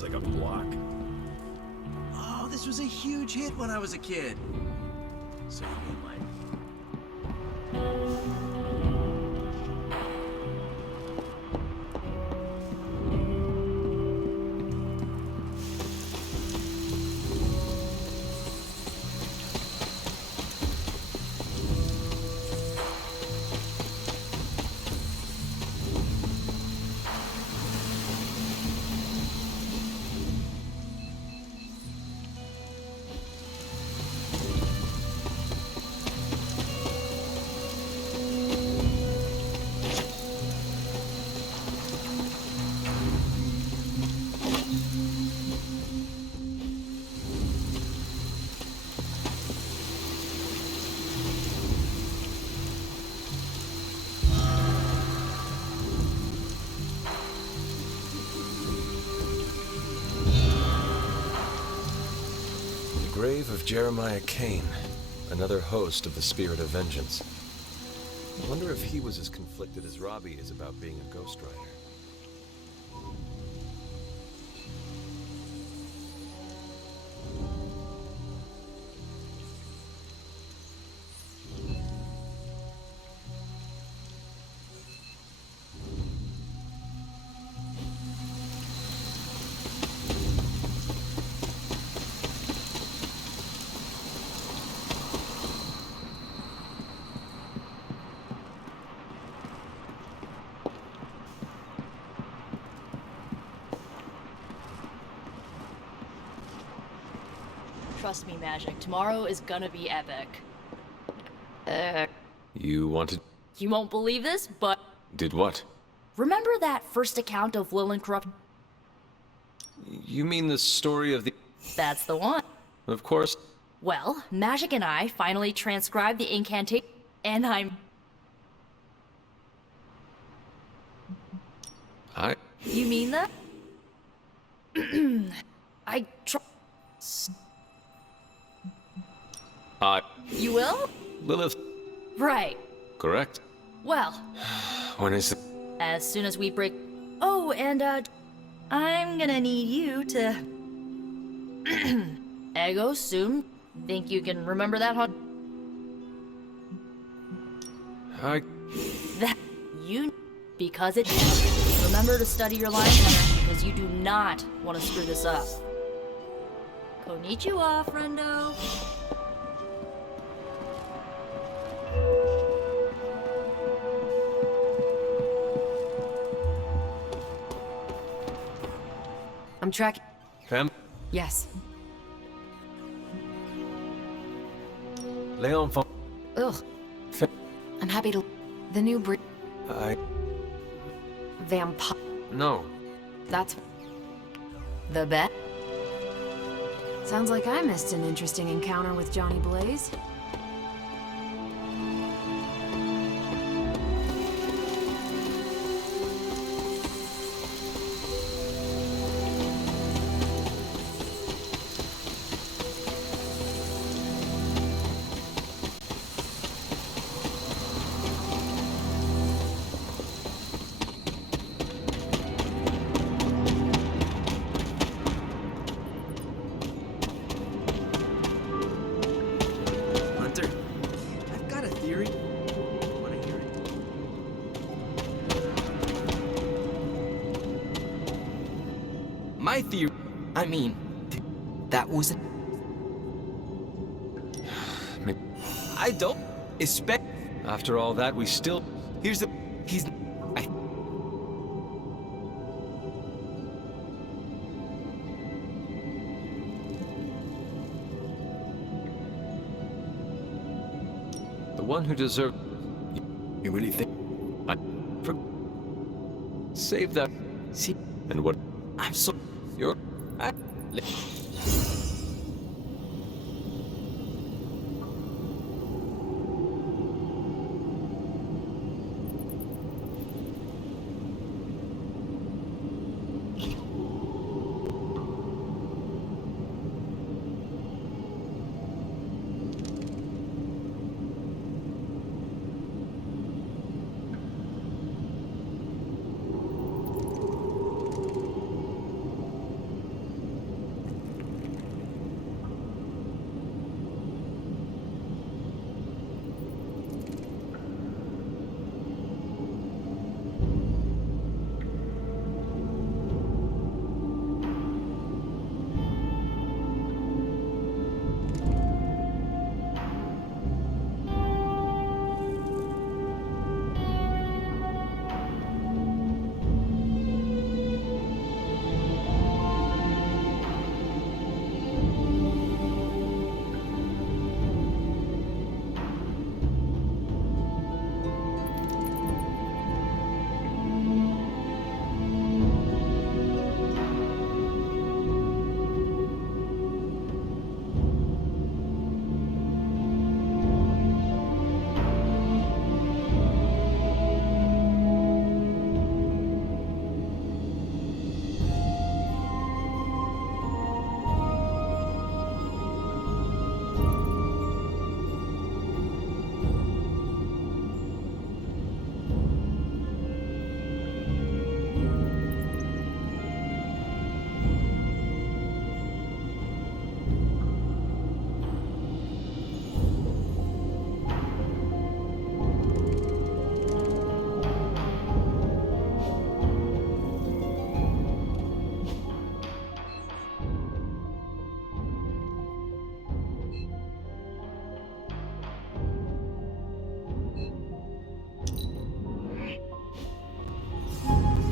looks like a block. Oh, this was a huge hit when I was a kid. So you mean like... Grave of Jeremiah Cain, another host of the Spirit of Vengeance. I wonder if he was as conflicted as Robbie is about being a Ghost Rider. Trust me, Magic. Tomorrow is gonna be epic. You wanted... You won't believe this, but... Did what? Remember that first account of Lil and Corrupt? You mean the story of the... That's the one. Of course. Well, Magic and I finally transcribed the incantation, and I'm... You mean that? I try... You will? Lilith. Right. Correct. Well... When is it? As soon as we break... Oh, and, I'm gonna need you to... Ego soon. Think you can remember that, huh? That... You... Because it... Remember to study your lines better, because you do not want to screw this up. Konnichiwa, friendo. I'm tracking. Fem? Yes. Leon von... Ugh. I'm happy to... The new breed... Vampire... No. That's... The bet? Sounds like I missed an interesting encounter with Johnny Blaze. My theory... I mean... That was... I don't... expect... After all that, we still... Here's the... He's... The one who deserved... You really think... Save that... See... And what... I'm so... You're...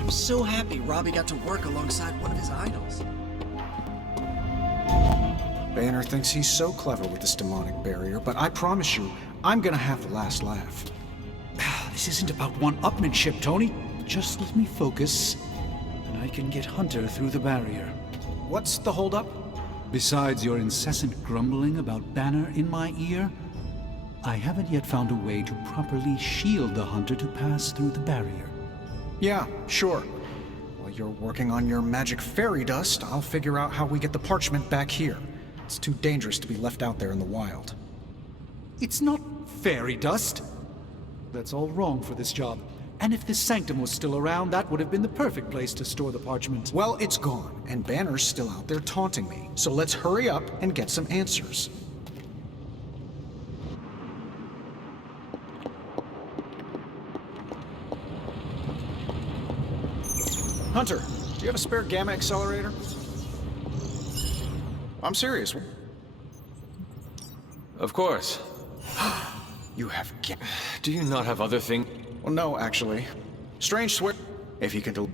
I'm so happy Robbie got to work alongside one of his idols. Banner thinks he's so clever with this demonic barrier, but I promise you, I'm gonna have the last laugh. This isn't about one-upmanship, Tony. Just let me focus, and I can get Hunter through the barrier. What's the holdup? Besides your incessant grumbling about Banner in my ear, I haven't yet found a way to properly shield the Hunter to pass through the barrier. Yeah, sure. While you're working on your magic fairy dust, I'll figure out how we get the parchment back here. It's too dangerous to be left out there in the wild. It's not fairy dust. That's all wrong for this job. And if this sanctum was still around, that would have been the perfect place to store the parchment. Well, it's gone, and Banner's still out there taunting me. So let's hurry up and get some answers. Hunter, do you have a spare gamma accelerator? I'm serious. Of course. You have gamma. Do you not have other things? Well, no, actually. Strange swear. If you can do.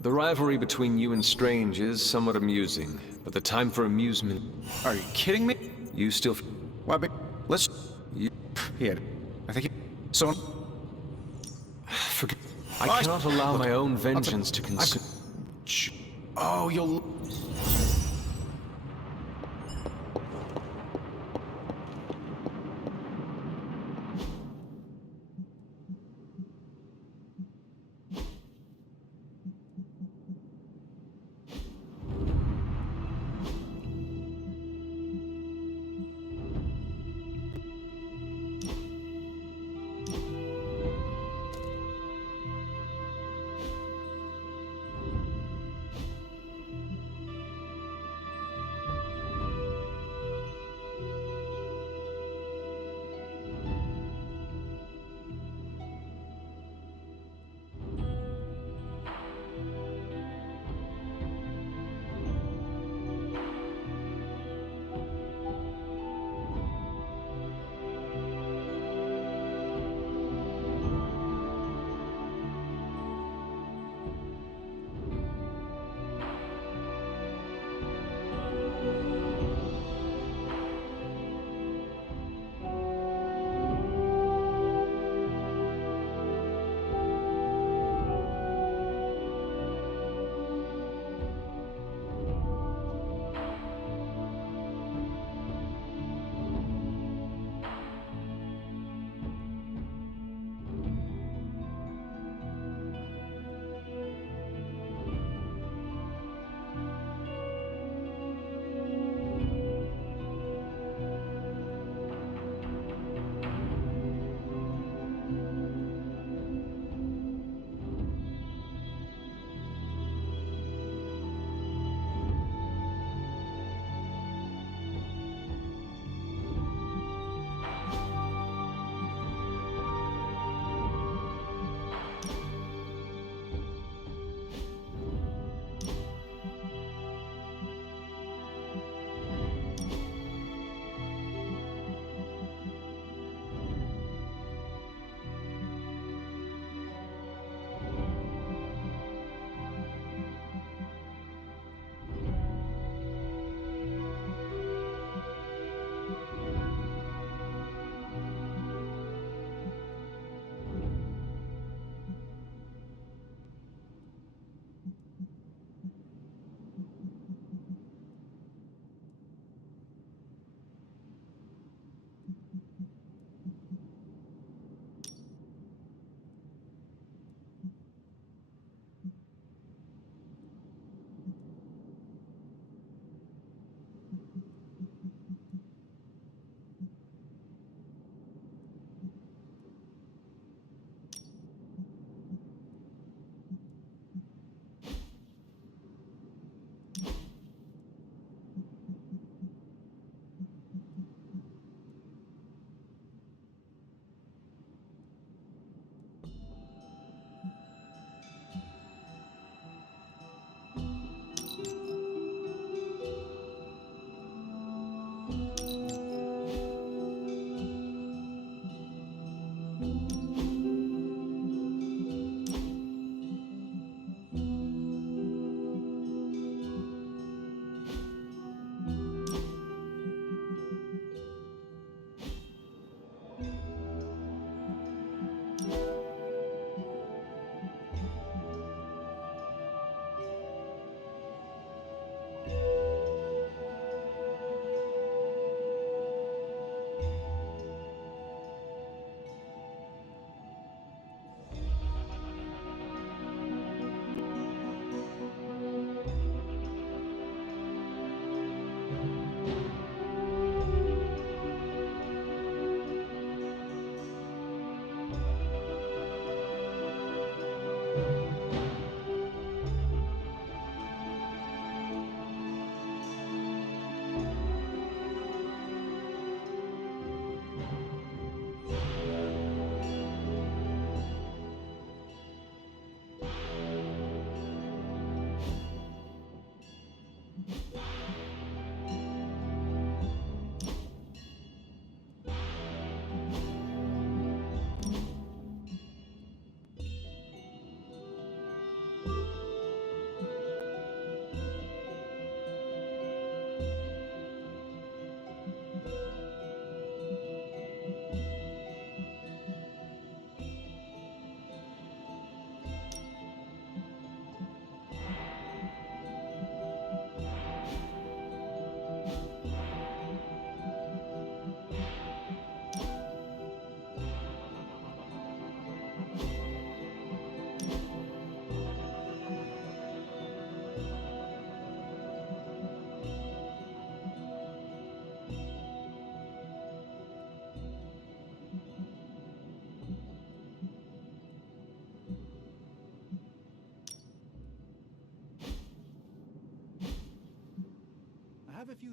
The rivalry between you and Strange is somewhat amusing, but the time for amusement... Are you kidding me? You still... Why, let's. You... Yeah, I think. So. Forget... I cannot allow my own vengeance to consume... Oh, you'll. have a few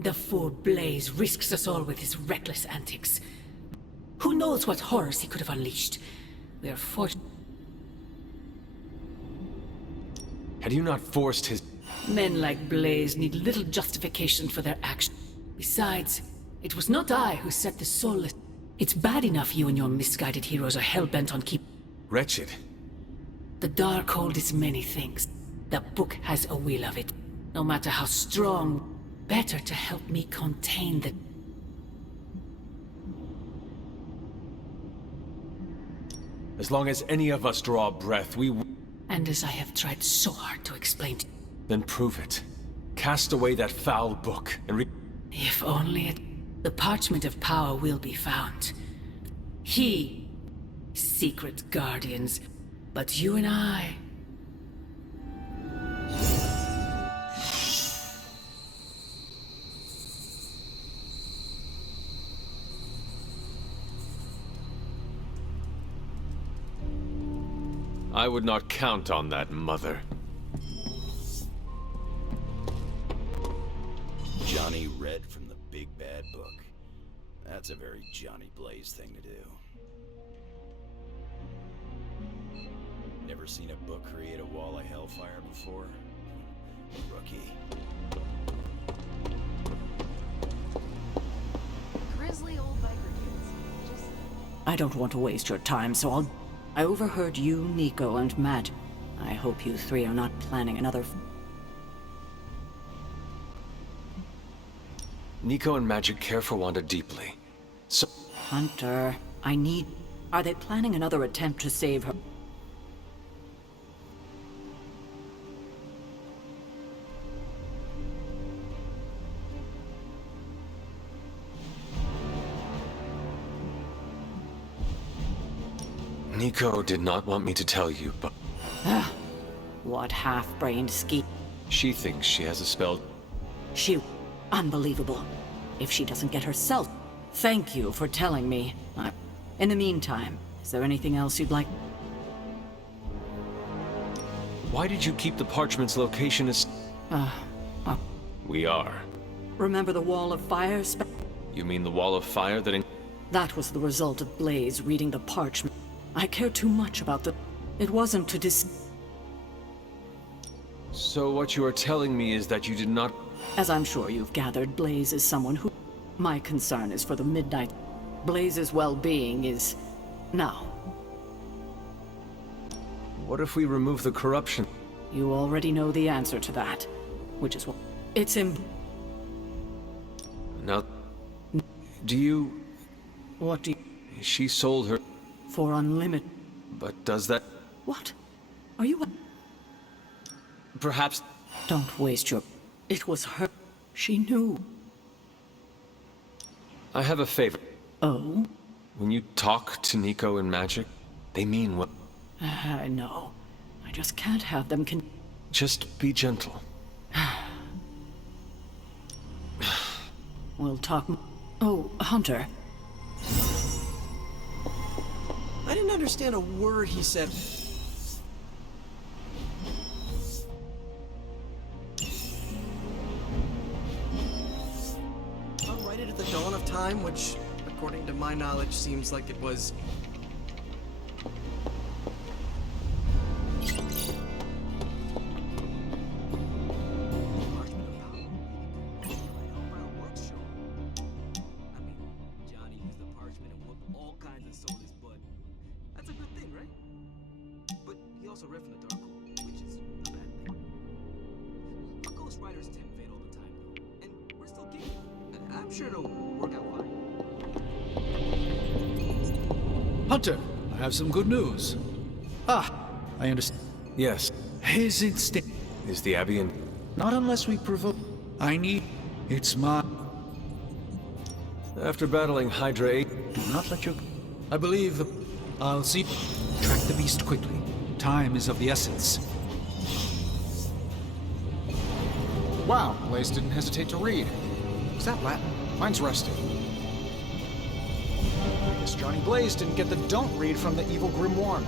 The fool Blaze risks us all with his reckless antics. Who knows what horrors he could have unleashed? We are forced. Had you not forced his... Men like Blaze need little justification for their action. Besides, it was not I who set the soulless. It's bad enough you and your misguided heroes are hell-bent on keep... Wretched. The Darkhold is many things. The book has a will of it. No matter how strong, better to help me contain the... As long as any of us draw a breath, we... And as I have tried so hard to explain to you... Then prove it. Cast away that foul book, and If only it... The parchment of power will be found. He... Secret guardians. But you and I... I would not count on that, Mother. Johnny read from the big bad book. That's a very Johnny Blaze thing to do. Never seen a book create a wall of hellfire before? Rookie. Grizzly old biker dudes. Just... I don't want to waste your time, so I overheard you, Nico, and Matt. I hope you three are not planning another... Nico and Magic care for Wanda deeply. So... Hunter, I need... Are they planning another attempt to save her? Nico did not want me to tell you, but... What half-brained ski... She thinks she has a spell... She... Unbelievable. If she doesn't get herself... Thank you for telling me. In the meantime, is there anything else you'd like... Why did you keep the parchment's location as... We are. Remember the wall of fire? You mean the wall of fire that... That was the result of Blaze reading the parchment. I care too much about the... It wasn't to So what you are telling me is that you did not... As I'm sure you've gathered, Blaze is someone who... My concern is for the Midnight. Blaze's well-being is... Now. What if we remove the corruption? You already know the answer to that. Which is what... It's Now... Do you... What do you... She sold her... For unlimited... But does that... What? Are you... Perhaps... Don't waste your... It was her. She knew. I have a favor. Oh? When you talk to Nico in magic, they mean what... I know. I just can't have them Just be gentle. We'll talk... Oh, Hunter. I didn't understand a word he said. Right at the dawn of time, which, according to my knowledge, seems like it was... Hunter, I have some good news. I understand. Yes. His instinct. Is the Abbey in... Not unless we provoke. I need... It's my... After battling Hydra 8... Do not let your... I believe the... I'll see... Track the beast quickly. Time is of the essence. Wow, Blaze didn't hesitate to read. Is that Latin? Mine's rusty. I guess Johnny Blaze didn't get the don't read from the evil grimoire.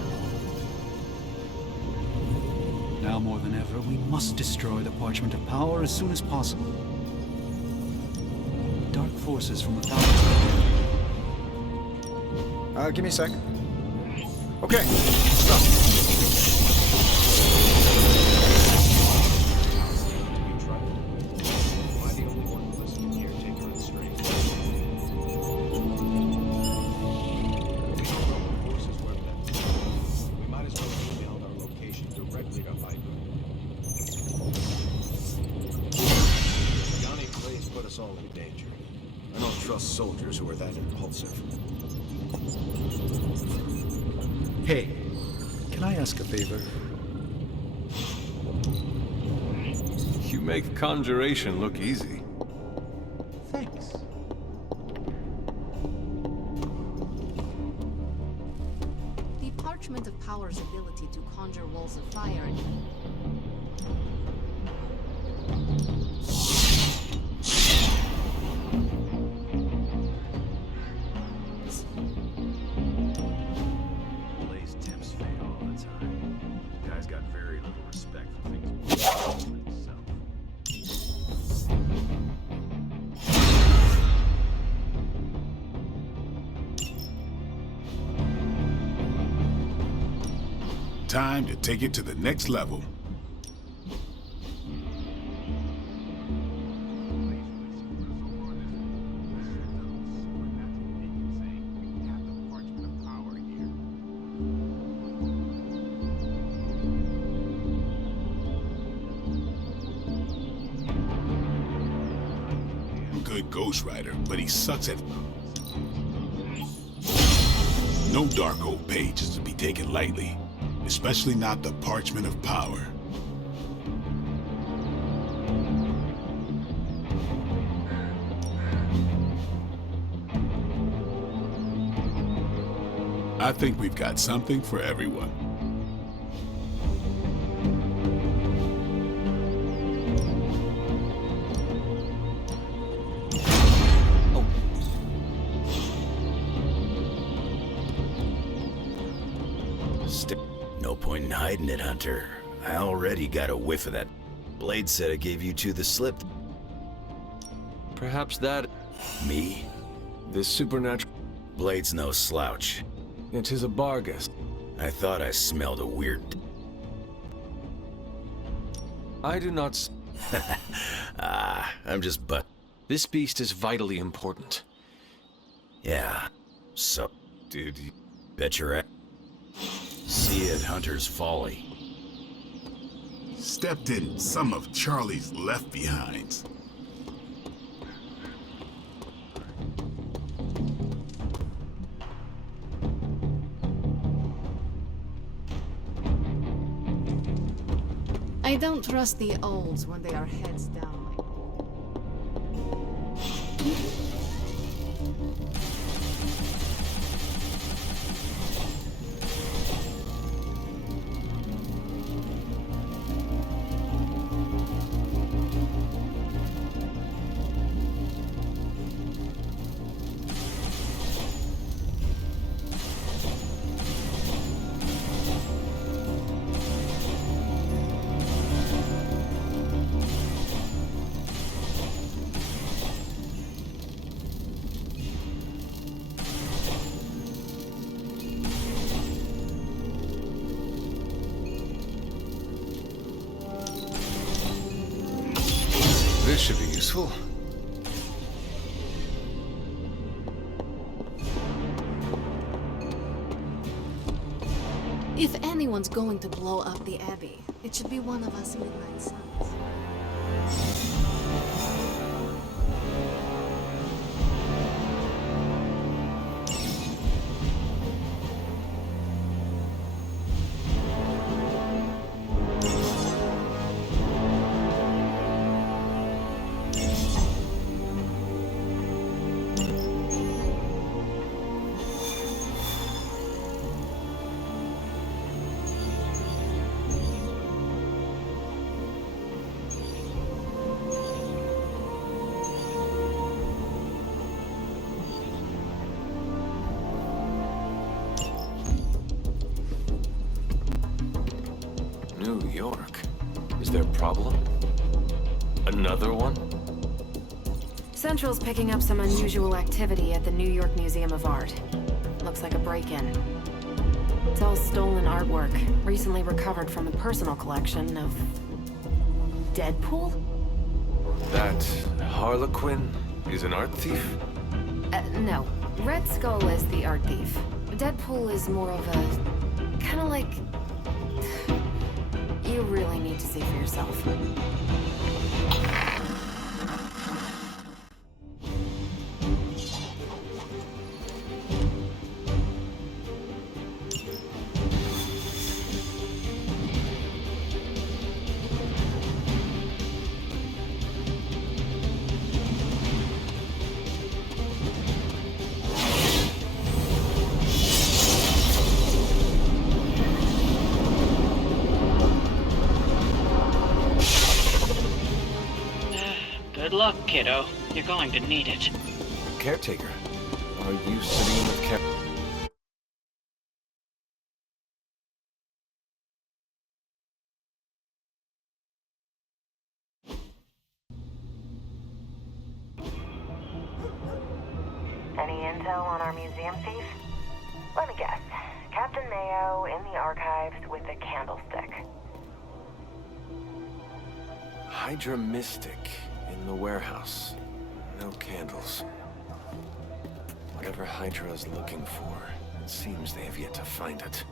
Now more than ever, we must destroy the Parchment of Power as soon as possible. Dark forces from without... Give me a sec. Okay, so... Soldiers who are that impulsive. Hey, can I ask a favor? You make conjuration look easy. Thanks. The Parchment of Power's ability to conjure walls of fire... Time to take it to the next level. Good Ghost Rider, but he sucks at... No dark old page is to be taken lightly. Especially not the Parchment of Power. I think we've got something for everyone. No point in hiding it, Hunter. I already got a whiff of that. Blade said I gave you two the slip. Perhaps that... Me? This supernatural... Blade's no slouch. It is a Bargus. I thought I smelled a weird... I do not... I'm just but... This beast is vitally important. Yeah, so... Did you... Bet your ass. See it, Hunter's Folly. Stepped in some of Charlie's left behinds. I don't trust the olds when they are heads down. This should be useful. If anyone's going to blow up the Abbey, it should be one of us Midnight Suns. New York. Is there a problem? Another one? Central's picking up some unusual activity at the New York Museum of Art. Looks like a break-in. It's all stolen artwork, recently recovered from the personal collection of... Deadpool? That Harlequin is an art thief? No. Red Skull is the art thief. Deadpool is more of a... kinda like... You really need to see for yourself. Good luck, kiddo. You're going to need it. Caretaker. Are you sitting in with Cap... Any intel on our museum thief? Let me guess. Captain Mayo in the archives with a candlestick. Hydra Mystic in the warehouse. No candles. Whatever Hydra is looking for, it seems they have yet to find it.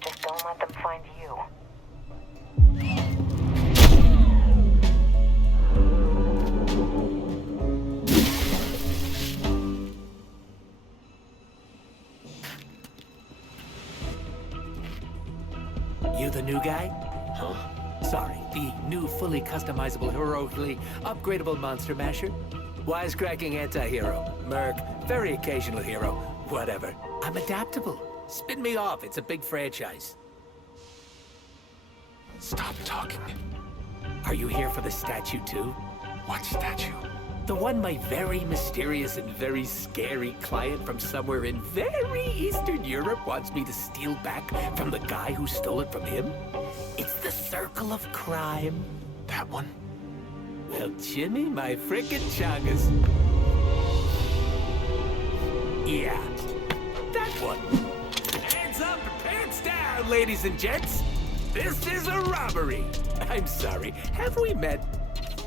Just don't let them find you. You the new guy? Huh? Sorry, the new fully customizable, heroically upgradable monster masher? Wisecracking anti-hero, merc, very occasional hero, whatever. I'm adaptable. Spin me off, it's a big franchise. Stop talking. Are you here for the statue too? What statue? The one my very mysterious and very scary client from somewhere in very Eastern Europe wants me to steal back from the guy who stole it from him? It's the Circle of Crime. That one? Well, Jimmy, my frickin' chungus. Yeah, that one. Hands up and pants down, ladies and gents. This is a robbery. I'm sorry, have we met?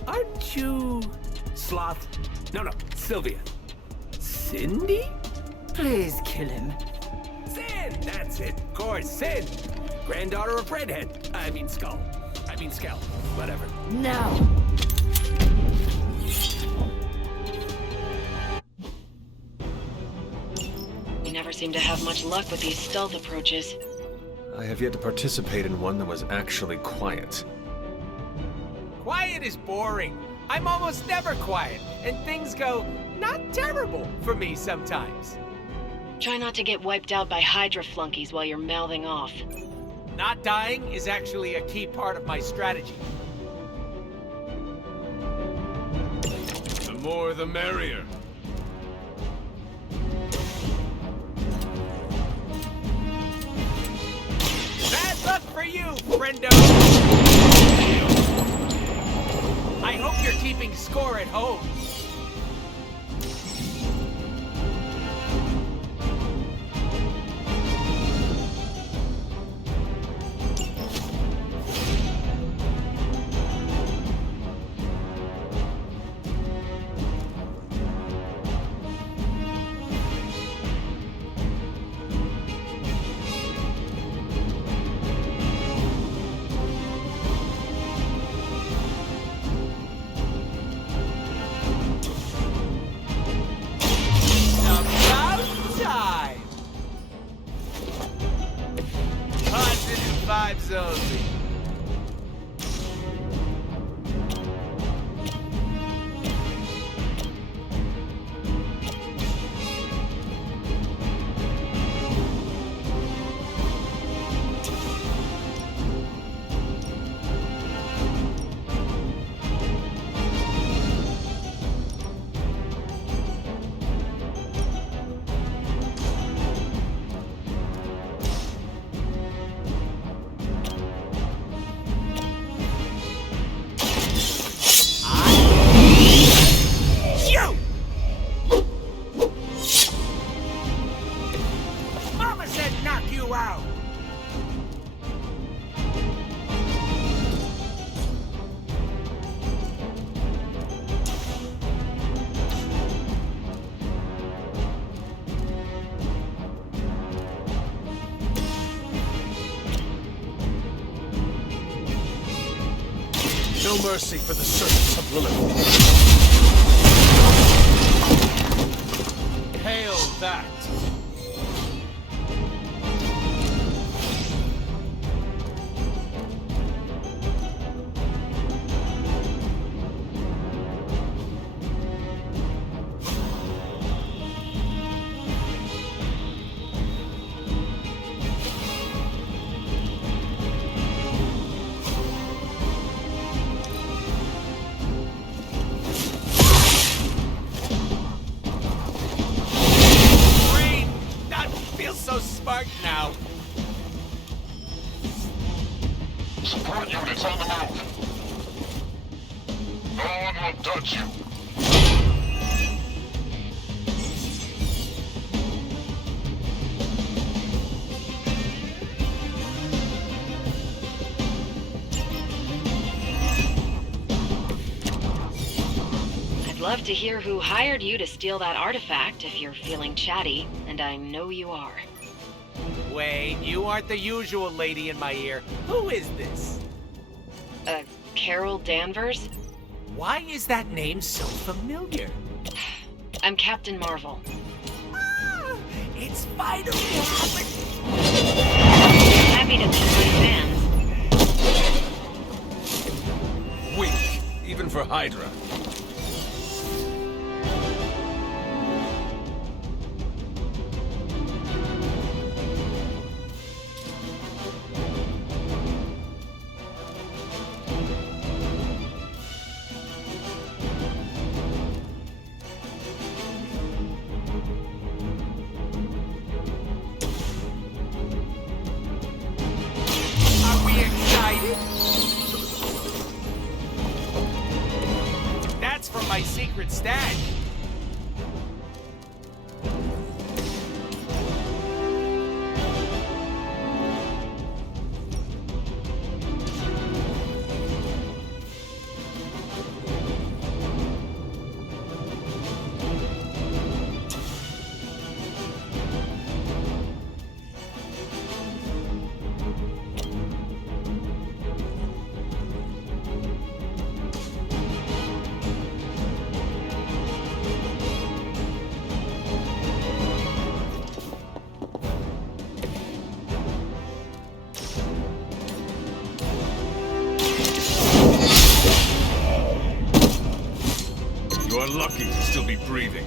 Aren't you... Sloth? No, Sylvia. Cindy? Please kill him. Sin, that's it, of course, Sin. Granddaughter of Redhead. I mean Skull. Whatever. Now! We never seem to have much luck with these stealth approaches. I have yet to participate in one that was actually quiet. Quiet is boring. I'm almost never quiet, and things go not terrible for me sometimes. Try not to get wiped out by Hydra flunkies while you're mouthing off. Not dying is actually a key part of my strategy. The more the merrier. Bad luck for you, friendo! I hope you're keeping score at home. Vibes only. No mercy for the servants of Lilith. Hail that. So smart now. Support units on the move. No one will touch you. I'd love to hear who hired you to steal that artifact if you're feeling chatty, and I know you are. Wait, you aren't the usual lady in my ear. Who is this? Carol Danvers? Why is that name so familiar? I'm Captain Marvel. Ah, it's finally happened! Happy to meet my fans. Weak, even for Hydra. it? That's from my secret stash. You are lucky to still be breathing.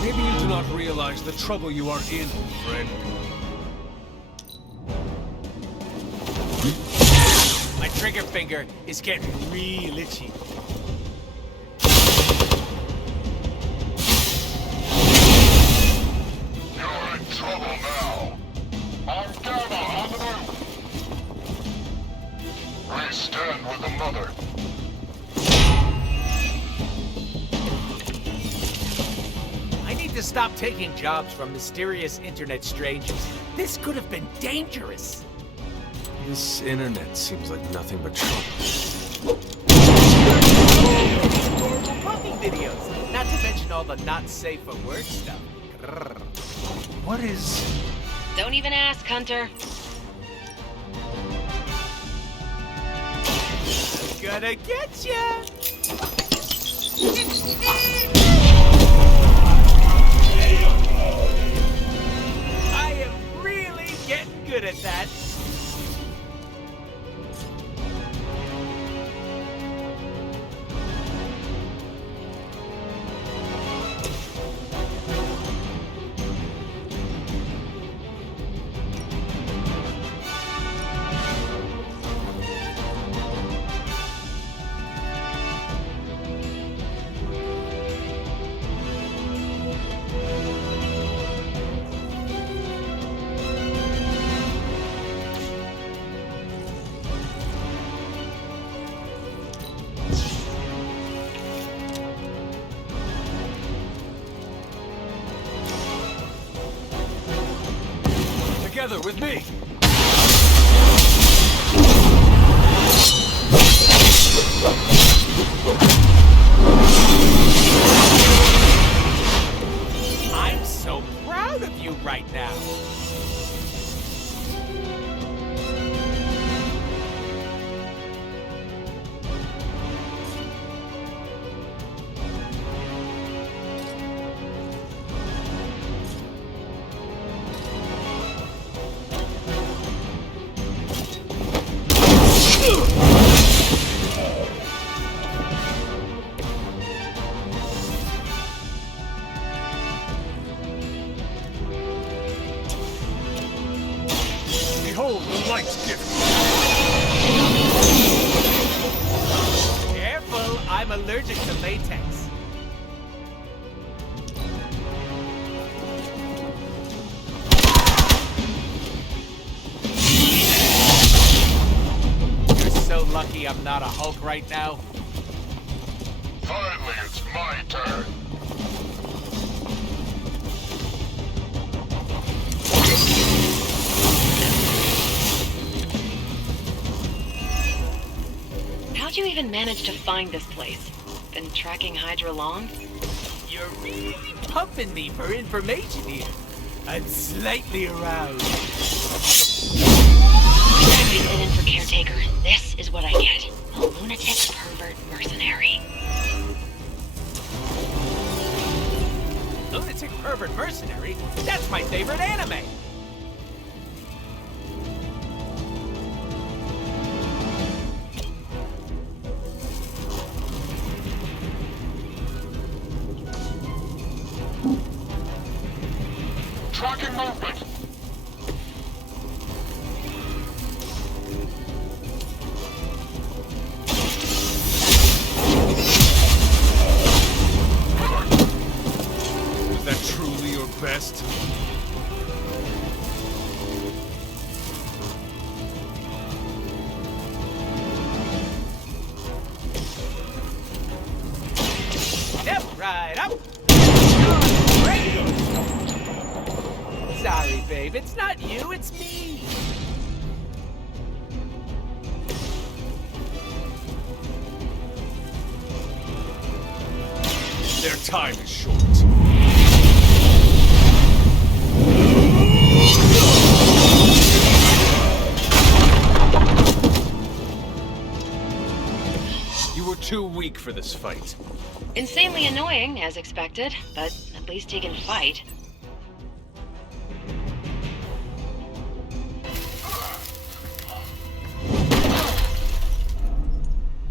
Maybe you do not realize the trouble you are in, friend. My trigger finger is getting real itchy. You're in trouble now. I'm Gamma on the move. We stand with the mother. I need to stop taking jobs from mysterious internet strangers. This could have been dangerous. This internet seems like nothing but trouble. Horrible puppy videos. Not to mention all the not safe for work stuff. Grrr. What is... Don't even ask, Hunter. I'm gonna get ya! I am really getting good at that. Together with me! I'm so proud of you right now. Behold the light's gift! Careful, I'm allergic to latex. You're so lucky I'm not a Hulk right now. Finally, it's my turn. How'd you even manage to find this place? Been tracking Hydra long? You're really pumping me for information here. I'm slightly aroused. I've been in for caretaker. This is what I get. A lunatic pervert mercenary. Lunatic pervert mercenary? That's my favorite anime! Tracking movement. It's not you, it's me. Their time is short. You were too weak for this fight. Insanely annoying, as expected, but at least he can fight.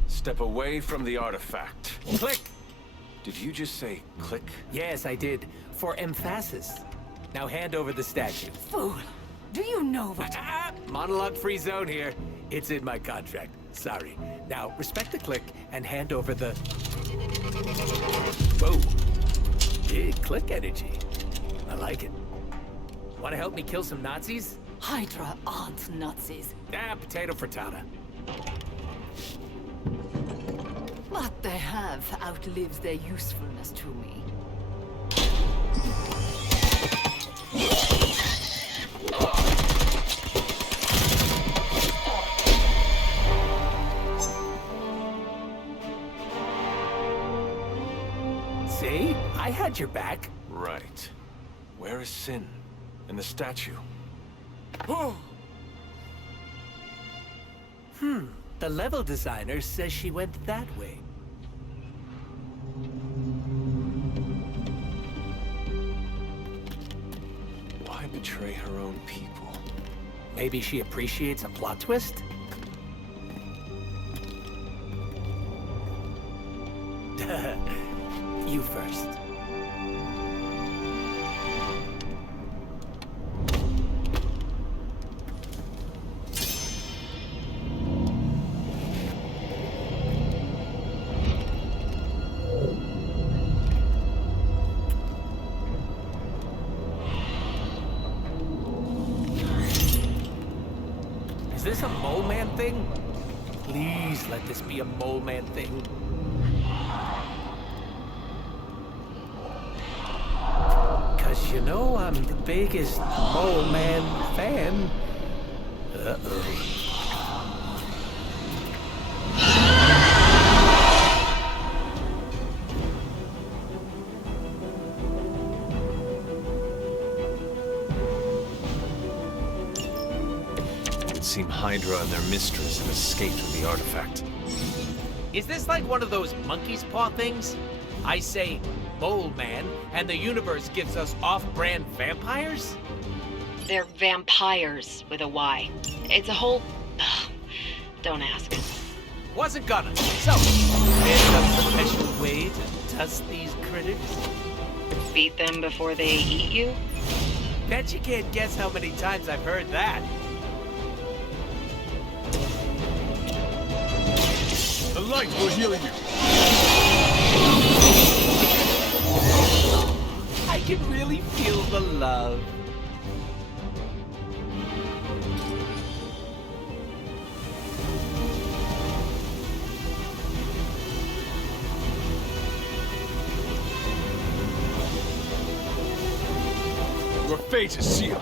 Step away from the artifact. Click! Did you just say click? Yes, I did. For emphasis. Now hand over the statue. Fool! Do you know what? Monologue-free zone here. It's in my contract. Sorry. Now, respect the click and hand over the... Whoa. Big click energy. I like it. Want to help me kill some Nazis? Hydra aren't Nazis. Potato frittata. What they have outlives their usefulness to me. See? I had your back. Right. Where is Sin? And the statue? The level designer says she went that way. Why betray her own people? Maybe she appreciates a plot twist? You first. Is this a mole man thing? Please let this be a mole man thing. Cause you know I'm the biggest mole man fan. Uh-oh. It seemed Hydra and their mistress had escaped with the artifact. Is this like one of those monkey's paw things? I say mole man, and the universe gives us off-brand vampires? They're vampires with a Y. It's a whole... Ugh. Don't ask. Wasn't gonna. So, is there a special way to dust these critters? Beat them before they eat you? Bet you can't guess how many times I've heard that. The light will heal you. I can really feel the love. Your fate is sealed.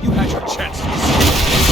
You had your chance to escape.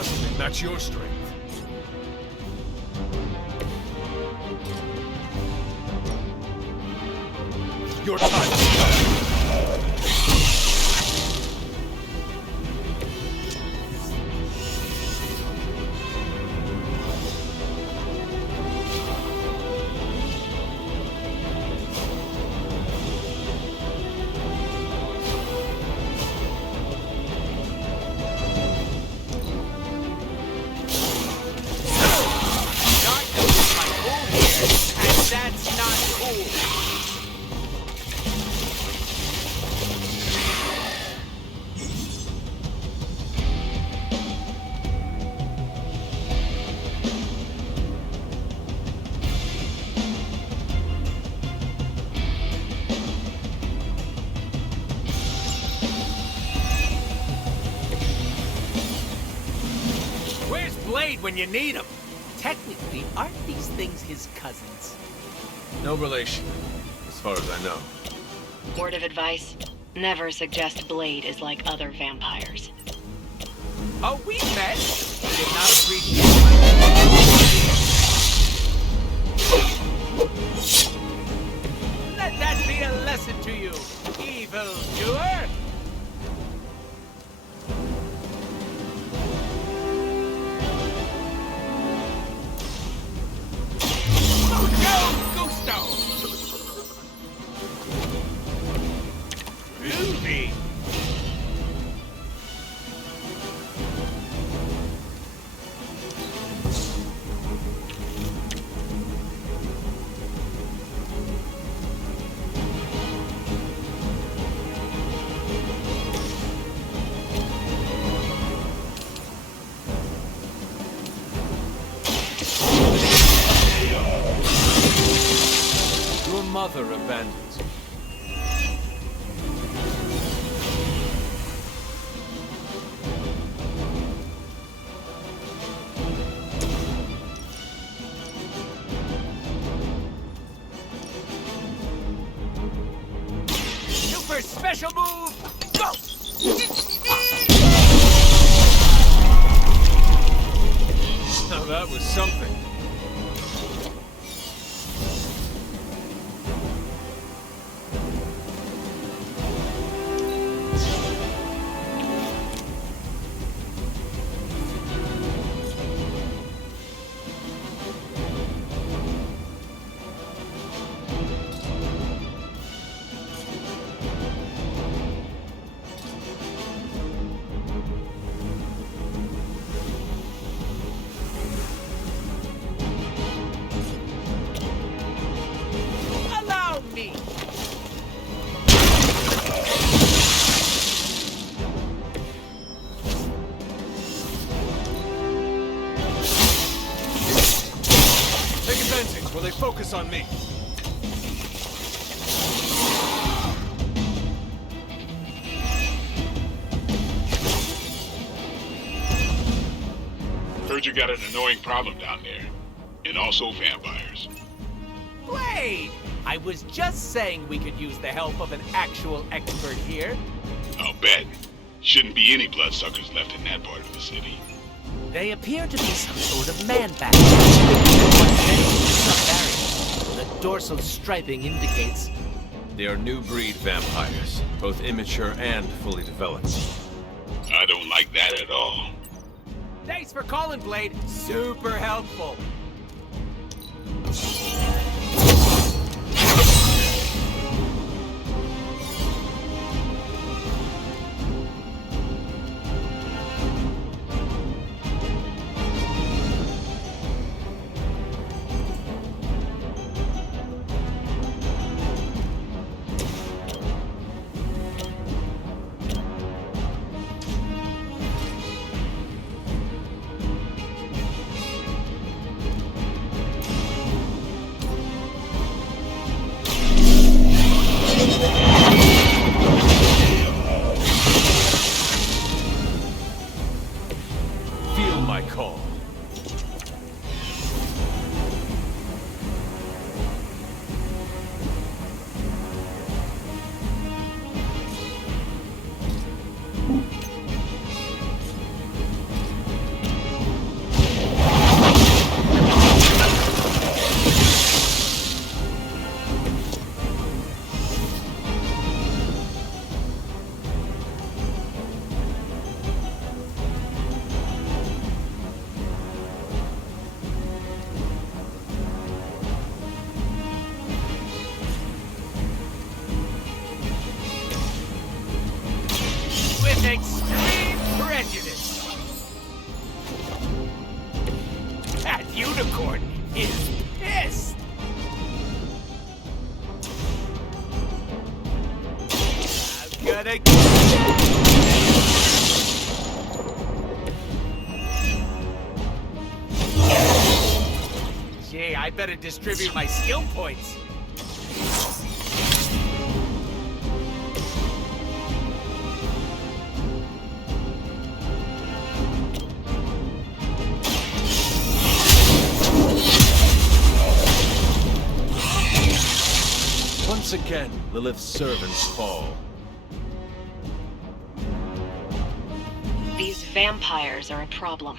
possibly match your strength. Your time is done. Blade when you need him. Technically, aren't these things his cousins? No relation, as far as I know. Word of advice, never suggest Blade is like other vampires. Oh, we met. Did not appreciate my... Let that be a lesson to you, evil doer. Ruby! Your mother abandoned you. Super special move! Go! Now that was something. Allow me! Take advantage while they focus on me. Heard you got an annoying problem down there. And also vampires. Blade! I was just saying we could use the help of an actual expert here. I'll bet. Shouldn't be any bloodsuckers left in that part of the city. They appear to be some sort of man-bat. The dorsal striping indicates They are new breed vampires, both immature and fully developed. I don't like that at all. Thanks for calling, Blade. Super helpful. Feel my call. extreme prejudice. That unicorn is pissed. I'm gonna Gee, I better distribute my skill points. Once again, Lilith's servants fall. These vampires are a problem.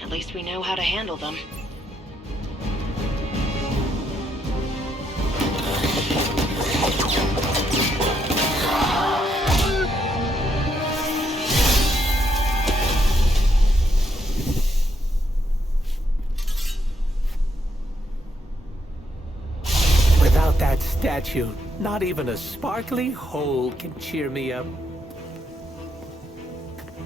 At least we know how to handle them. Without that statue, not even a sparkly hole can cheer me up.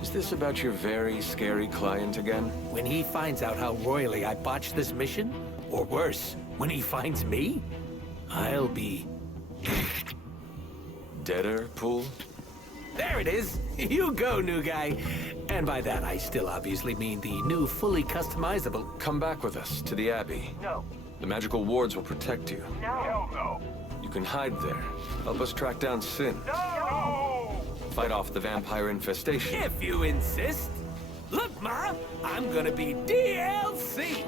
Is this about your very scary client again? When he finds out how royally I botched this mission, or worse, when he finds me, I'll be... Deader pool? There it is! You go, new guy! And by that, I still obviously mean the new, fully customizable... Come back with us to the Abbey. No. The magical wards will protect you. No. Hell no. You can hide there. Help us track down Sin. No. Fight off the vampire infestation. If you insist. Look, Ma, I'm gonna be DLC!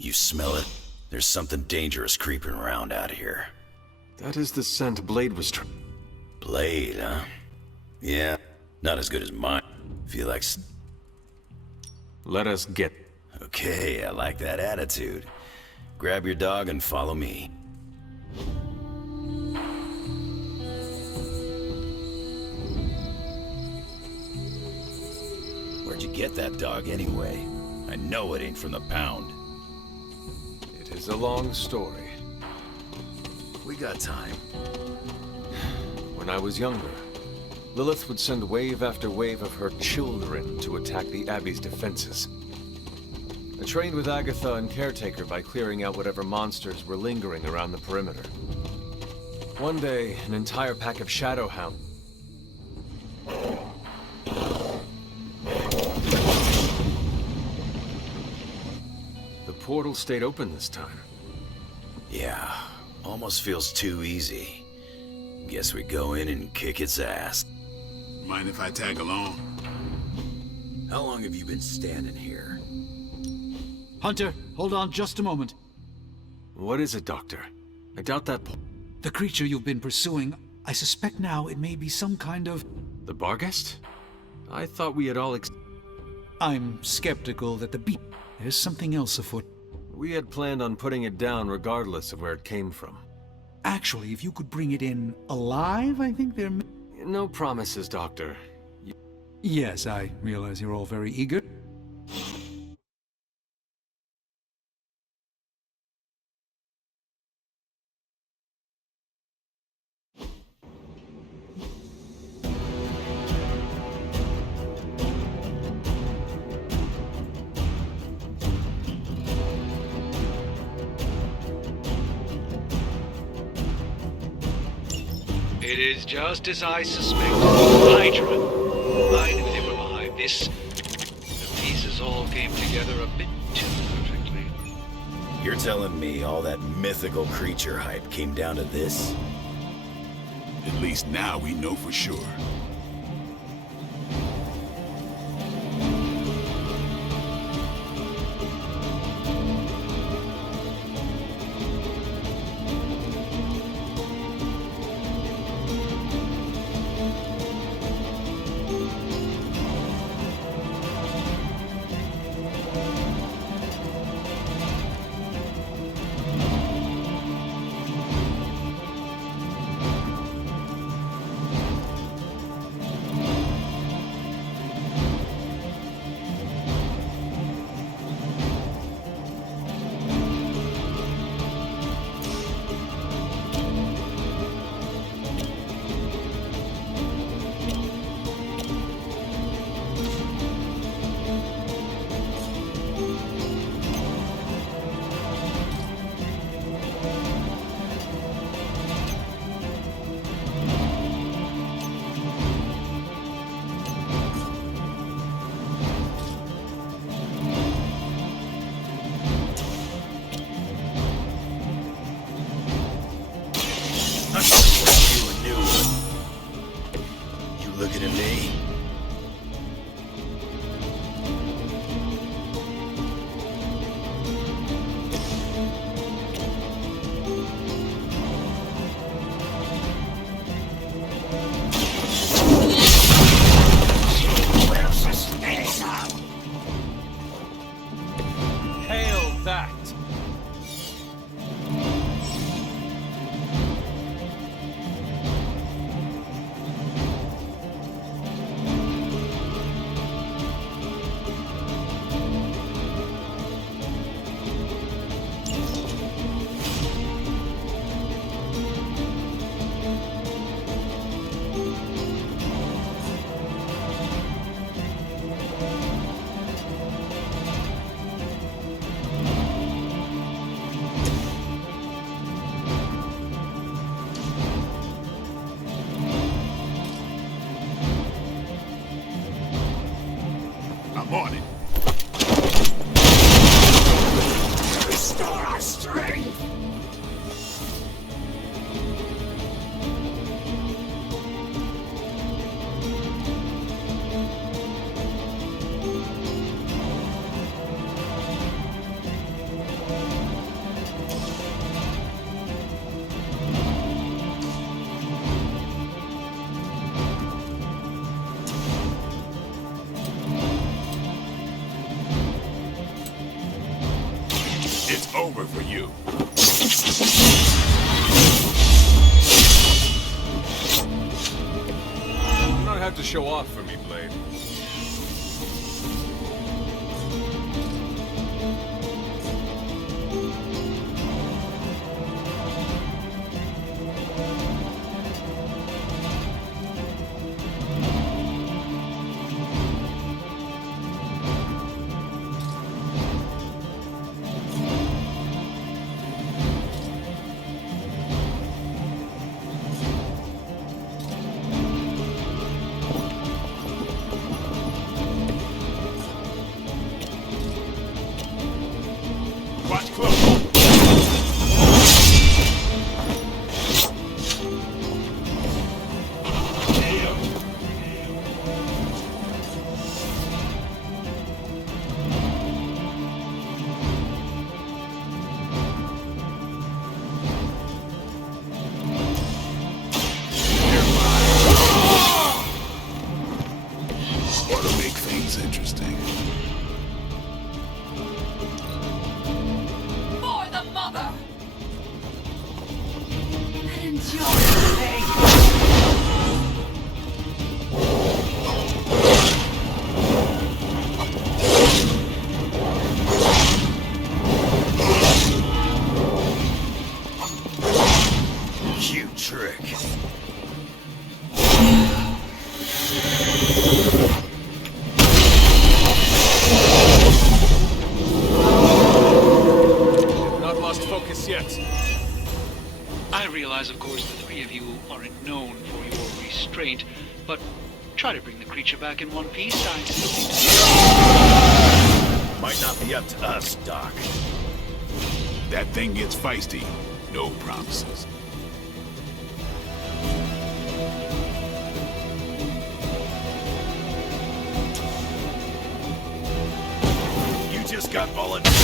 You smell it? There's something dangerous creeping around out here. That is the scent Blade was Blade, huh? Yeah, not as good as mine. Feel like... Let us get... Okay, I like that attitude. Grab your dog and follow me. Where'd you get that dog anyway? I know it ain't from the pound. It is a long story. We got time. When I was younger, Lilith would send wave after wave of her children to attack the Abbey's defenses. I trained with Agatha and Caretaker by clearing out whatever monsters were lingering around the perimeter. One day, an entire pack of Shadowhound... The portal stayed open this time. Yeah, almost feels too easy. Guess we go in and kick its ass. Mind if I tag along? How long have you been standing here? Hunter, hold on just a moment. What is it, Doctor? I doubt that... The creature you've been pursuing, I suspect now it may be some kind of... The Barghest? I thought we had all I'm skeptical that the beast... There's something else afoot. We had planned on putting it down regardless of where it came from. Actually, if you could bring it in alive, I think there... No promises, Doctor. Yes, I realize you're all very eager. It is just as I suspected. Hydra. I knew they were behind this. The pieces all came together a bit too perfectly. You're telling me all that mythical creature hype came down to this? At least now we know for sure. Looking at me? Hail that! I'm on it. Restore our strength! It's over for you. You don't have to show off for me, Blade. Watch close. Ought to make things interesting. For the mother! And enjoy the pain! Cute trick. Not lost focus yet. I realize, of course, the three of but try to bring the creature back in one piece. Might not be up to us, Doc. That thing gets feisty. No promises. You just got volunteered.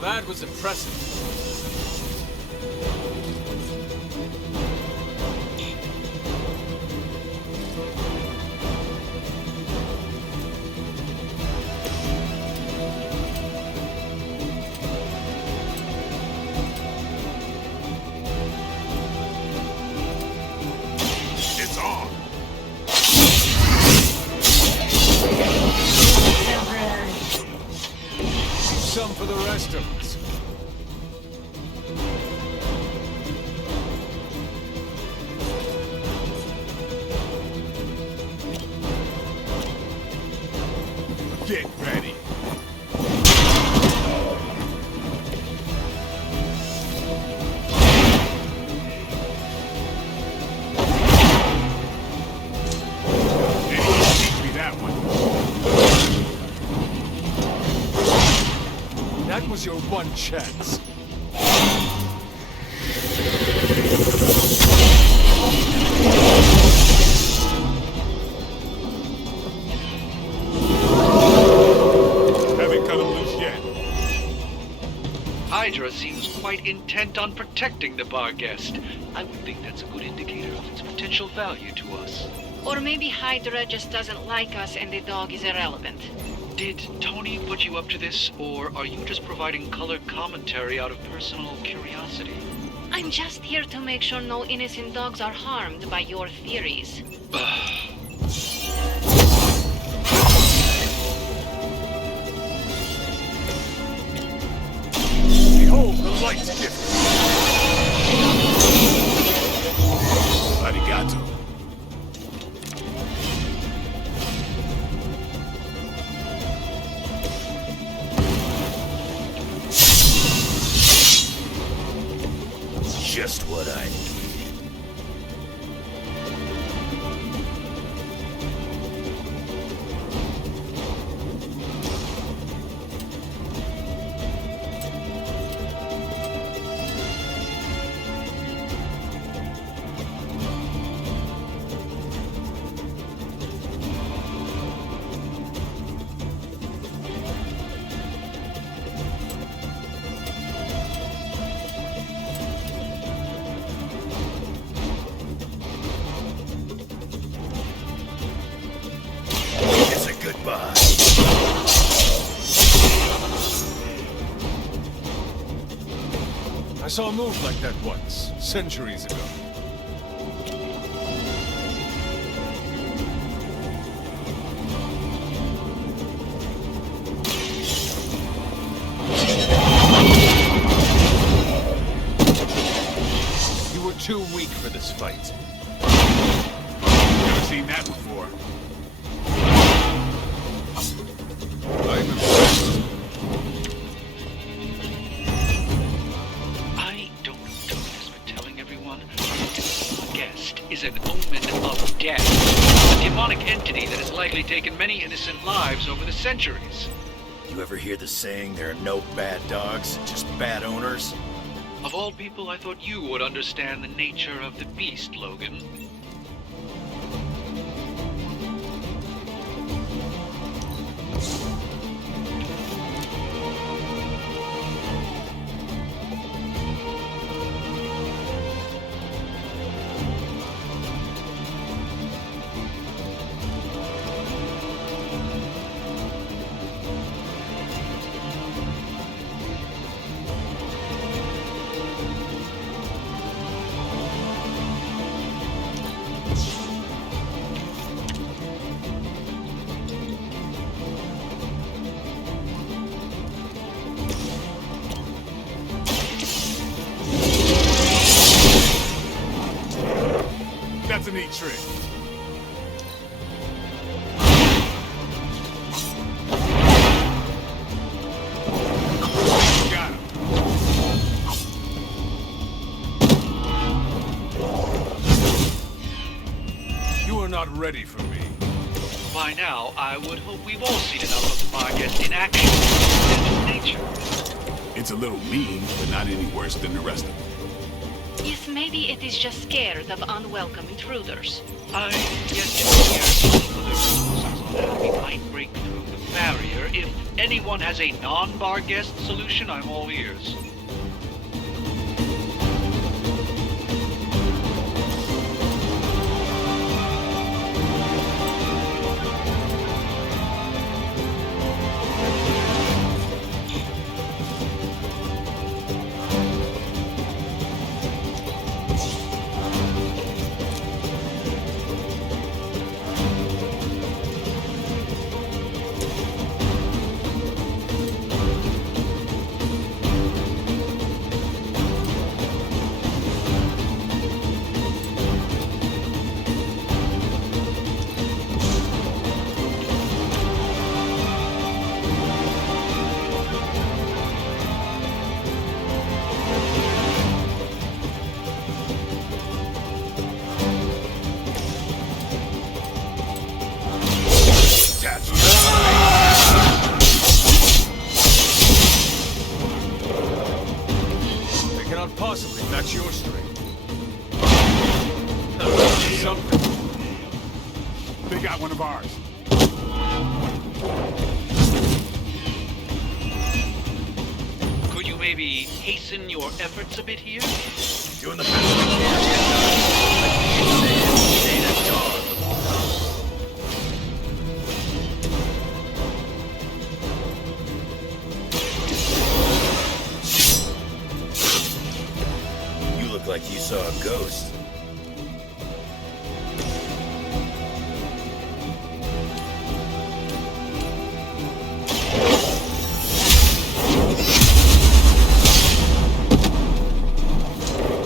That was impressive. It's on. Some for the rest of us. Get ready. Teach me that one. That was your one chance. Haven't cut him loose yet. Hydra seems quite intent on protecting the bar guest. I would think that's a good indicator of its potential value to us. Or maybe Hydra just doesn't like us and the dog is irrelevant. Did Tony put you up to this, or are you just providing colored commentary out of personal curiosity? I'm just here to make sure no innocent dogs are harmed by your theories. Behold the light's gift. Arigato. Just what I need. Goodbye. I saw a move like that once, centuries ago. You were too weak for this fight. Never seen that before. I'm impressed. I don't know if Tony has been telling everyone, but this guest is an omen of death. A demonic entity that has likely taken many innocent lives over the centuries. You ever hear the saying, there are no bad dogs, just bad owners? Of all people, I thought you would understand the nature of the beast, Logan. That's a neat trick. not ready for me. By now, I would hope we've all seen enough of the Barguest in action. It's nature. It's a little mean, but not any worse than the rest of them. Yes, maybe it is just scared of unwelcome intruders. I yet to hear other proposals on how we might break through the barrier. If anyone has a non-Barguest solution, I'm all ears. Possibly match your strength. They got one of ours. Could you maybe hasten your efforts a bit here? Doing the best we can. Like you say, ain't a dog. Like you saw a ghost.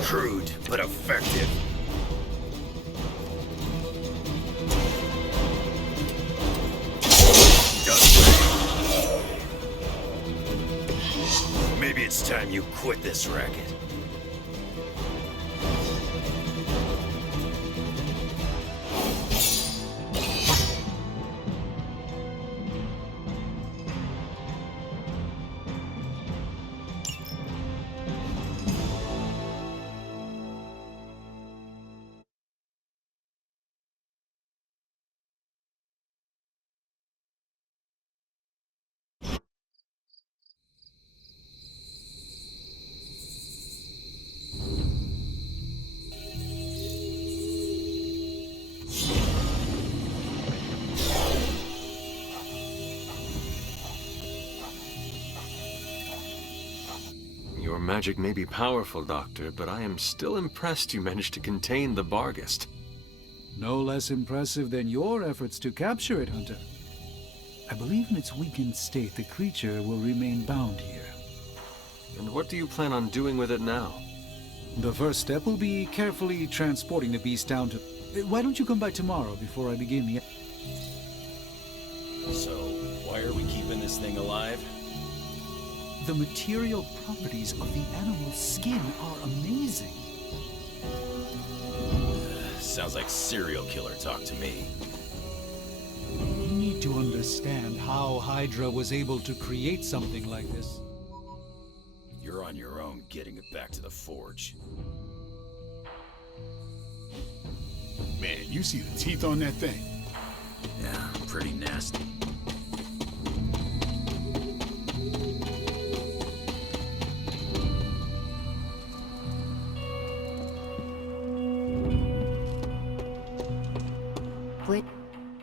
Crude, but effective. Maybe it's time you quit this racket. Your magic may be powerful, Doctor, but I am still impressed you managed to contain the Barguest. No less impressive than your efforts to capture it, Hunter. I believe in its weakened state, the creature will remain bound here. And what do you plan on doing with it now? The first step will be carefully transporting the beast down to... Why don't you come by tomorrow before I begin the... So, why are we keeping this thing alive? The material properties of the animal's skin are amazing. Sounds like serial killer talk to me. You need to understand how Hydra was able to create something like this. You're on your own getting it back to the forge. Man, you see the teeth on that thing? Yeah, pretty nasty.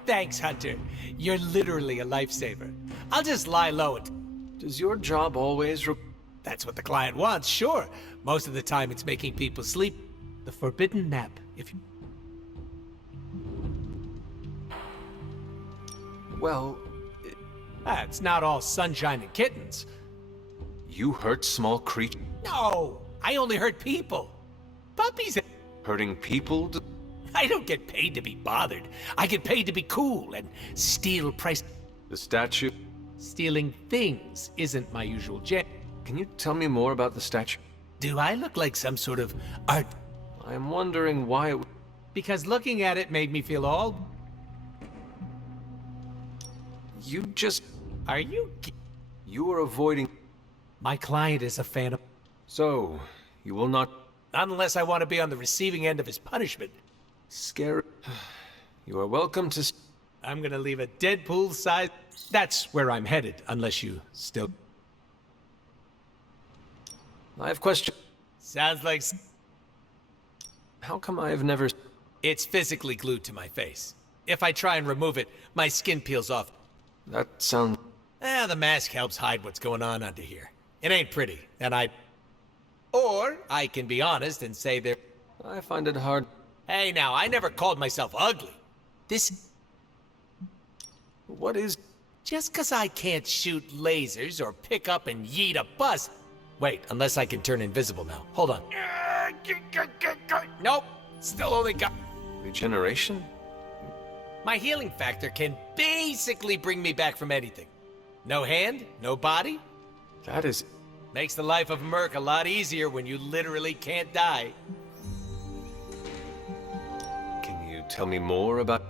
Thanks, Hunter. You're literally a lifesaver. I'll just lie low and... Does your job always That's what the client wants, sure. Most of the time it's making people sleep. The forbidden nap, if you... Well... It's not all sunshine and kittens. You hurt small creatures? No! I only hurt people. Puppies... Hurting people? I don't get paid to be bothered. I get paid to be cool and steal price... The statue? Stealing things isn't my usual jam. Can you tell me more about the statue? Do I look like some sort of art? I am wondering why it... Because looking at it made me feel all... You just... Are you... You are avoiding... My client is a fan of... So, you will not... Unless I want to be on the receiving end of his punishment. Scare... You are welcome to... I'm gonna leave a Deadpool size... That's where I'm headed, unless you still... I have questions. Sounds like... How come I have never... It's physically glued to my face. If I try and remove it, my skin peels off. That sounds... The mask helps hide what's going on under here. It ain't pretty, and I... Or, I can be honest and say there... I find it hard... Hey now, I never called myself ugly. This... What is... Just 'cause I can't shoot lasers or pick up and yeet a bus... Wait, unless I can turn invisible now. Hold on. Nope, still only got... Regeneration? My healing factor can basically bring me back from anything. No hand, no body. That is... Makes the life of Merc a lot easier when you literally can't die. Can you tell me more about...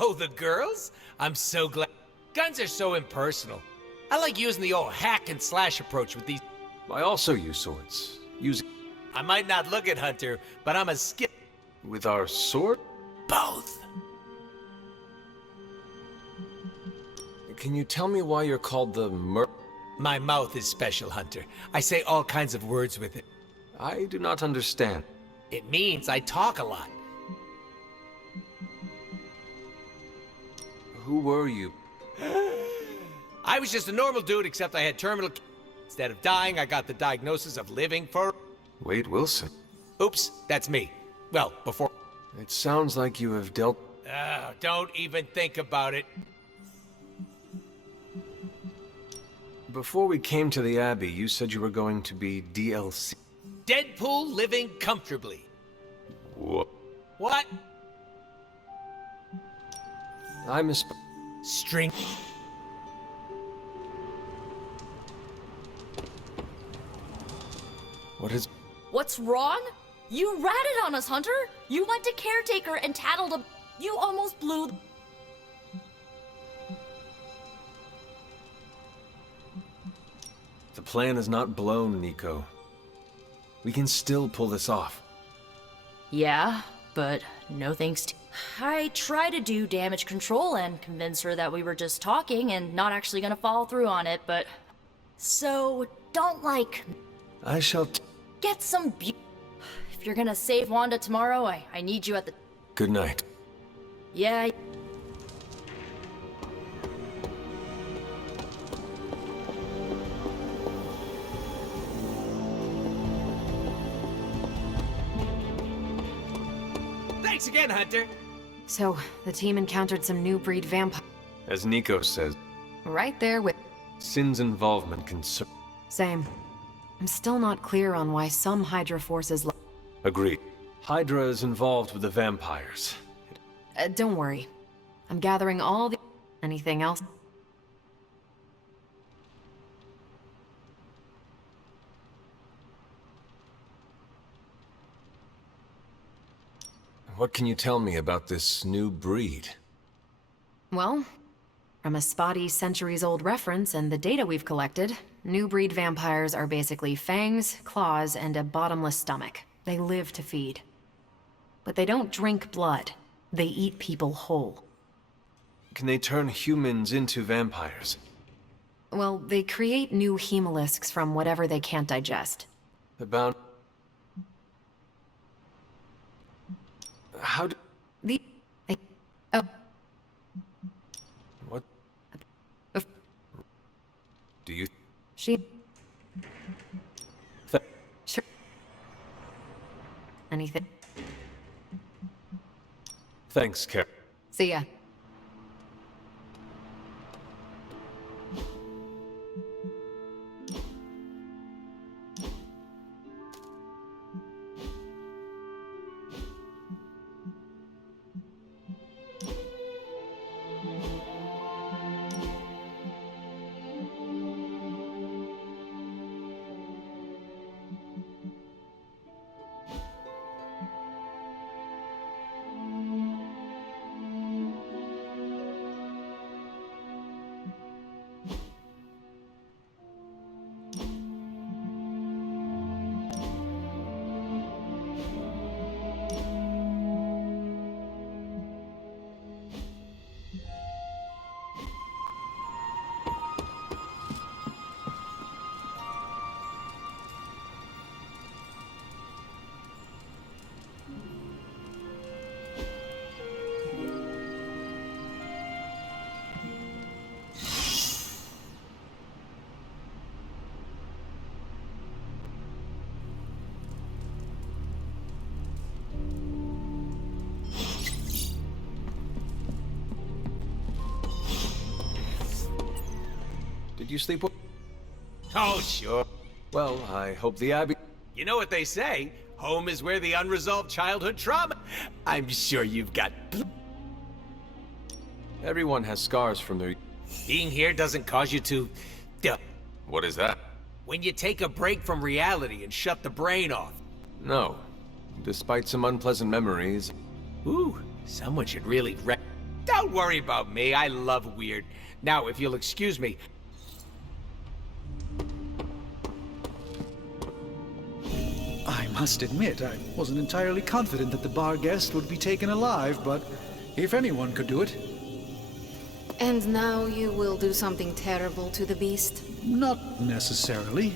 Oh, the girls? I'm so glad. Guns are so impersonal. I like using the old hack and slash approach with these... I also use swords. I might not look at Hunter, but I'm a skip... With our sword? Both. Can you tell me why you're called the Merc? My mouth is special, Hunter. I say all kinds of words with it. I do not understand. It means I talk a lot. Who were you? I was just a normal dude, except I had terminal... Instead of dying, I got the diagnosis of living for... Wade Wilson. Oops, that's me. Well, before... It sounds like you have dealt... Don't even think about it. Before we came to the Abbey, you said you were going to be DLC. Deadpool living comfortably. What? What? I miss... String... What is... What's wrong? You ratted on us, Hunter! You went to Caretaker and tattled a... You almost blew... The plan is not blown, Nico. We can still pull this off. Yeah, but no thanks to... I tried to do damage control and convince her that we were just talking and not actually gonna follow through on it, but... So, don't I shall... Get some If you're gonna save Wanda tomorrow, I need you at the... Good night. Yeah... Thanks again, Hunter! So, the team encountered some new breed vampire... As Nico says... Right there with... Sin's involvement concern... Same. I'm still not clear on why some Hydra forces... Agreed. Hydra is involved with the vampires. Don't worry. I'm gathering all the... Anything else? What can you tell me about this new breed? Well, from a spotty centuries-old reference and the data we've collected, new breed vampires are basically fangs, claws, and a bottomless stomach. They live to feed. But they don't drink blood. They eat people whole. Can they turn humans into vampires? Well, they create new hemolisks from whatever they can't digest. About... How do... What? Do you... Sure. Anything? Thanks, Kara. See ya. Did you sleep well? Oh, sure. Well, I hope the Abbey... You know what they say? Home is where the unresolved childhood trauma... I'm sure you've got... Everyone has scars from their... Being here doesn't cause you to... What is that? When you take a break from reality and shut the brain off. No. Despite some unpleasant memories... Ooh, someone should really Don't worry about me, I love weird. Now, if you'll excuse me... I must admit, I wasn't entirely confident that the bar guest would be taken alive, but if anyone could do it... And now you will do something terrible to the beast? Not necessarily.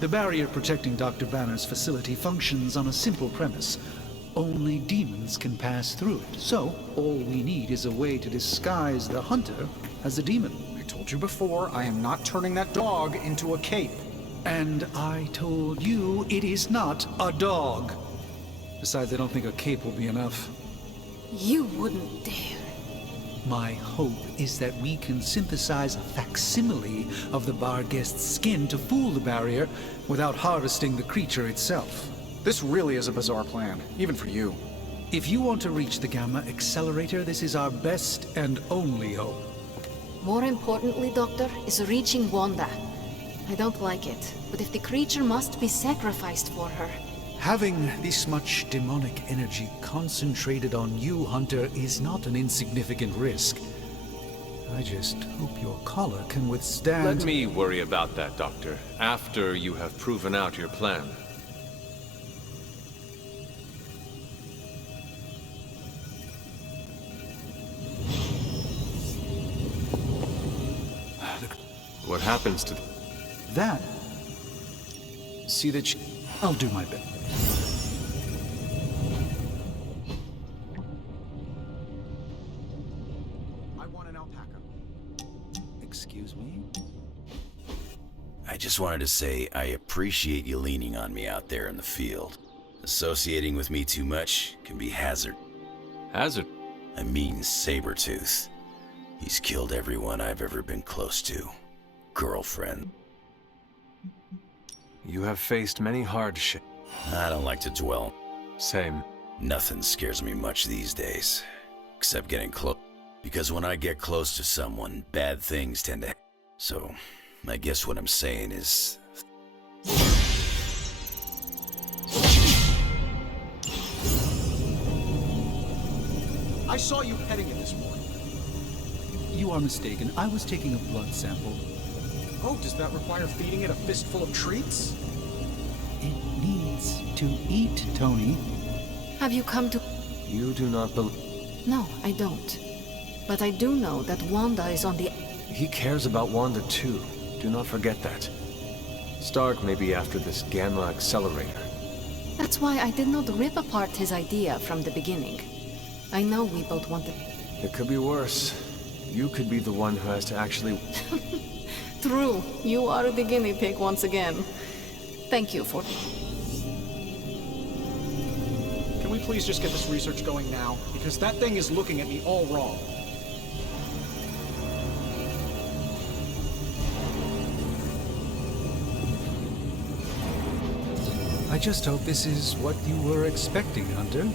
The barrier protecting Dr. Banner's facility functions on a simple premise. Only demons can pass through it, so all we need is a way to disguise the hunter as a demon. I told you before, I am not turning that dog into a cape. And I told you it is not a dog. Besides, I don't think a cape will be enough. You wouldn't dare. My hope is that we can synthesize a facsimile of the bar guest's skin to fool the barrier without harvesting the creature itself. This really is a bizarre plan, even for you. If you want to reach the Gamma Accelerator, this is our best and only hope. More importantly, Doctor, is reaching Wanda. I don't like it, but if the creature must be sacrificed for her... Having this much demonic energy concentrated on you, Hunter, is not an insignificant risk. I just hope your collar can withstand... Let me worry about that, Doctor, after you have proven out your plan. What happens to... That? See that I'll do my best. I want an alpaca. Excuse me? I just wanted to say I appreciate you leaning on me out there in the field. Associating with me too much can be hazard. Hazard? I mean Sabretooth. He's killed everyone I've ever been close to. Girlfriend. You have faced many hardships. I don't like to dwell. Same. Nothing scares me much these days, except getting close. Because when I get close to someone, bad things tend to... So, I guess what I'm saying is... I saw you petting it this morning. You are mistaken. I was taking a blood sample. Oh, does that require feeding it a fistful of treats? It needs to eat, Tony. Have you come to... You do not believe... No, I don't. But I do know that Wanda is on the... He cares about Wanda too. Do not forget that. Stark may be after this Gamma Accelerator. That's why I did not rip apart his idea from the beginning. I know we both wanted... It could be worse. You could be the one who has to actually... True. You are the guinea pig once again. Thank you for... Can we please just get this research going now? Because that thing is looking at me all wrong. I just hope this is what you were expecting, Hunter.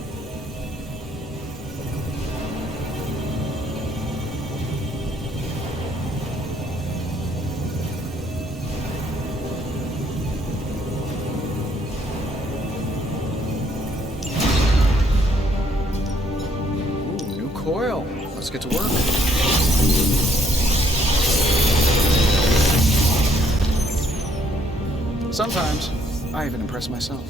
Coil. Let's get to work. Sometimes, I even impress myself.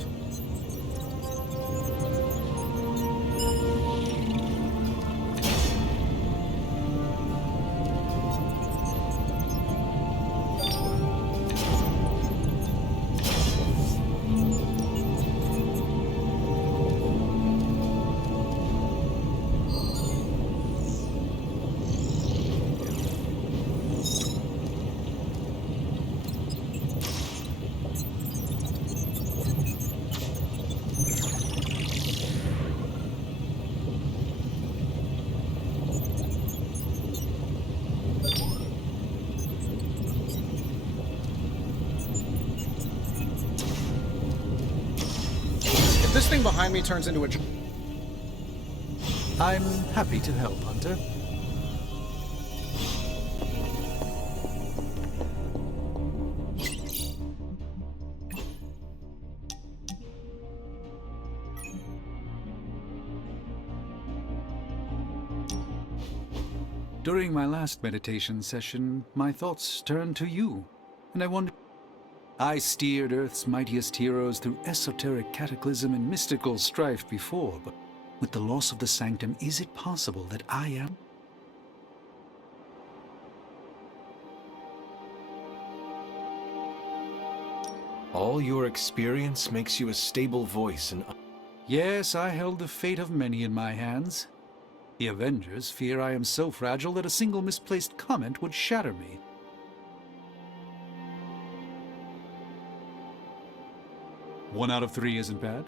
this thing behind me turns into a... I'm happy to help, Hunter. During my last meditation session, my thoughts turned to you, and I wondered... I steered Earth's mightiest heroes through esoteric cataclysm and mystical strife before, but with the loss of the Sanctum, is it possible that I am? All your experience makes you a stable voice and... Yes, I held the fate of many in my hands. The Avengers fear I am so fragile that a single misplaced comment would shatter me. One out of 3 isn't bad.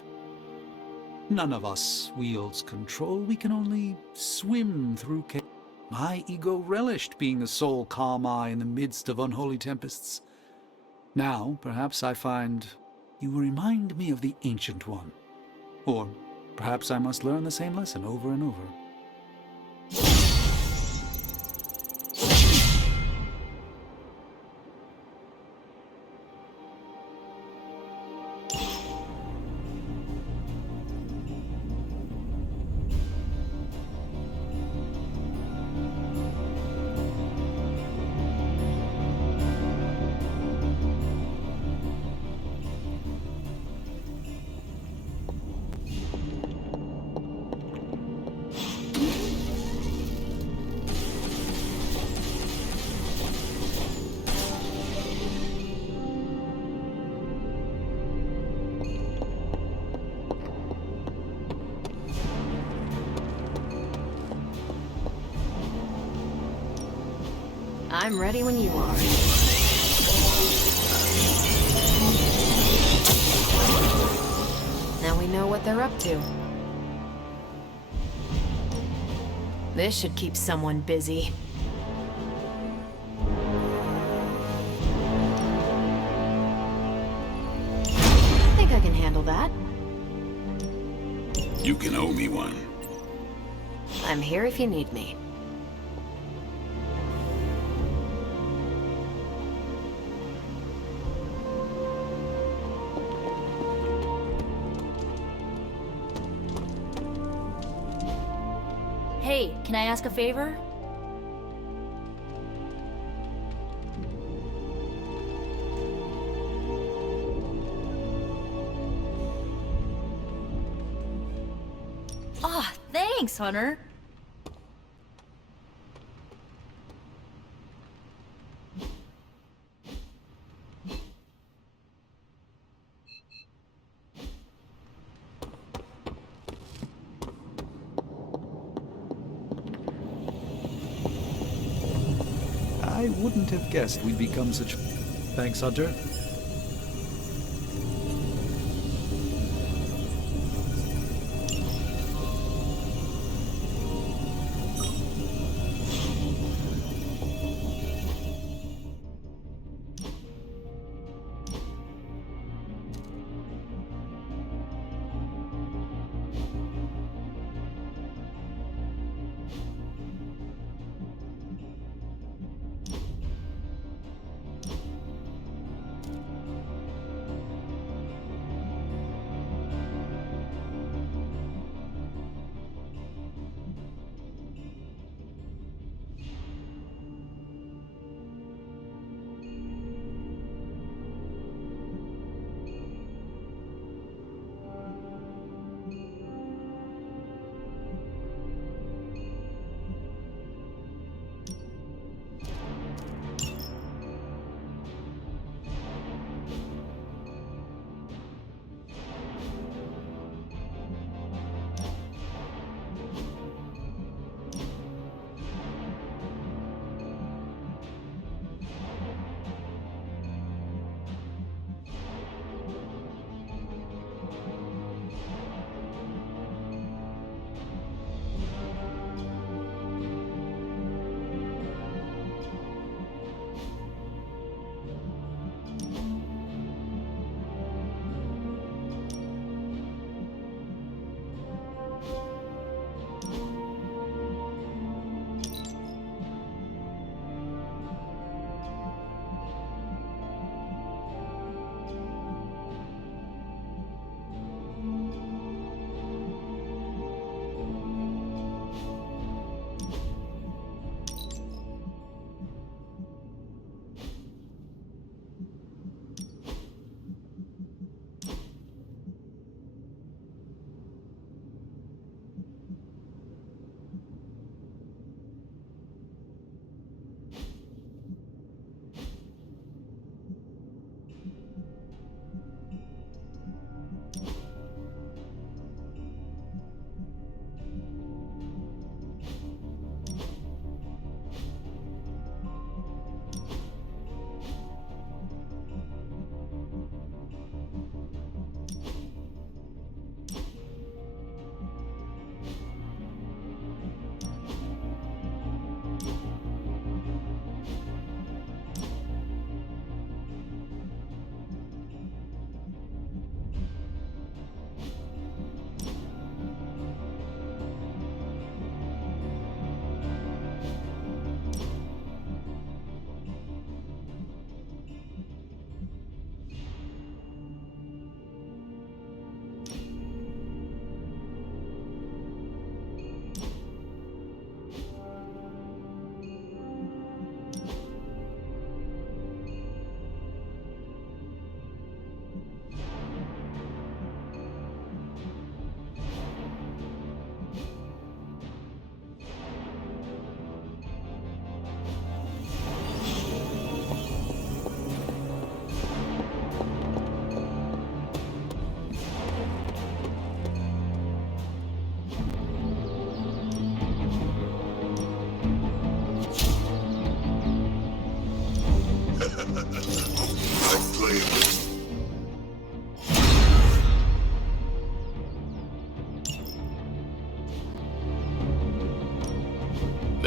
None of us wields control. We can only swim through chaos. My ego relished being the sole calm eye in the midst of unholy tempests. Now, perhaps I find you remind me of the Ancient One. Or perhaps I must learn the same lesson over and over. I'm ready when you are. Now we know what they're up to. This should keep someone busy. I think I can handle that. You can owe me one. I'm here if you need me. Hey, can I ask a favor? Ah, thanks, Hunter. I wouldn't have guessed we'd become such... Thanks, Hunter.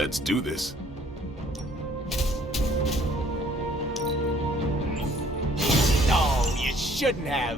Let's do this. No, you shouldn't have.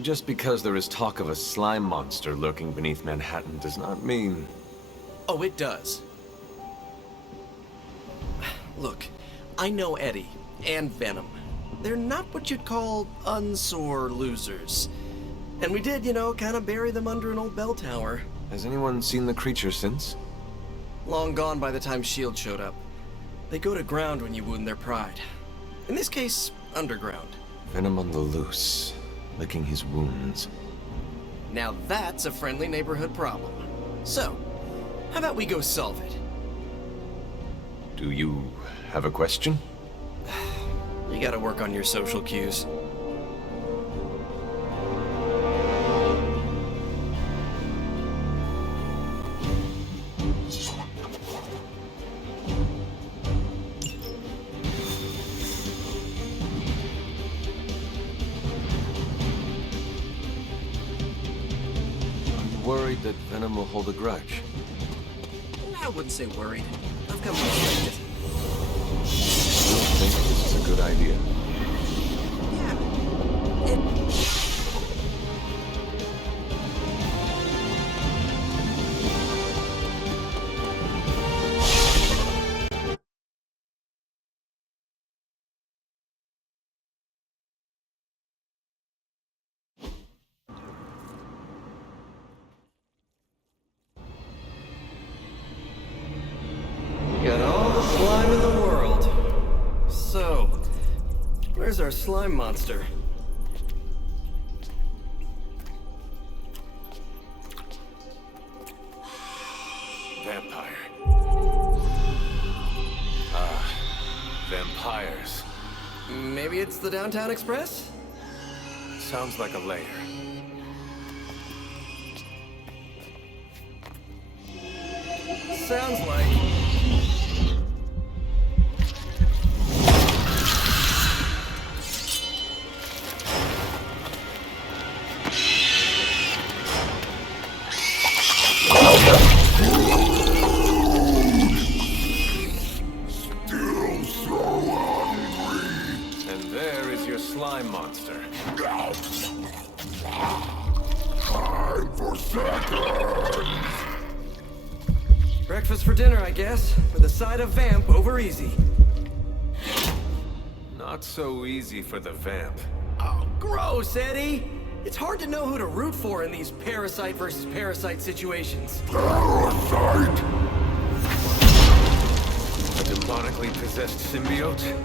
Just because there is talk of a slime monster lurking beneath Manhattan does not mean... Oh, it does. Look, I know Eddie and Venom. They're not what you'd call unsore losers. And we did, you know, kind of bury them under an old bell tower. Has anyone seen the creature since? Long gone by the time S.H.I.E.L.D. showed up. They go to ground when you wound their pride. In this case, underground. Venom on the loose, licking his wounds. Now that's a friendly neighborhood problem. So, how about we go solve it? Do you have a question? You gotta work on your social cues. Worried that Venom will hold a grudge? I wouldn't say worried. I've come to expect it. I don't think this is a good idea. Got all the slime in the world. So, where's our slime monster? Vampire. Vampires. Maybe it's the Downtown Express? Sounds like a lair. Sounds like... Still so hungry. And there is your slime monster. Time for seconds. Breakfast for dinner, I guess, with a side of vamp over easy. Not so easy for the vamp. Oh, gross, Eddie! It's hard to know who to root for in these parasite versus parasite situations. Parasite? A demonically possessed symbiote?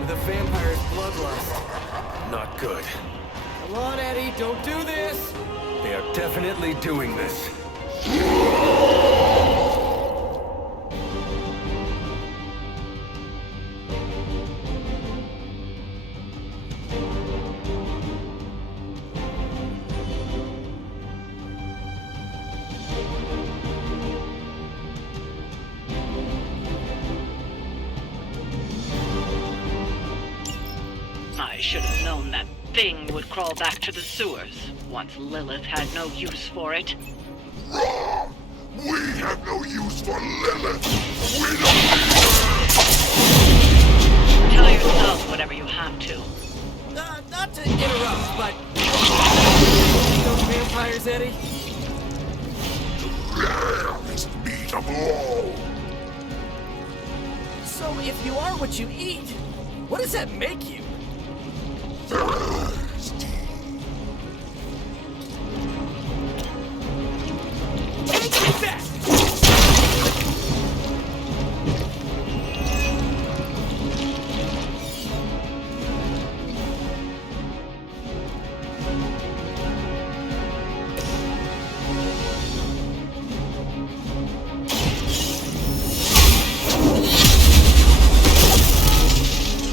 With a vampire's bloodlust. Not good. Come on, Eddie, don't do this! They are definitely doing this. I should have known that thing would crawl back to the sewers once Lilith had no use for it. Wrong! We have no use for Lilith! We don't need her! Tell yourself whatever you have to. Not to interrupt, but... those vampires, Eddie? Rare is meat of all! So if you are what you eat, what does that make you? Thirsty. Take me back!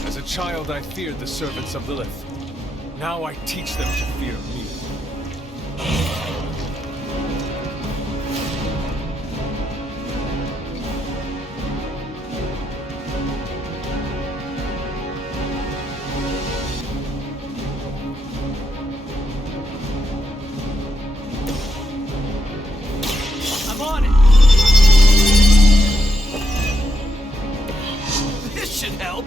As a child, I feared the servants of Lilith. Now I teach them to fear me. I'm on it! This should help!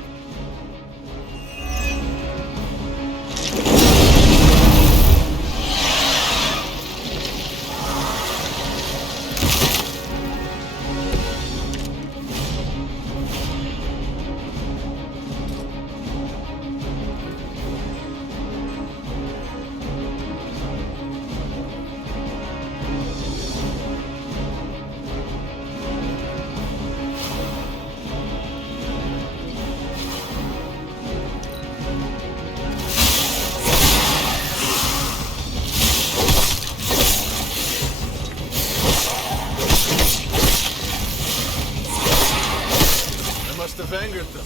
Have angered them.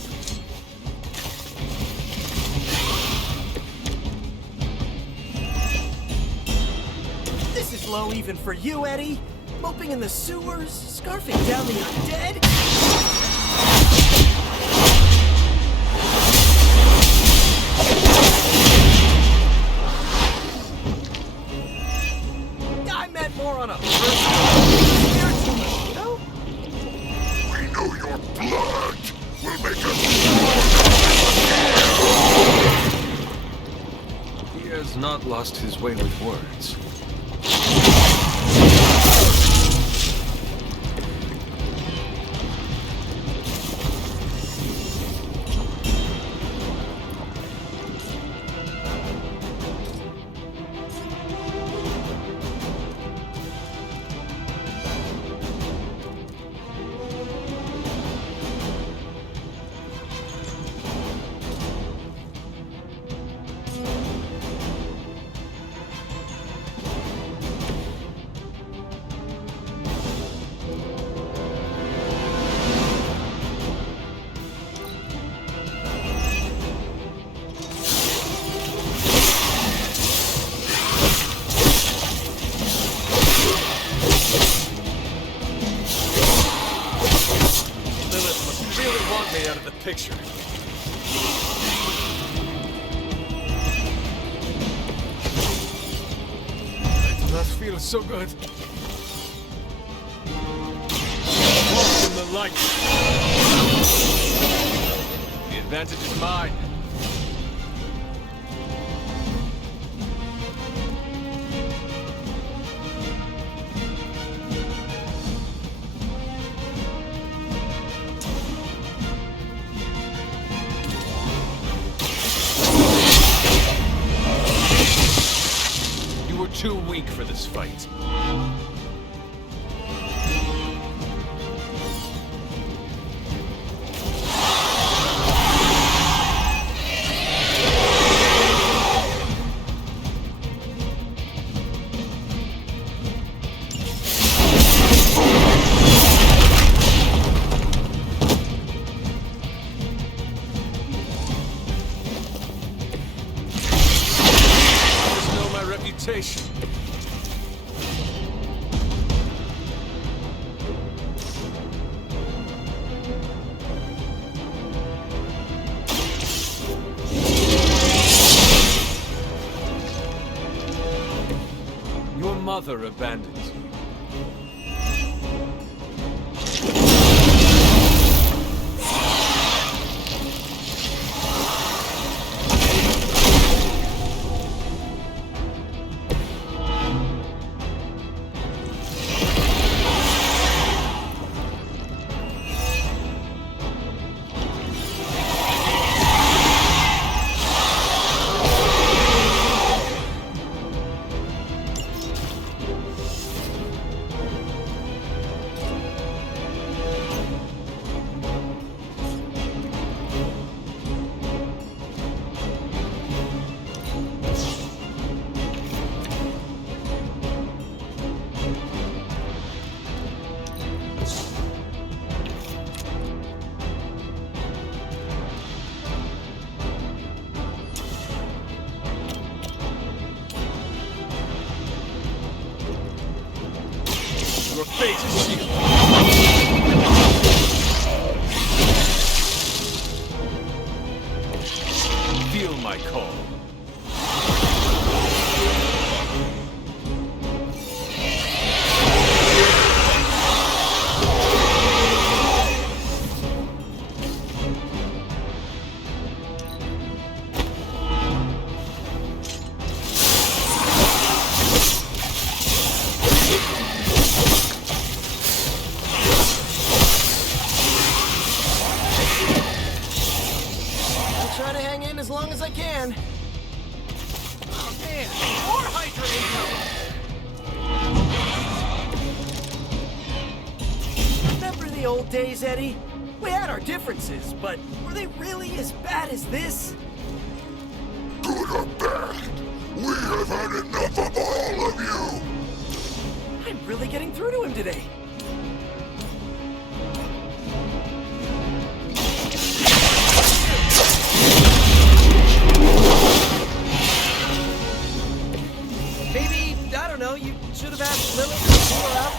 This is low even for you, Eddie. Moping in the sewers, scarfing down the undead. I meant more on a personal, spiritual level, you know? We know your blood will make us He has not lost his way with words. Picture. I do not feel so good. Lost in the light. The advantage is mine. Too weak for this fight. Just know my reputation. Your mother abandoned you. Your fate is sealed. Feel my call. I'll try to hang in as long as I can. Oh man, more Hydra incoming! Remember the old days, Eddie? We had our differences, but were they really as bad as this? Good or bad, we have had enough of all of you! I'm really getting through to him today. Maybe, I don't know, you should have asked Lilith to pull her out.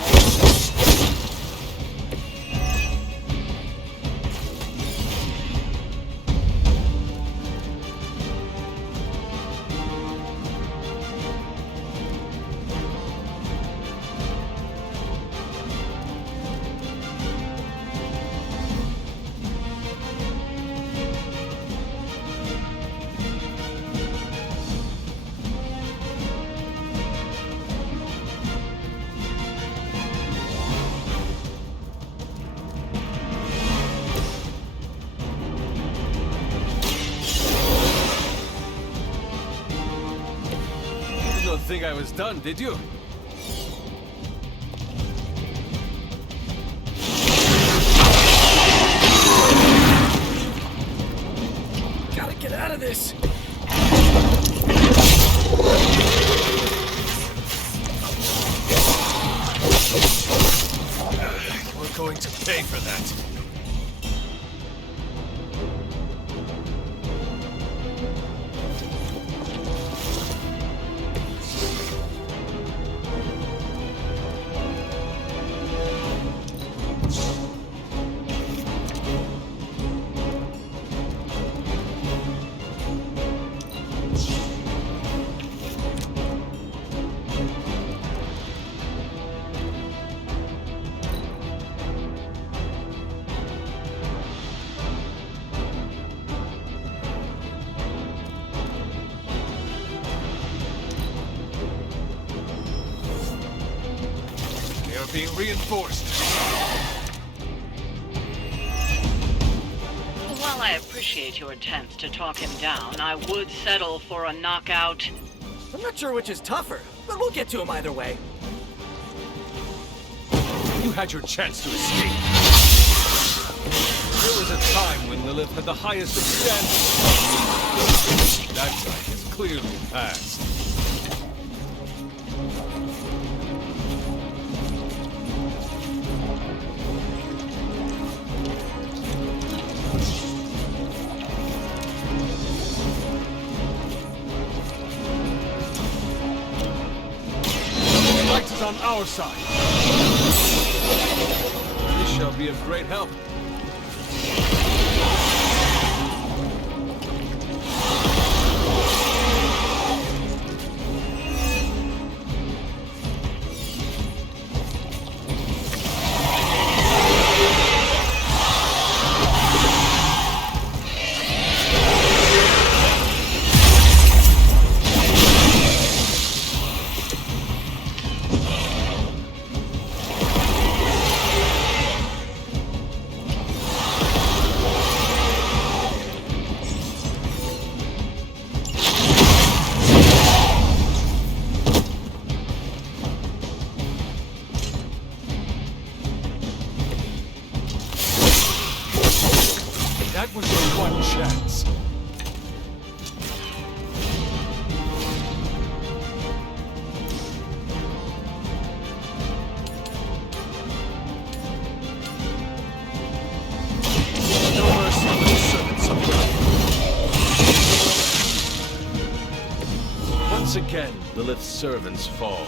Think I was done, did you? Gotta get out of this. We're going to pay for that. Being reinforced. While I appreciate your attempts to talk him down, I would settle for a knockout. I'm not sure which is tougher, but we'll get to him either way. You had your chance to escape. There was a time when Lilith had the highest of standards. That time has clearly passed. On our side. This shall be of great help. That was your one chance. No mercy for the servants of Lilith. Once again, Lilith's servants fall.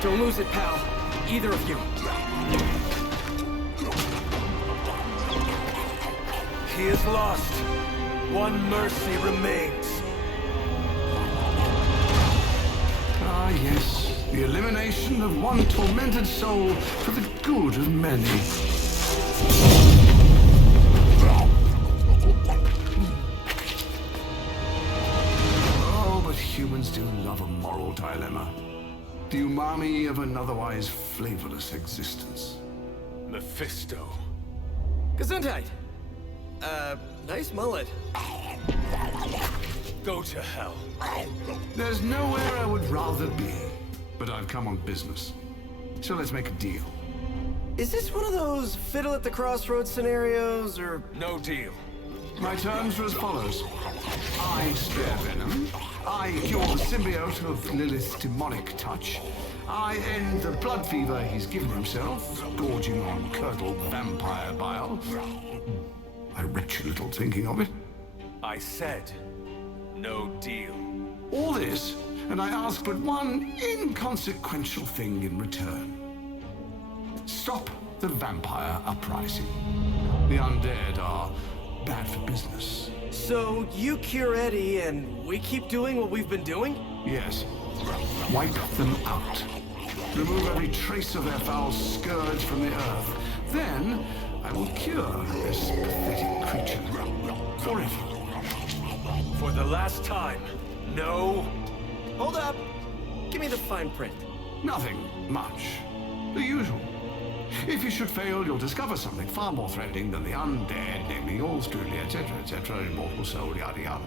Don't lose it, pal. Either of you. He is lost. One mercy remains. Ah, yes. The elimination of one tormented soul for the good of many. Oh, but humans do love a moral dilemma. The umami of an otherwise flavorless existence. Mephisto. Gesundheit! Nice mullet. Go to hell. There's nowhere I would rather be, but I've come on business. So let's make a deal. Is this one of those fiddle at the crossroads scenarios, or...? No deal. My terms are as follows. I spare Venom. I cure the symbiote of Lilith's demonic touch. I end the blood fever he's given himself, gorging on curdled vampire bile. I retch a little thinking of it. I said, no deal. All this, and I ask but one inconsequential thing in return. Stop the vampire uprising. The undead are bad for business. So you cure Eddie, and we keep doing what we've been doing? Yes. Wipe them out. Remove every trace of their foul scourge from the earth. Then, I will cure this pathetic creature. Forever. For the last time, no. Hold up. Give me the fine print. Nothing much. The usual. If you should fail, you'll discover something far more threatening than the undead, namely yours truly, etc., immortal soul, yada yada.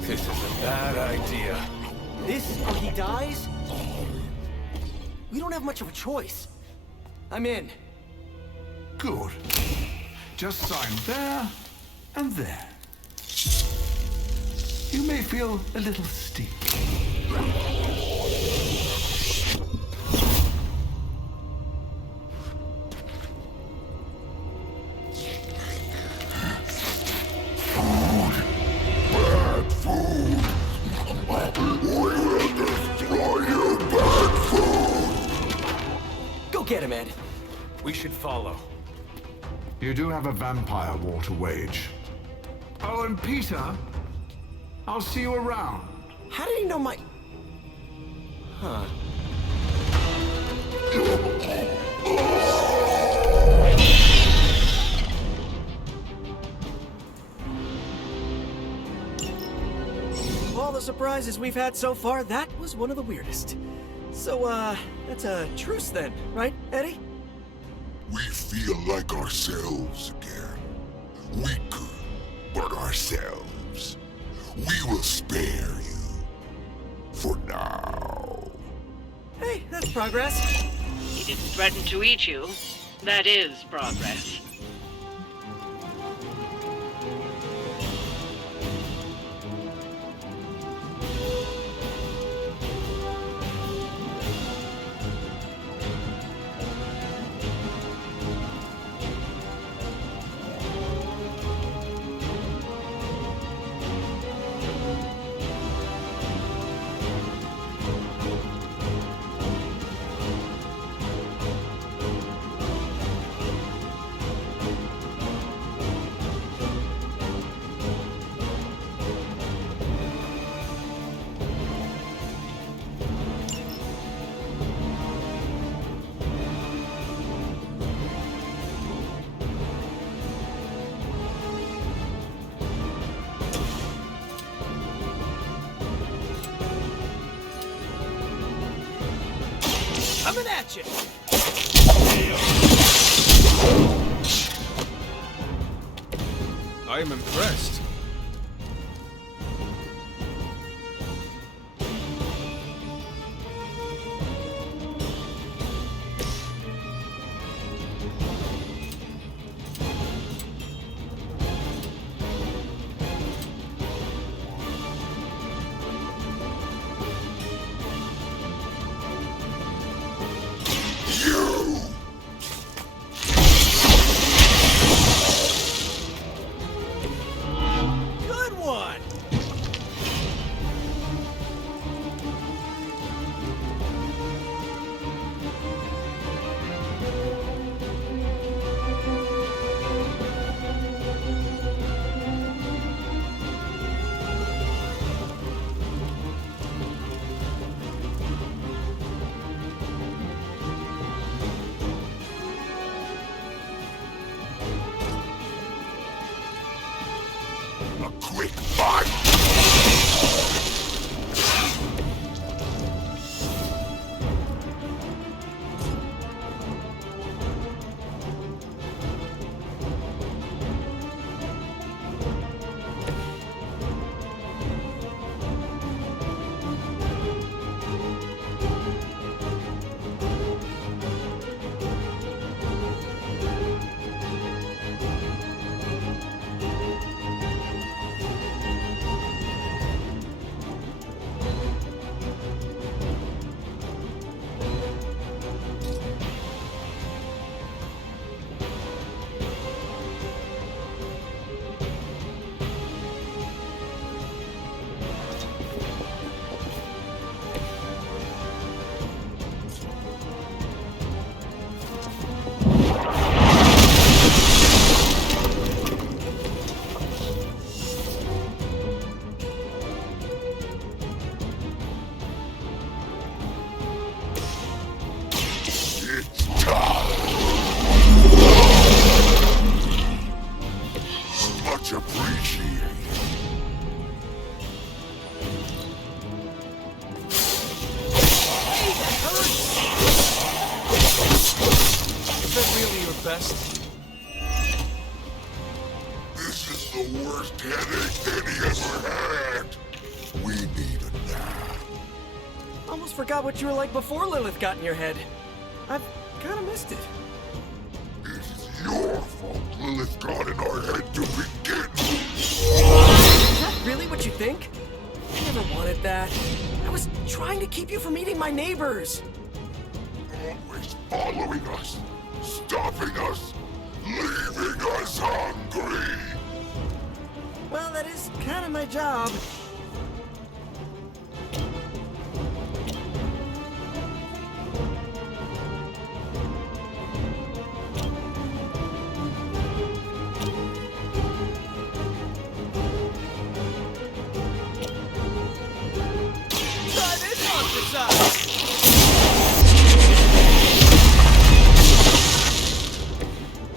This is a bad idea. This, or he dies? We don't have much of a choice. I'm in. Good. Just sign there and there. You may feel a little steep. Bad food! We will destroy your bad food! Go get him, Ed. We should follow. You do have a vampire war to wage. Oh, and Peter, I'll see you around. How did he know my... Huh. Of all the surprises we've had so far, that was one of the weirdest. So, that's a truce then, right, Eddie? We feel like ourselves again. Weaker, but ourselves. We will spare you. For now. Hey, that's progress. He didn't threaten to eat you. That is progress. Coming at you! I am impressed. rest? This is the worst headache Eddie ever had. We need a nap. Almost forgot what you were like before Lilith got in your head. I've kind of missed it. It's your fault Lilith got in our head to begin with. Is that really what you think? I never wanted that. I was trying to keep you from eating my neighbors. Always following us, stopping us, leaving us hungry. Well, that is kind of my job.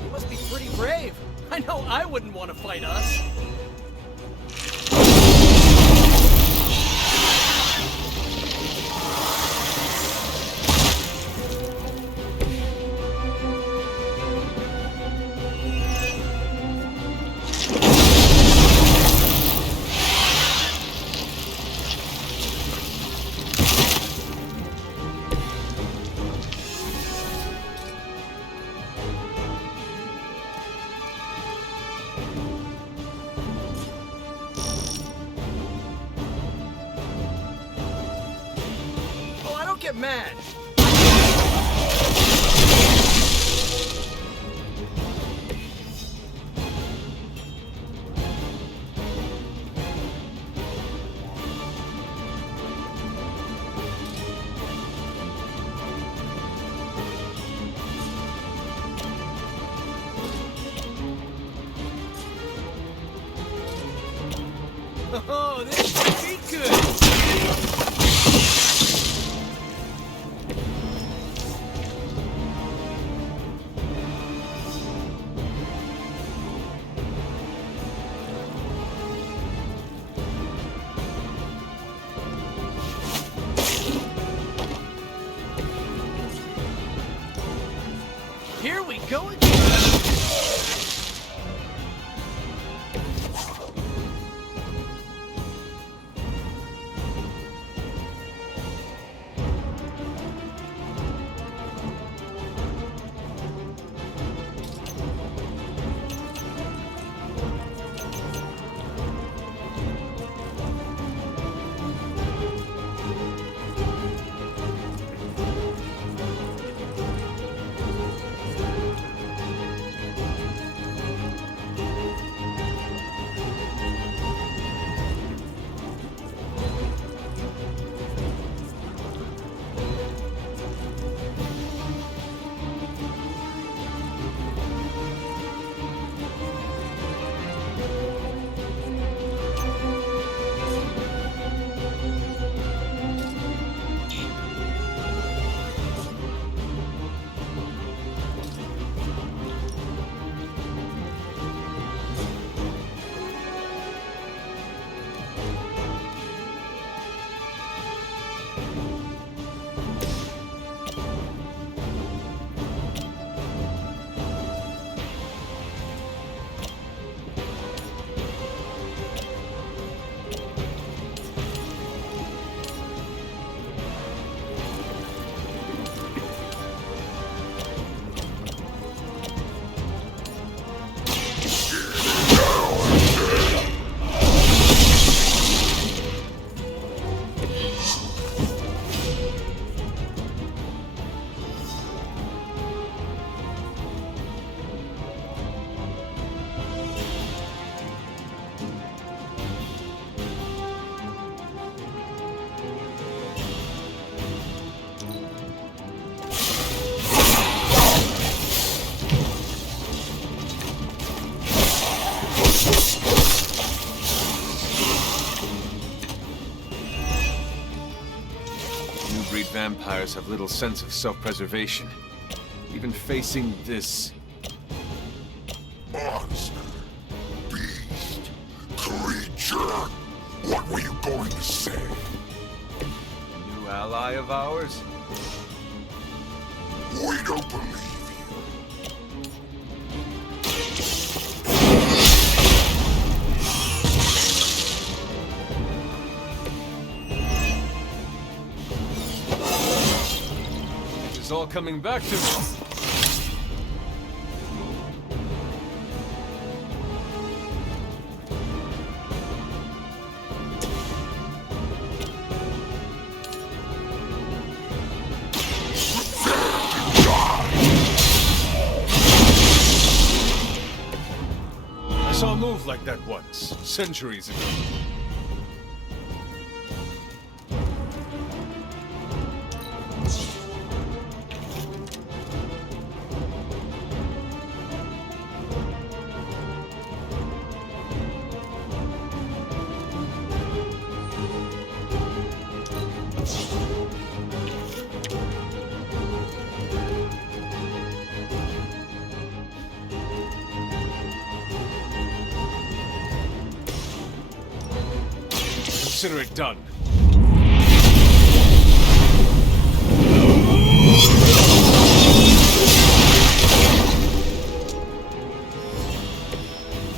You must be pretty brave. I know I wouldn't want to fight us. Get mad. Oh, this should be good. Here we go again. New-breed vampires have little sense of self-preservation. Even facing this... Monster, beast, creature. What were you going to say? New ally of ours? We don't believe you. It's all coming back to me. I saw a move like that once, centuries ago. Consider it done.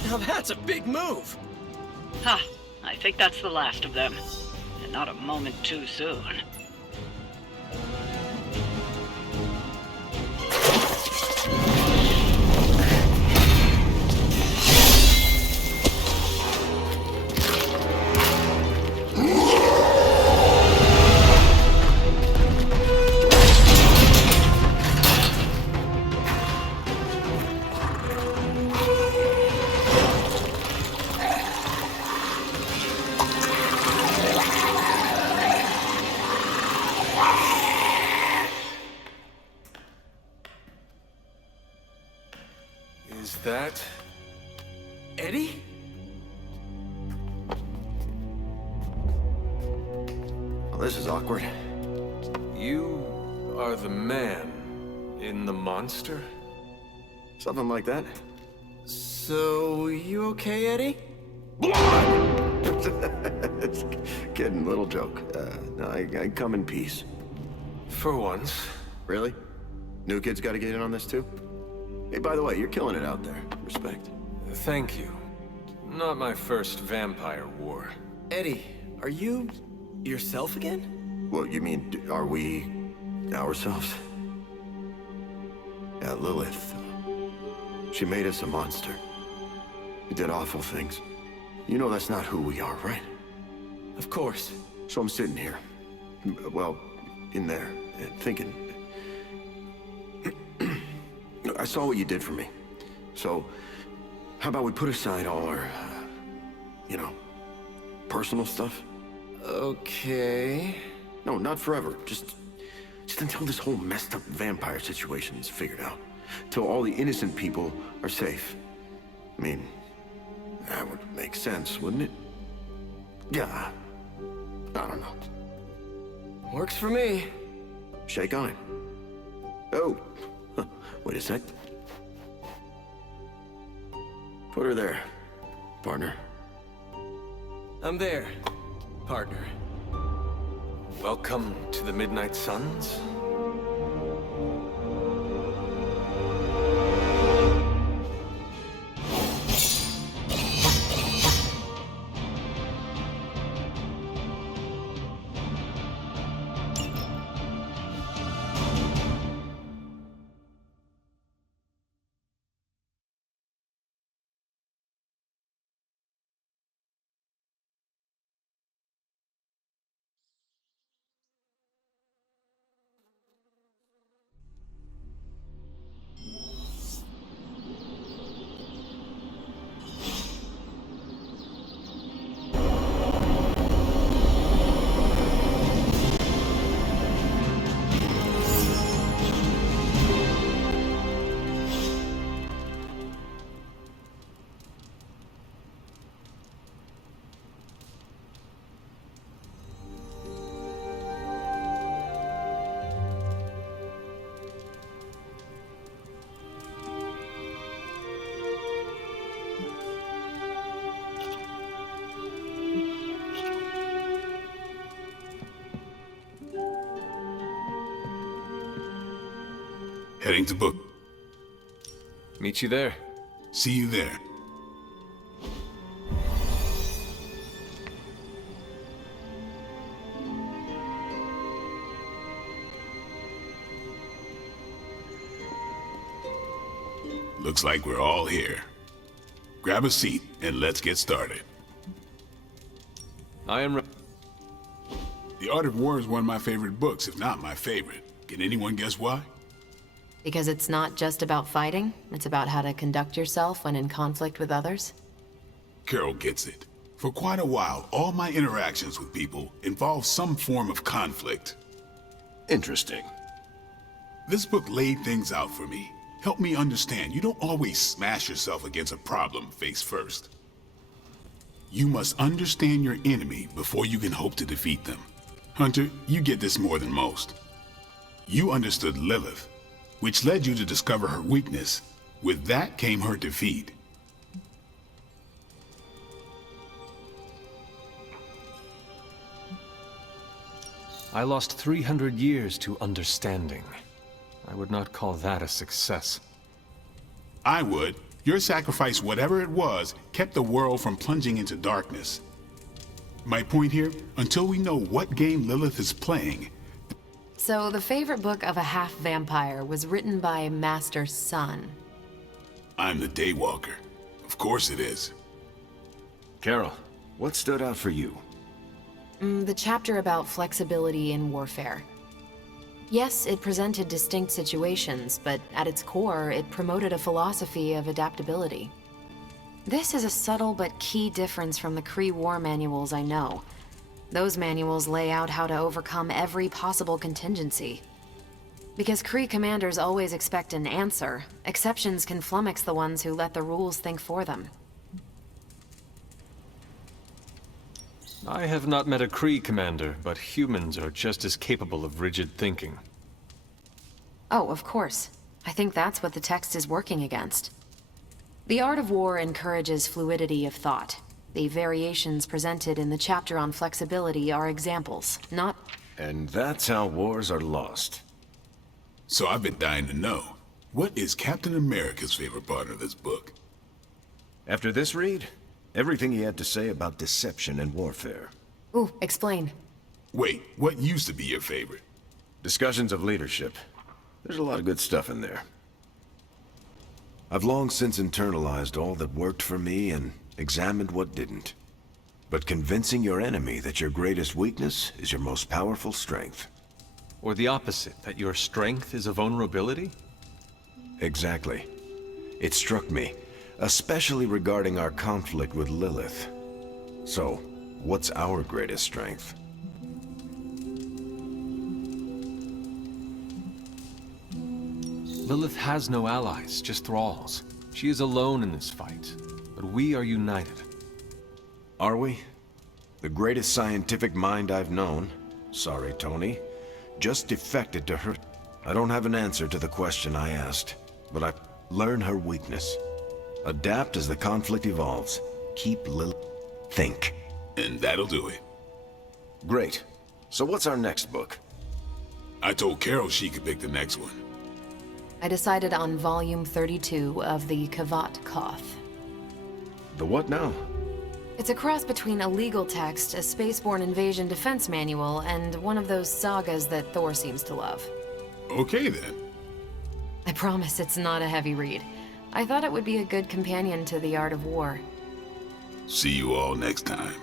Now that's a big move. Ha! I think that's the last of them. And not a moment too soon. Is that... Eddie? Well, this is awkward. You are the man in the monster? Something like that. So, you okay, Eddie? Kidding, little joke. No, I come in peace. For once. Really? New kids gotta get in on this too? Hey, by the way, you're killing it out there. Respect. Thank you. Not my first vampire war. Eddie, are you yourself again? Well, you mean, are we ourselves? Yeah, Lilith. She made us a monster. We did awful things. You know that's not who we are, right? Of course. So I'm sitting here. Well, in there, thinking. I saw what you did for me. So, how about we put aside all our, personal stuff? Okay. No, not forever. Just until this whole messed up vampire situation is figured out. Till all the innocent people are safe. I mean, that would make sense, wouldn't it? Yeah. I don't know. Works for me. Shake on it. Oh. Wait a sec. Put her there, partner. I'm there, partner. Welcome to the Midnight Suns? Heading to book. Meet you there. See you there. looks like we're all here. Grab a seat and let's get started. I am ready. The Art of War is one of my favorite books, if not my favorite. Can anyone guess why? Because it's not just about fighting, it's about how to conduct yourself when in conflict with others? Carol gets it. For quite a while, all my interactions with people involve some form of conflict. Interesting. This book laid things out for me. Helped me understand you don't always smash yourself against a problem face first. You must understand your enemy before you can hope to defeat them. Hunter, you get this more than most. You understood Lilith, which led you to discover her weakness. With that came her defeat. I lost 300 years to understanding. I would not call that a success. I would. Your sacrifice, whatever it was, kept the world from plunging into darkness. My point here, until we know what game Lilith is playing... So the favorite book of a half-vampire was written by Master's son. I'm the Daywalker. Of course it is. Carol, what stood out for you? The chapter about flexibility in warfare. Yes, it presented distinct situations, but at its core, it promoted a philosophy of adaptability. This is a subtle but key difference from the Kree war manuals I know. Those manuals lay out how to overcome every possible contingency. Because Kree commanders always expect an answer, exceptions can flummox the ones who let the rules think for them. I have not met a Kree commander, but humans are just as capable of rigid thinking. Oh, of course. I think that's what the text is working against. The Art of War encourages fluidity of thought. The variations presented in the chapter on flexibility are examples, not... And that's how wars are lost. So I've been dying to know, what is Captain America's favorite part of this book? After this read, everything he had to say about deception and warfare. Ooh, explain. Wait, what used to be your favorite? Discussions of leadership. There's a lot of good stuff in there. I've long since internalized all that worked for me and examined what didn't. But convincing your enemy that your greatest weakness is your most powerful strength. Or the opposite, that your strength is a vulnerability? Exactly. It struck me, especially regarding our conflict with Lilith. So, what's our greatest strength? Lilith has no allies, just thralls. She is alone in this fight, but we are united. Are we? The greatest scientific mind I've known, sorry Tony, just defected to her. I don't have an answer to the question I asked, but I learn her weakness. Adapt as the conflict evolves. Keep Lilith. Think. And that'll do it. Great. So what's our next book? I told Carol she could pick the next one. I decided on volume 32 of the Kavat Koth. The what now? It's a cross between a legal text, a spaceborne invasion defense manual, and one of those sagas that Thor seems to love. Okay then. I promise it's not a heavy read. I thought it would be a good companion to The Art of War. See you all next time.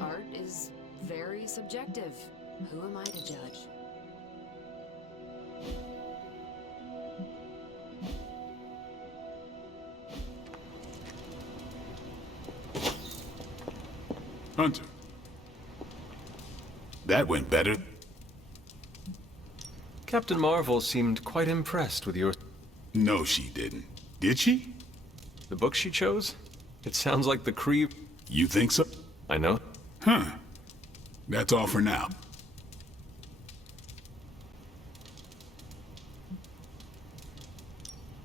Art is very subjective. Who am I to judge? Hunter. That went better. Captain Marvel seemed quite impressed with your... No, she didn't. Did she? The book she chose? It sounds like the Kree... You think so? I know. Huh. That's all for now.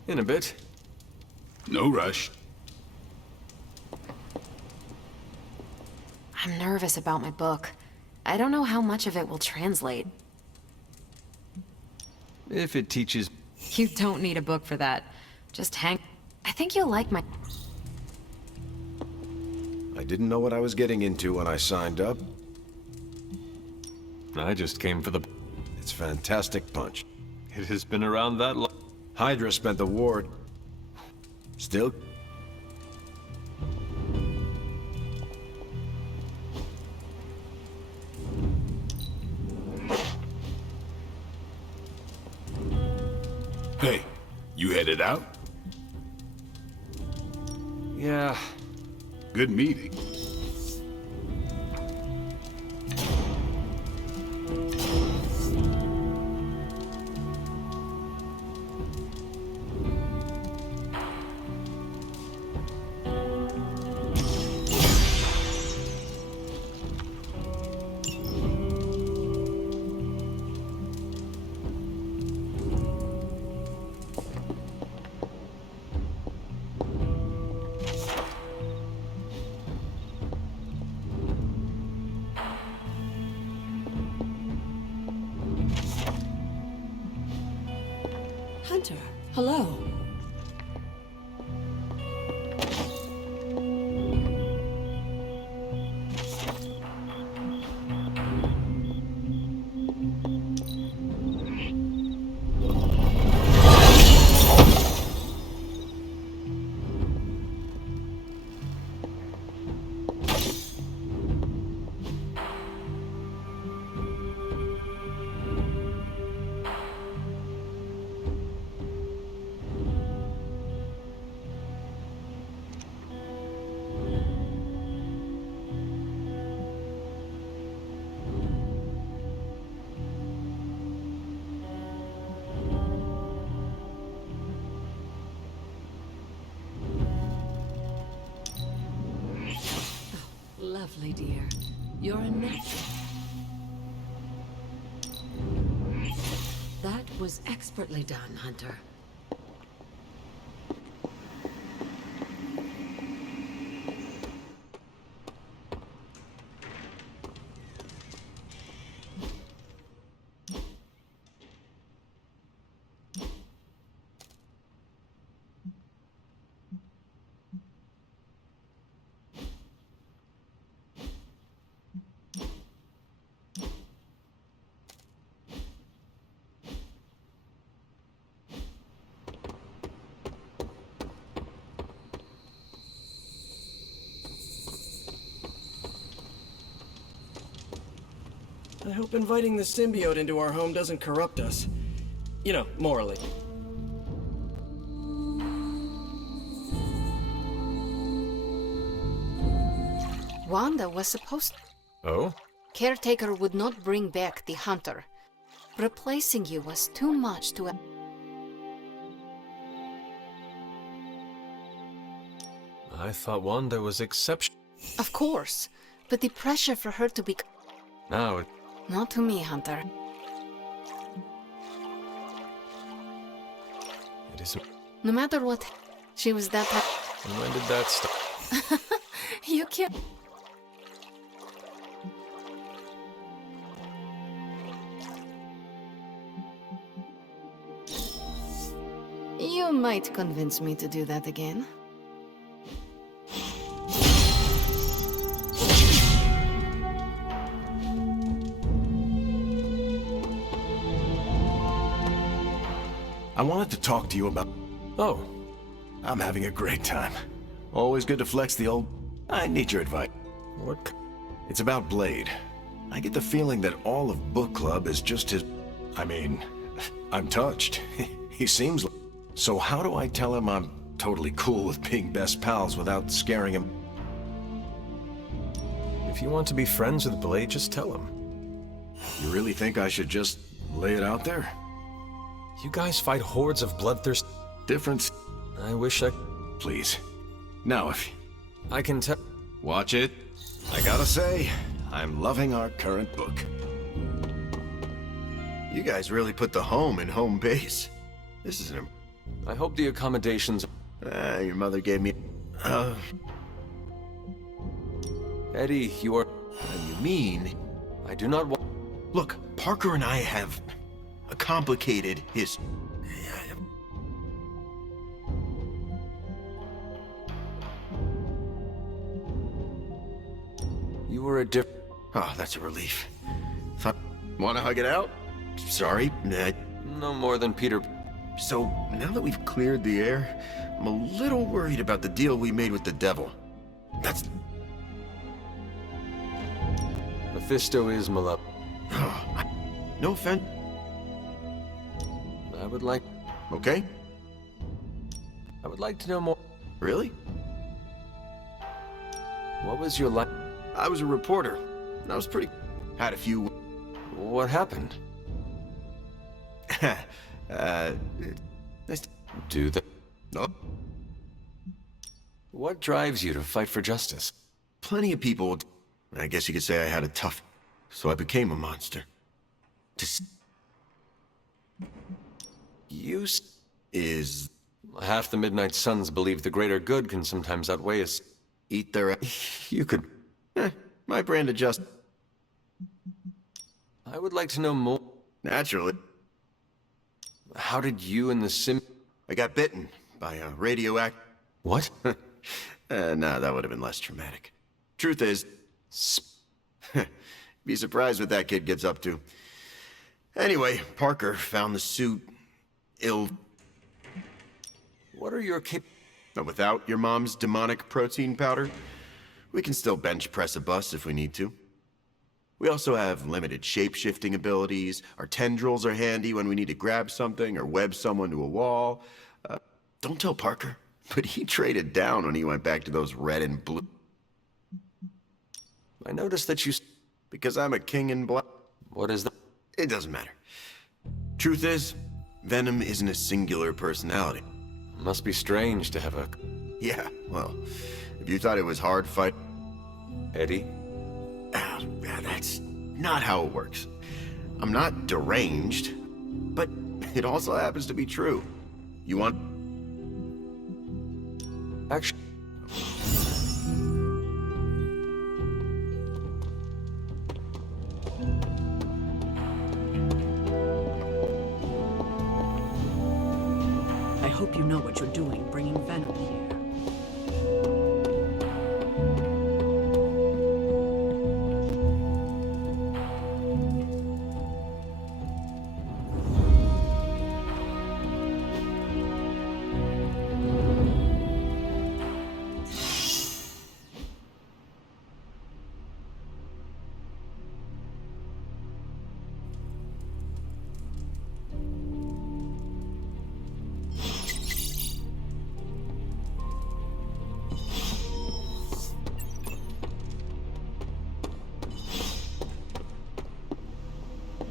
In a bit. No rush. I'm nervous about my book. I don't know how much of it will translate. If it teaches... You don't need a book for that. Just hang... I think you'll like my... I didn't know what I was getting into when I signed up. I just came for the... It's fantastic punch. It has been around that long. Hydra spent the war... Still... Hey, you headed out? Yeah. Good meeting. Hunter, hello. Lovely, dear. You're a natural. That was expertly done, Hunter. I hope inviting the symbiote into our home doesn't corrupt us. You know, morally. Wanda was supposed... Oh? Caretaker would not bring back the Hunter. Replacing you was too much to... I thought Wanda was exception. Of course, but the pressure for her to be... Now it... Not to me, Hunter. It isn't... No matter what, she was that type... And when did that start? You can't... You might convince me to do that again. I wanted to talk to you about... Oh. I'm having a great time. Always good to flex the old... I need your advice. What? It's about Blade. I get the feeling that all of Book Club is just his... I mean, I'm touched. He seems like... So how do I tell him I'm totally cool with being best pals without scaring him? If you want to be friends with Blade, just tell him. You really think I should just lay it out there? You guys fight hordes of bloodthirst... Difference. I wish I... Please. Now if... I can tell... Watch it. I gotta say, I'm loving our current book. You guys really put the home in home base. This is an... I hope the accommodations... your mother gave me... Eddie, you are... You mean... I do not want... Look, Parker and I have a complicated history. You were a Oh, that's a relief. Wanna hug it out? Sorry, no more than Peter... So, now that we've cleared the air, I'm a little worried about the deal we made with the devil. That's... Mephisto is Malep. No offense. I would like... Okay? I would like to know more. Really? What was your life? I was a reporter, and I was pretty... Had a few... What happened? Nice to... Do the... No. What drives you to fight for justice? Plenty of people... I guess you could say I had a tough... So I became a monster. You... Is... Half the Midnight Suns believe the greater good can sometimes outweigh us. Eat their... You could... my brand adjust... I would like to know more. Naturally. How did you and the sim... I got bitten by a radioactive... What? No, that would have been less traumatic. Truth is... Be surprised what that kid gets up to. Anyway, Parker found the suit... What are your But without your mom's demonic protein powder, we can still bench press a bus if we need to. We also have limited shape-shifting abilities. Our tendrils are handy when we need to grab something or web someone to a wall. Don't tell Parker, but he traded down when he went back to those red and blue. I noticed that you... Because I'm a king in black. What is that? It doesn't matter. Truth is, Venom isn't a singular personality. Must be strange to have a... Yeah, well, if you thought it was hard fight... Eddie? That's not how it works. I'm not deranged, but it also happens to be true. You want... Actually... I hope you know what you're doing, bringing Venom here.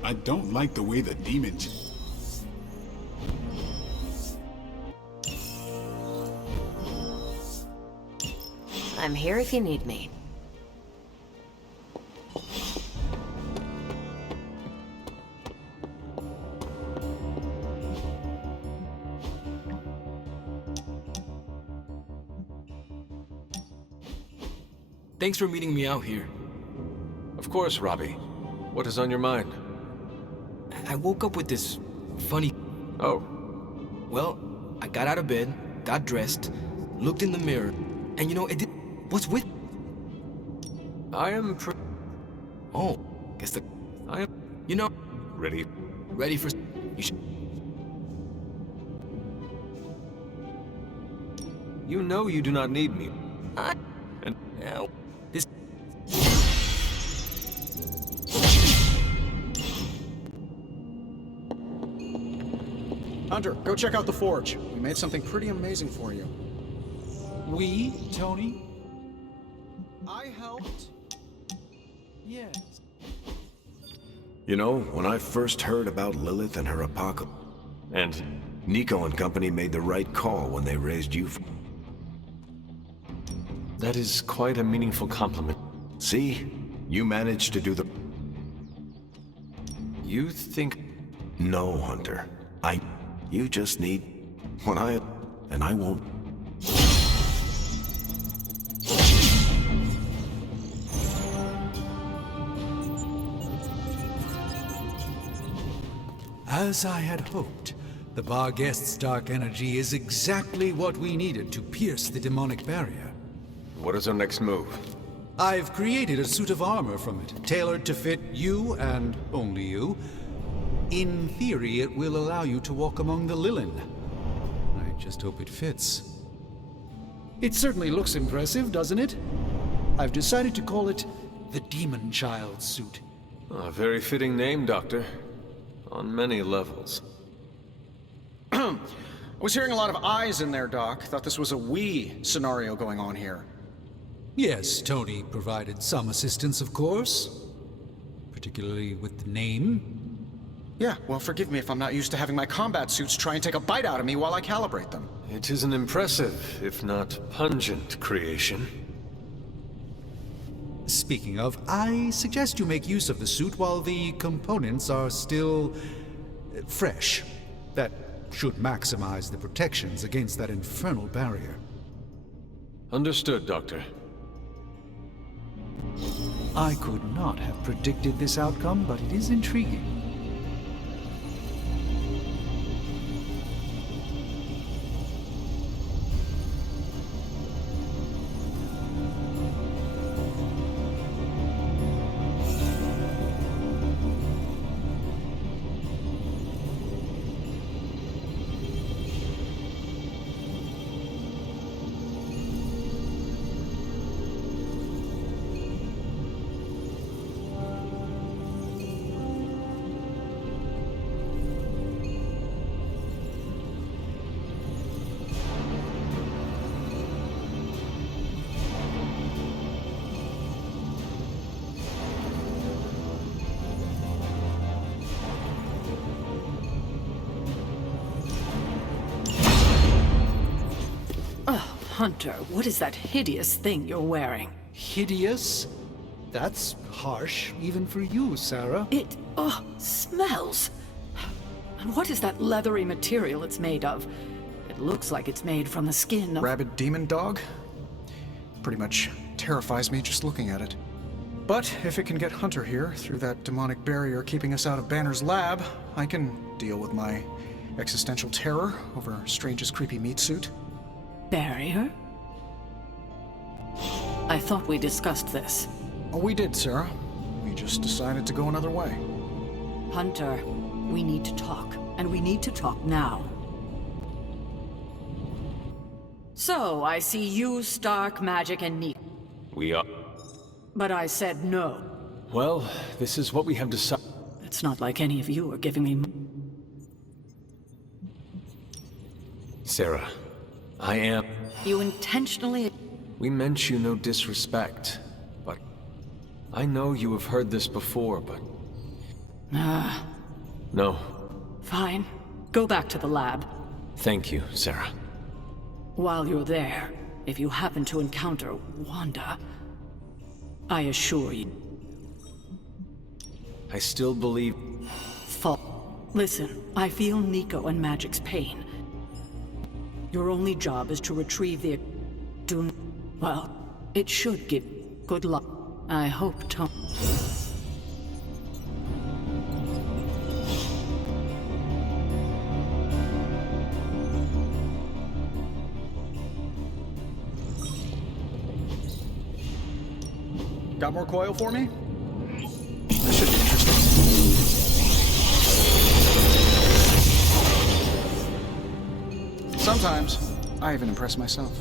I don't like the way the demon... I'm here if you need me. Thanks for meeting me out here. Of course, Robbie. What is on your mind? I woke up with this funny... Oh. Well, I got out of bed, got dressed, looked in the mirror, and you know, it did... What's with... I am Oh, guess the... I am... You know... Ready for... You should... You know you do not need me. And... Now, this... Hunter, go check out the forge. We made something pretty amazing for you. We, Tony? I helped. Yes. You know, when I first heard about Lilith and her apocalypse, And Nico and company made the right call when they raised you. that is quite a meaningful compliment. See? You managed to do the... You think... No, Hunter. You just need... And I won't... As I had hoped, the bar guest's dark energy is exactly what we needed to pierce the demonic barrier. What is our next move? I've created a suit of armor from it, tailored to fit you and only you. In theory, it will allow you to walk among the Lilin. I just hope it fits. It certainly looks impressive, doesn't it? I've decided to call it the Demon Child suit. A very fitting name, Doctor. On many levels. I was hearing a lot of eyes in there, Doc. Thought this was a we scenario going on here. Yes, Tony provided some assistance, of course. Particularly with the name. Yeah, well, forgive me if I'm not used to having my combat suits try and take a bite out of me while I calibrate them. It is an impressive, if not pungent, creation. Speaking of, I suggest you make use of the suit while the components are still... fresh. That should maximize the protections against that infernal barrier. Understood, Doctor. I could not have predicted this outcome, but it is intriguing. Hunter, what is that hideous thing you're wearing? Hideous? That's harsh, even for you, Sarah. It, smells. And what is that leathery material it's made of? It looks like it's made from the skin of... Rabid demon dog? Pretty much terrifies me just looking at it. But if it can get Hunter here, through that demonic barrier keeping us out of Banner's lab, I can deal with my existential terror over Strange's creepy meat suit. Barrier? I thought we discussed this. Oh, we did, Sarah. We just decided to go another way. Hunter, we need to talk, and we need to talk now. So, I see you, Stark, Magic, and Neat. We are... But I said no. Well, this is what we have decided. It's not like any of you are giving me... Sarah, I am... You intentionally... We meant you no disrespect, but... I know you have heard this before, but... No. Fine. Go back to the lab. Thank you, Sarah. While you're there, if you happen to encounter Wanda, I assure you... I still believe... Listen, I feel Nico and Magic's pain. Your only job is to retrieve the... Well, it should give... Good luck. I hope Tom... Got more coil for me? This should be interesting. Sometimes, I even impress myself.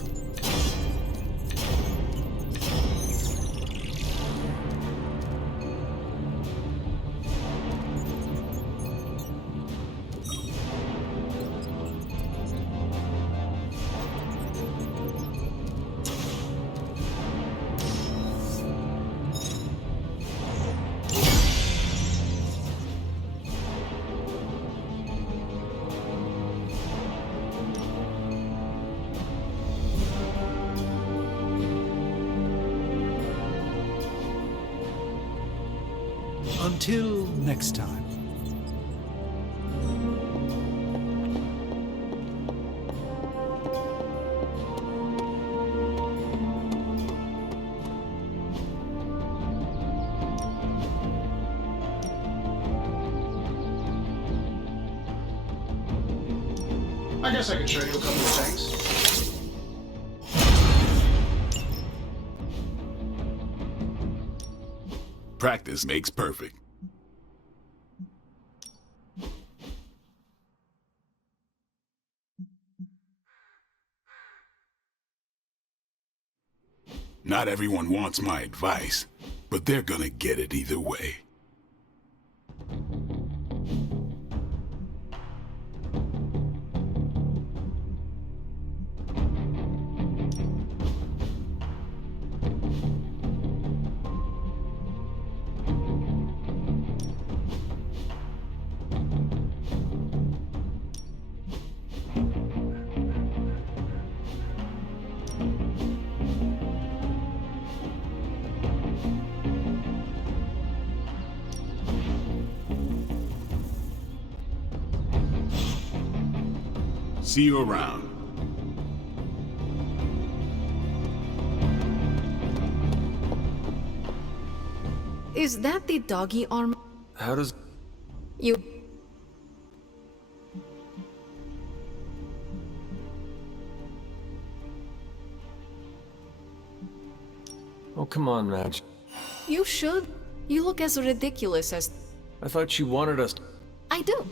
Until next time. I guess I could show you a couple of things. Practice makes perfect. Not everyone wants my advice, but they're gonna get it either way. See you around. Is that the doggy arm? How does... You... Oh, come on, Madge. You should. You look as ridiculous as... I thought you wanted us... I do.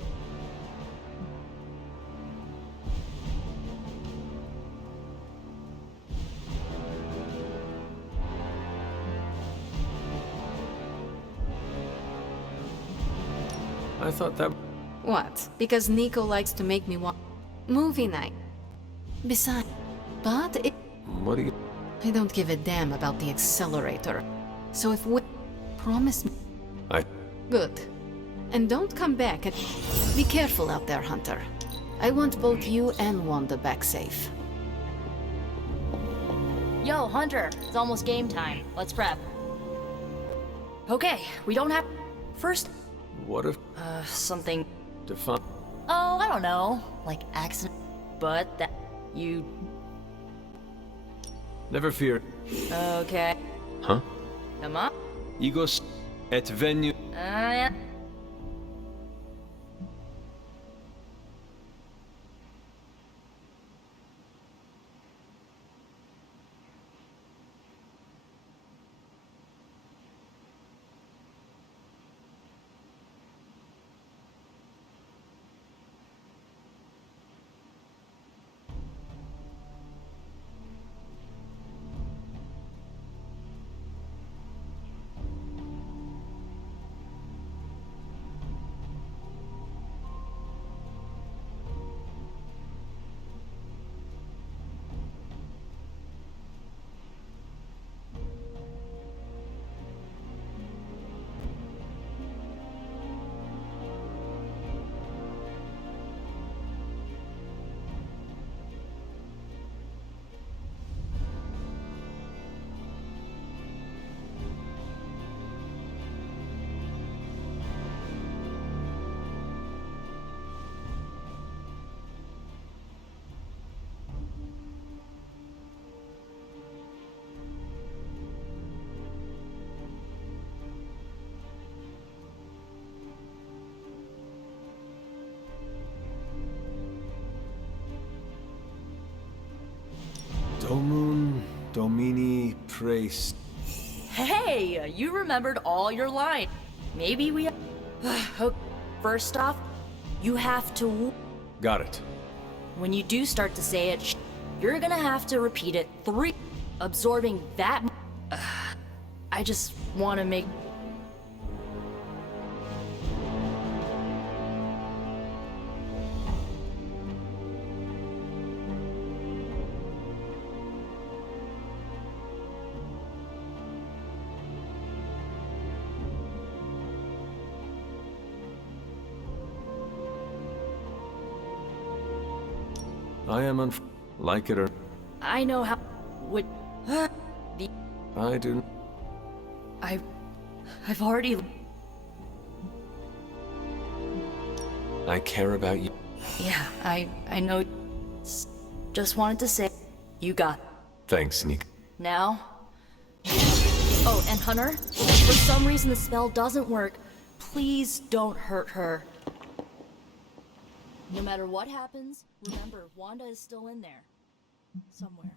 I thought that... What? Because Nico likes to make me want... Movie night. Besides... But it... What do you... I don't give a damn about the accelerator. So if we... Promise me... Good. And don't come back and... Be careful out there, Hunter. I want both you and Wanda back safe. Yo, Hunter, it's almost game time. Let's prep. Okay, we don't have... First... What if... something... Define... Oh, I don't know. Like accident... But that... You... Never fear. Okay. Huh? Come on. Egos... Et venu... Yeah. Domun... Domini... Praise... Hey, you remembered all your lines. Maybe we... Okay. First off, you have to... Got it. When you do start to say it, you're gonna have to repeat it 3... Absorbing that... I just want to make... I am like it or... I know how... Would... The... I do... I've already... I care about you. Yeah, I know. Just wanted to say, you got. Thanks, Sneak. Now? Oh, and Hunter, if for some reason the spell doesn't work, please don't hurt her. No matter what happens, remember, Wanda is still in there. Somewhere.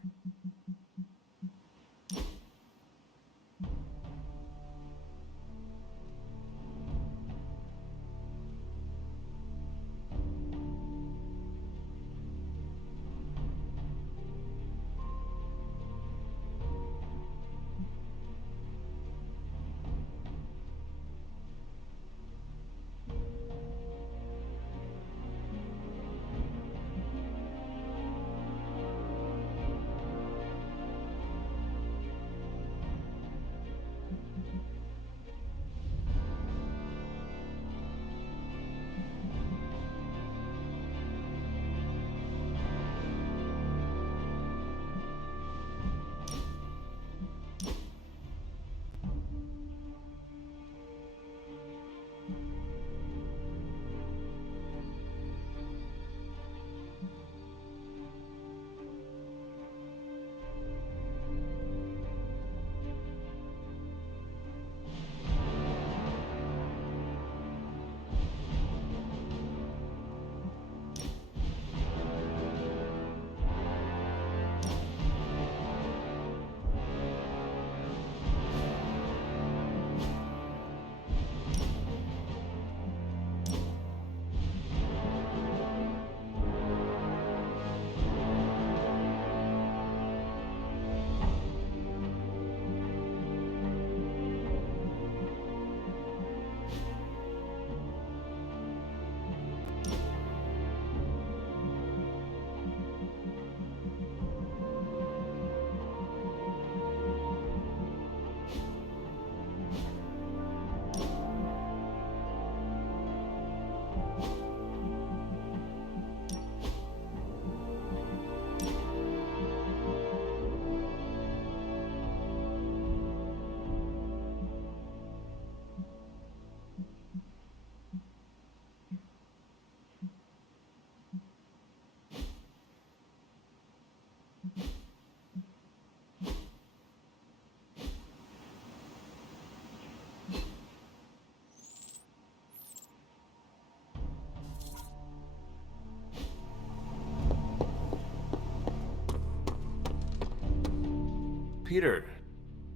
Peter.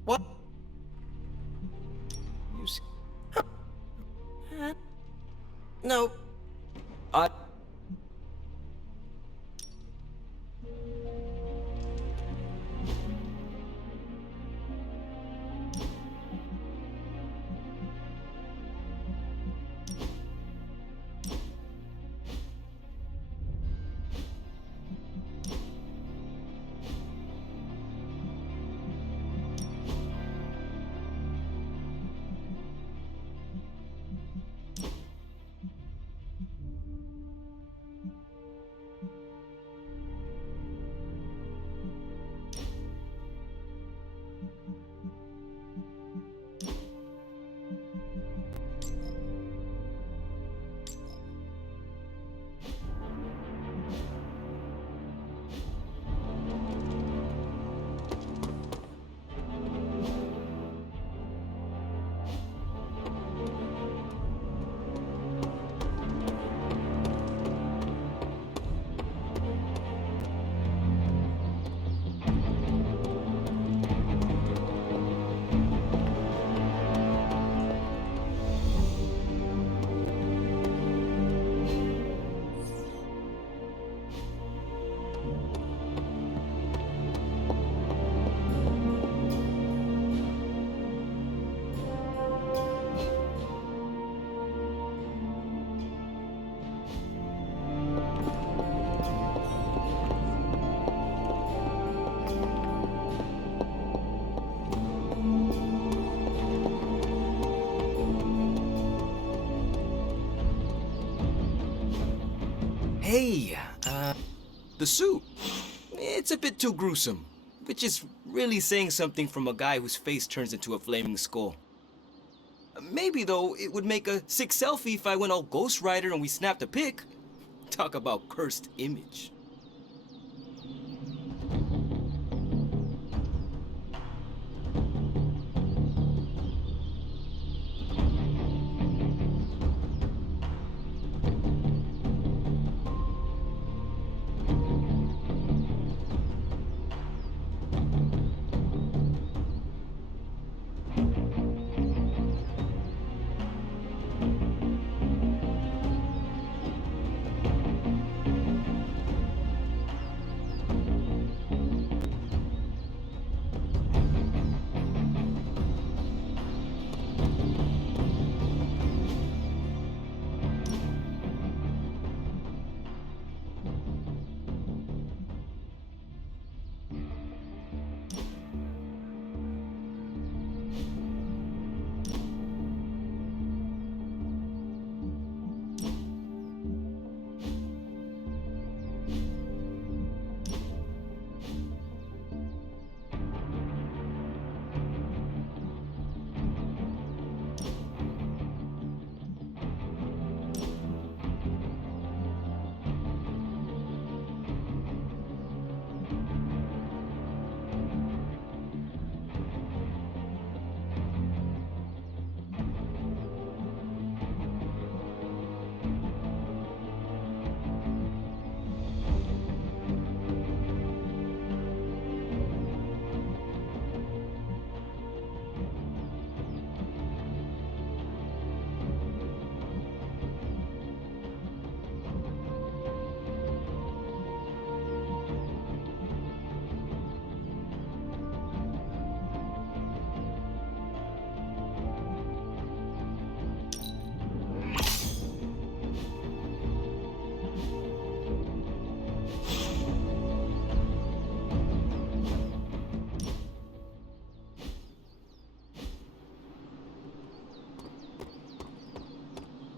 What? You see... No. Hey, the suit. It's a bit too gruesome, which is really saying something from a guy whose face turns into a flaming skull. Maybe, though, it would make a sick selfie if I went all Ghost Rider and we snapped a pic. Talk about cursed image.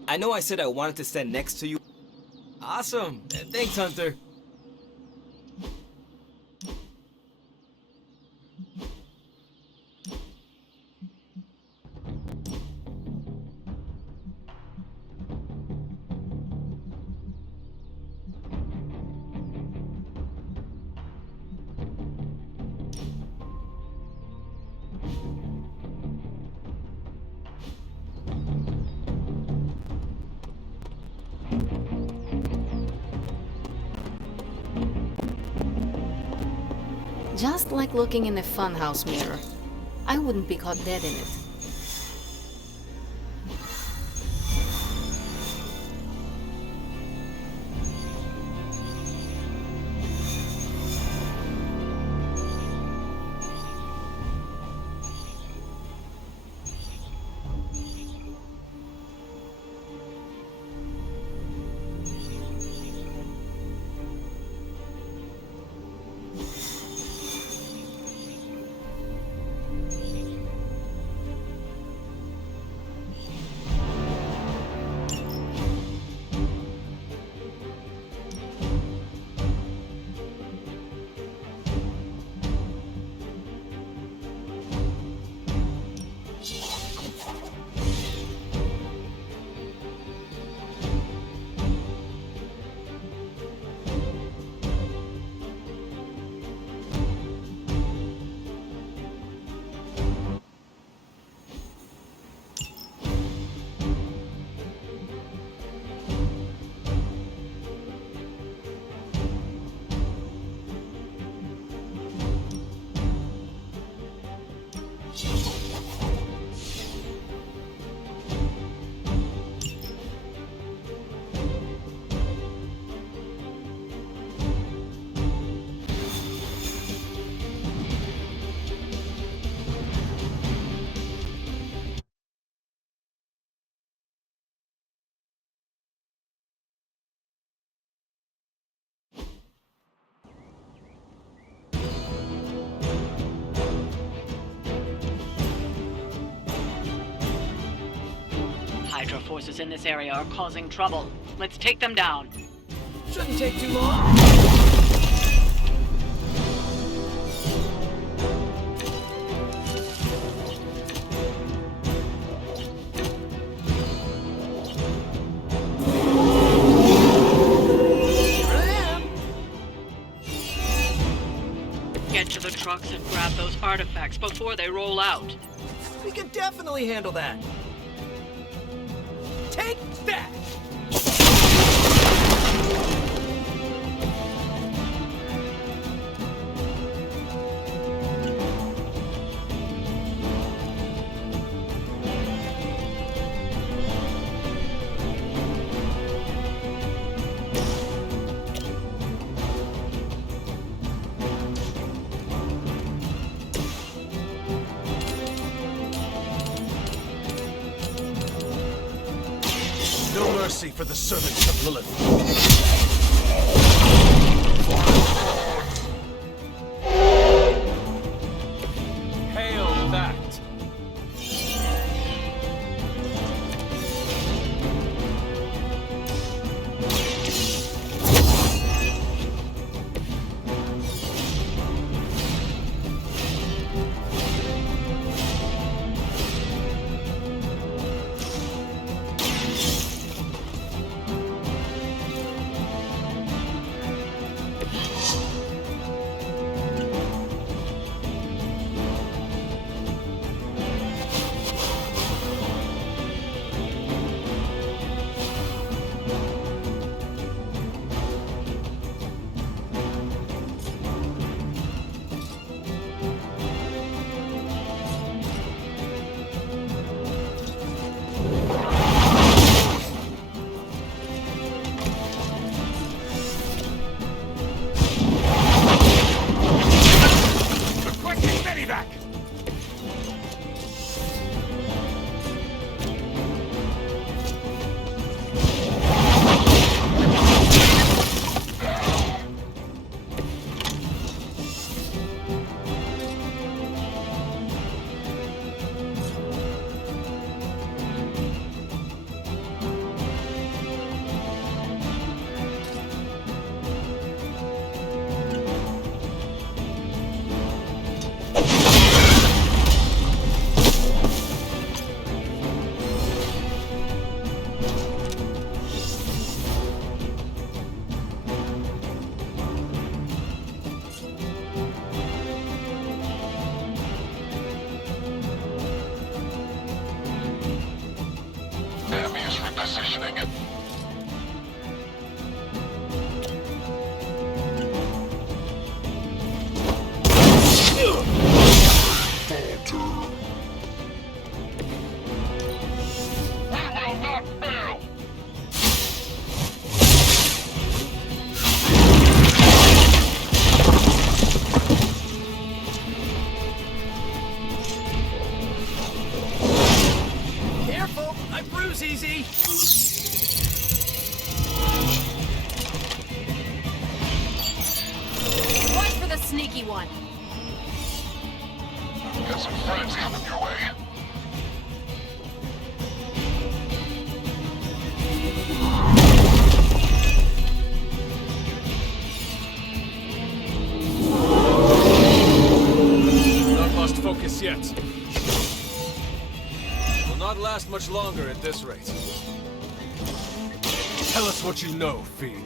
I know I said I wanted to stand next to you. Awesome. Thanks, Hunter. Just like looking in a funhouse mirror. I wouldn't be caught dead in it. Hydra forces in this area are causing trouble. Let's take them down. Shouldn't take too long. and grab those artifacts before they roll out. We can definitely handle that. Take that! No mercy for the servants of Lilith. Hail that! Sneaky one. Got some friends coming your way. Not lost focus yet. Will not last much longer at this rate. Tell us what you know, Fiend.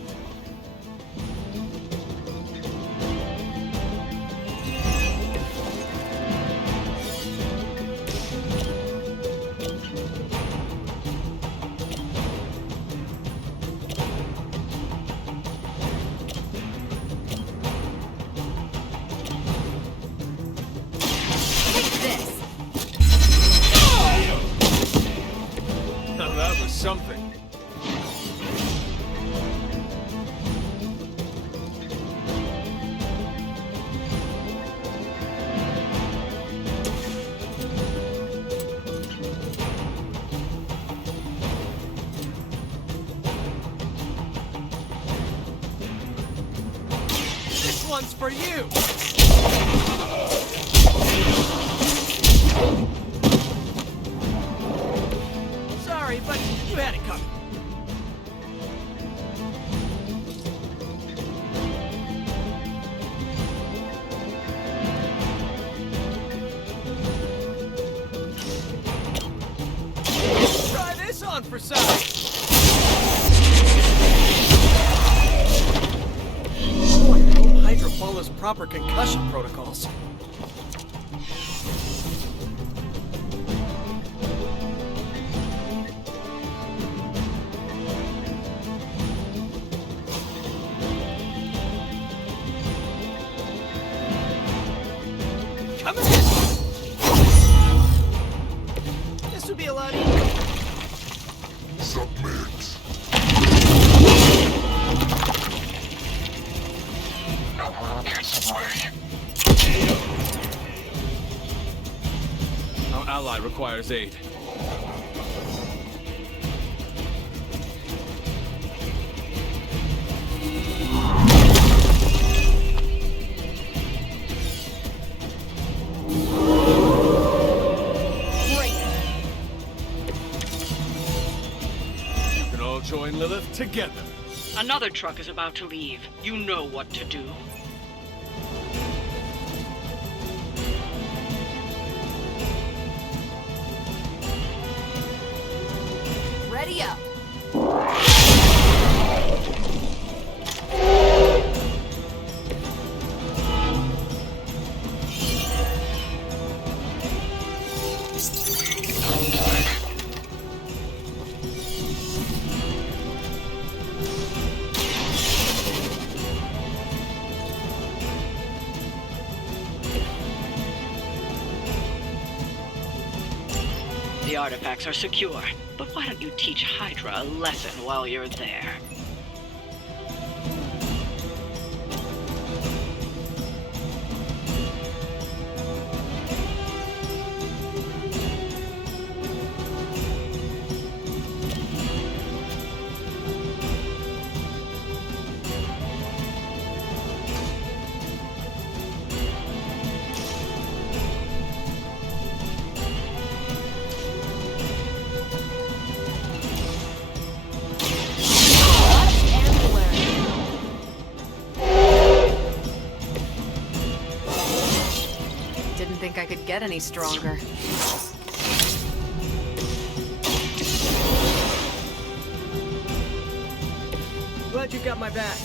That was something. This one's for you! Sorry, but you had it coming. Try this on for size. Hydra follows proper concussion protocols. Submit. No one gets away. Our ally requires aid. You can all join Lilith together. Another truck is about to leave. You know what to do. Ready up. The artifacts are secure, but why don't you teach Hydra a lesson while you're there? Didn't think I could get any stronger. Glad you got my back.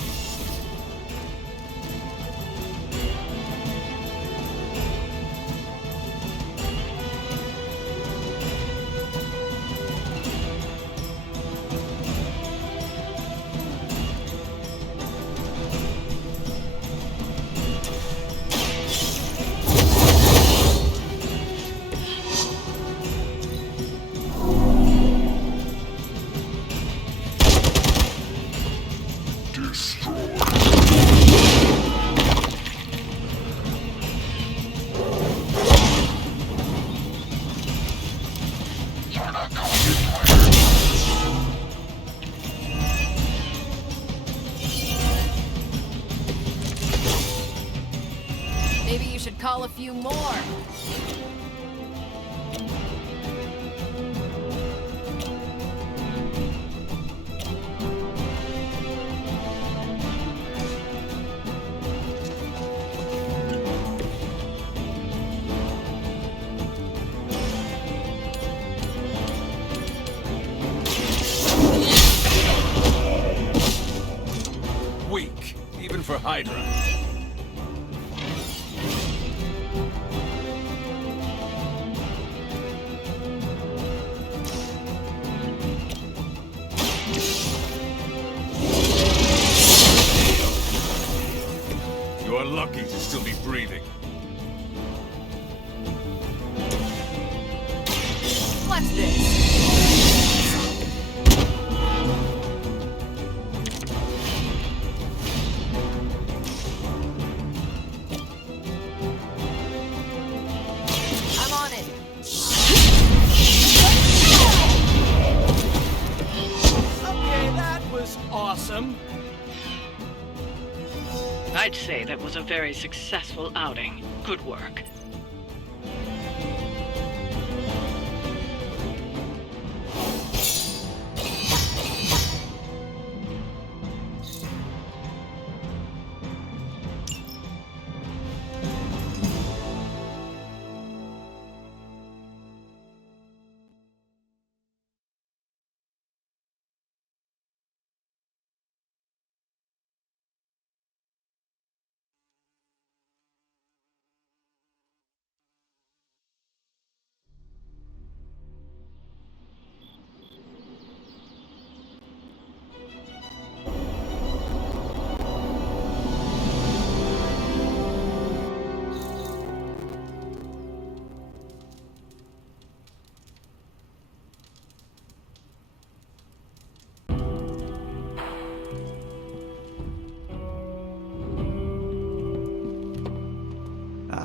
Maybe you should call a few more. Weak, even for Hydra. You're lucky to still be breathing. What's this? I'm on it. Okay, that was awesome. I'd say that was a very successful outing. Good work.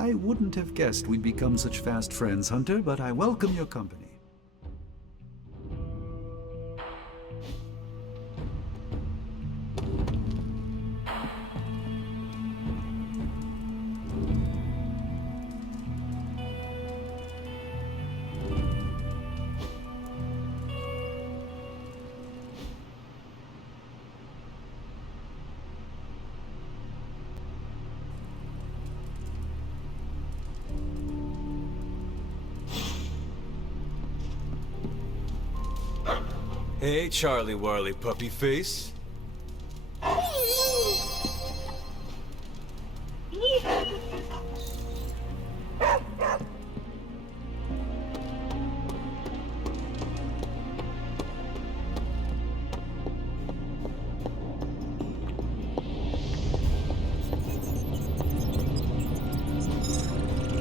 I wouldn't have guessed we'd become such fast friends, Hunter, but I welcome your company. Hey, Charlie Warley puppy face.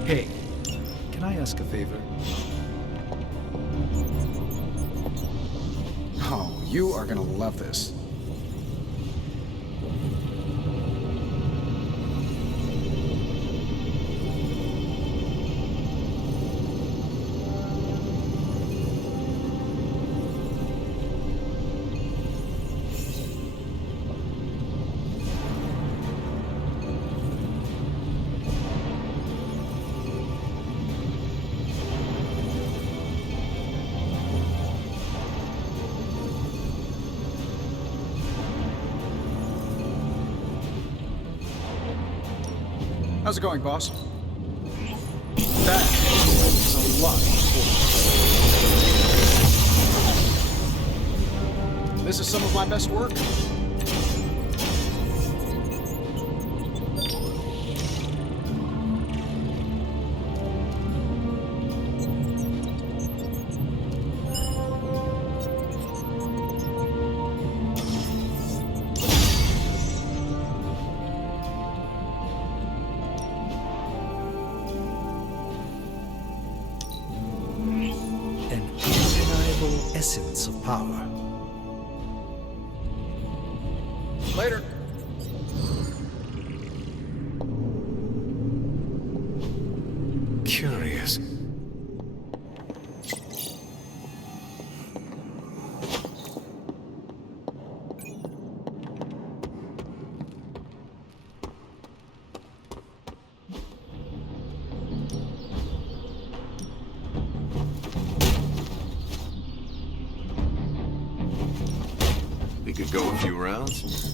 Hey, can I ask a favor? Oh, you are gonna love this. How's it going, boss? That is a lot of work. This is some of my best work. Essence of power. Later. Curious. We could go a few rounds.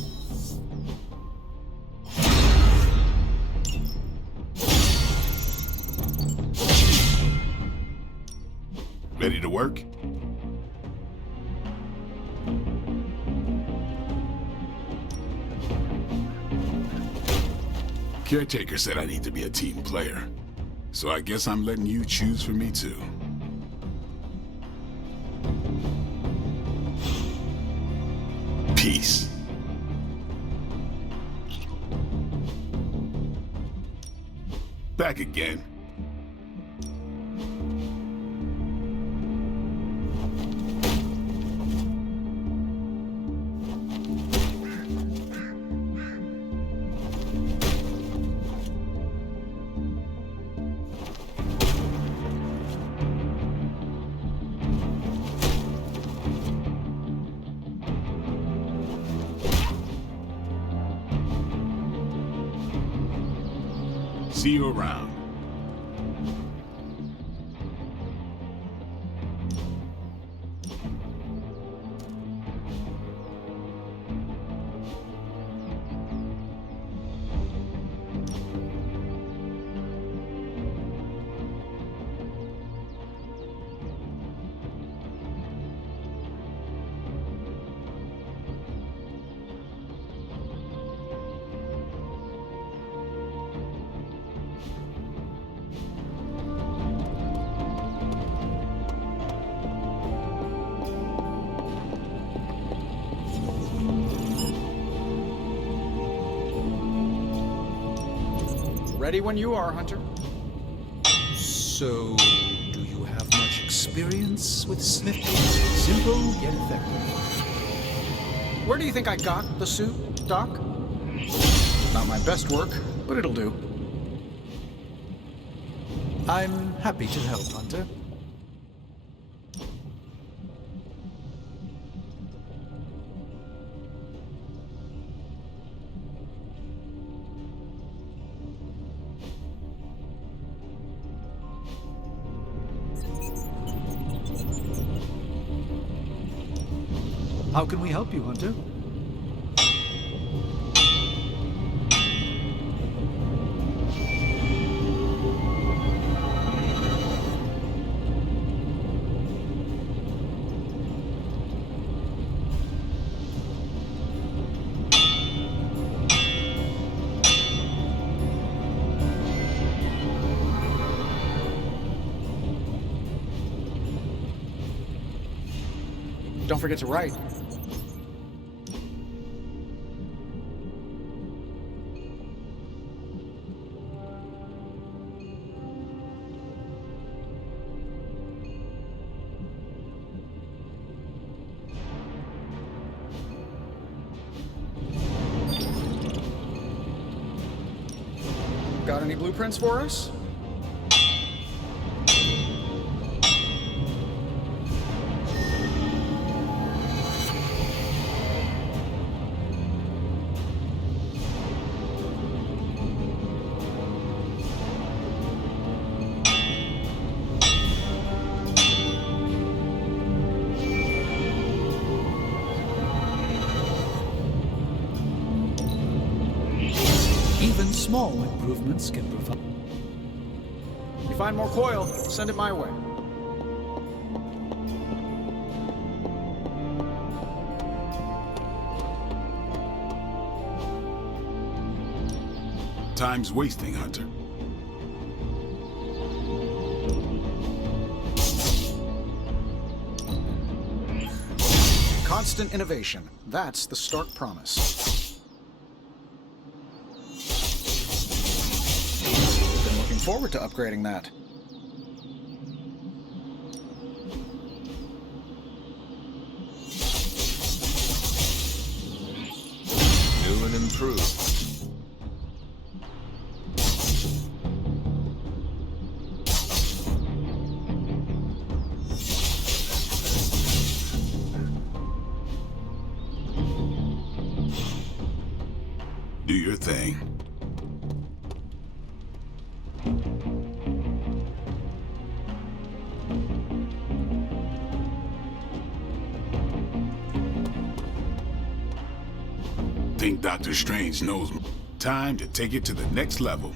Ready to work? Caretaker said I need to be a team player, so I guess I'm letting you choose for me too. Peace. Back again. See you around. Ready when you are, Hunter. So, do you have much experience with Smith? Simple yet effective. Where do you think I got the suit, Doc? Not my best work, but it'll do. I'm happy to help, Hunter. How can we help you, Hunter? Don't forget to write. Got any blueprints for us? Even small improvements can provide... You find more coil, send it my way. Time's wasting, Hunter. Constant innovation. That's the Stark promise. Been looking forward to upgrading that. New and improved. Do your thing. Think Dr. Strange knows me. Time to take it to the next level.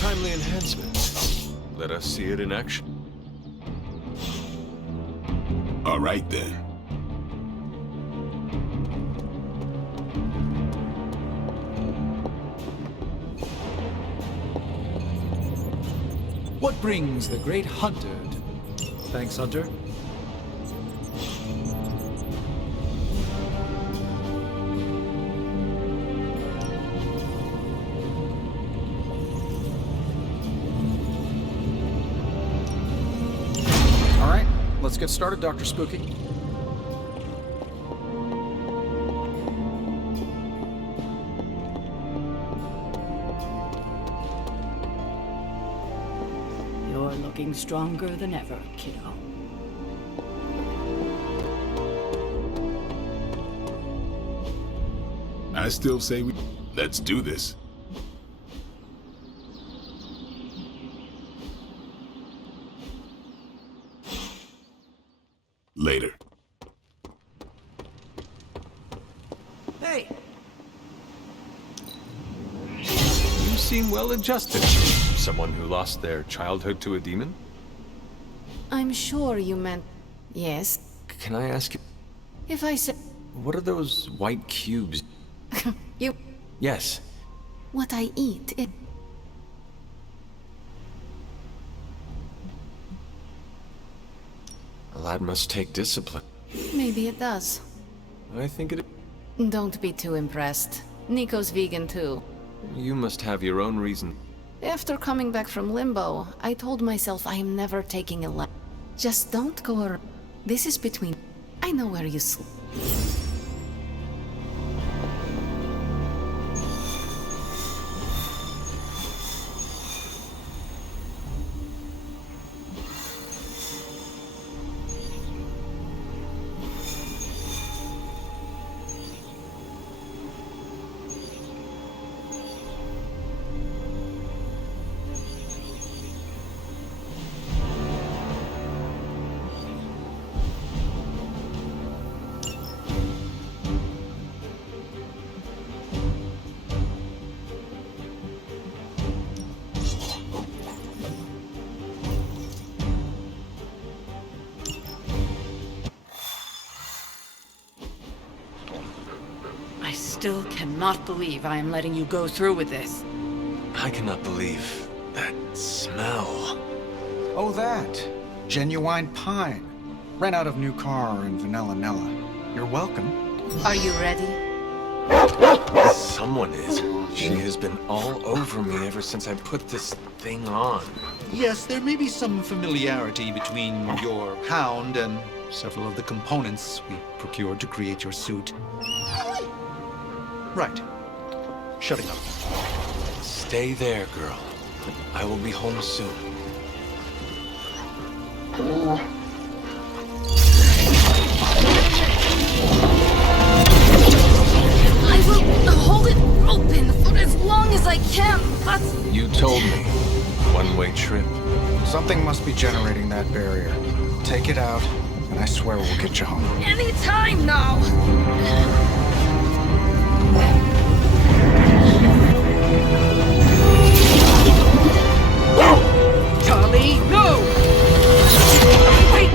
Timely enhancement. Let us see it in action. All right, then. What brings the great hunter to... Thanks, Hunter. Let's get started, Dr. Spooky. You're looking stronger than ever, kiddo. I still say let's do this. Later. Hey! You seem well adjusted. Someone who lost their childhood to a demon? I'm sure you meant... Yes. Can I ask you? If I said... What are those white cubes? You... Yes. What I eat, it... A lad must take discipline. Maybe it does. I think it... Don't be too impressed. Nico's vegan too. You must have your own reason. After coming back from limbo, I told myself I am never taking a lap. Just don't go around. This is between... I know where you sleep. I still cannot believe I am letting you go through with this. I cannot believe that smell. Oh, that. Genuine pine. Ran out of new car in Vanilla Nella. You're welcome. Are you ready? Someone is. She has been all over me ever since I put this thing on. Yes, there may be some familiarity between your hound and several of the components we procured to create your suit. Right. Shutting up. Stay there, girl. I will be home soon. I will hold it open for as long as I can, but... You told me. One-way trip. Something must be generating that barrier. Take it out, and I swear we'll get you home. Any time now! Charlie, no! Wait!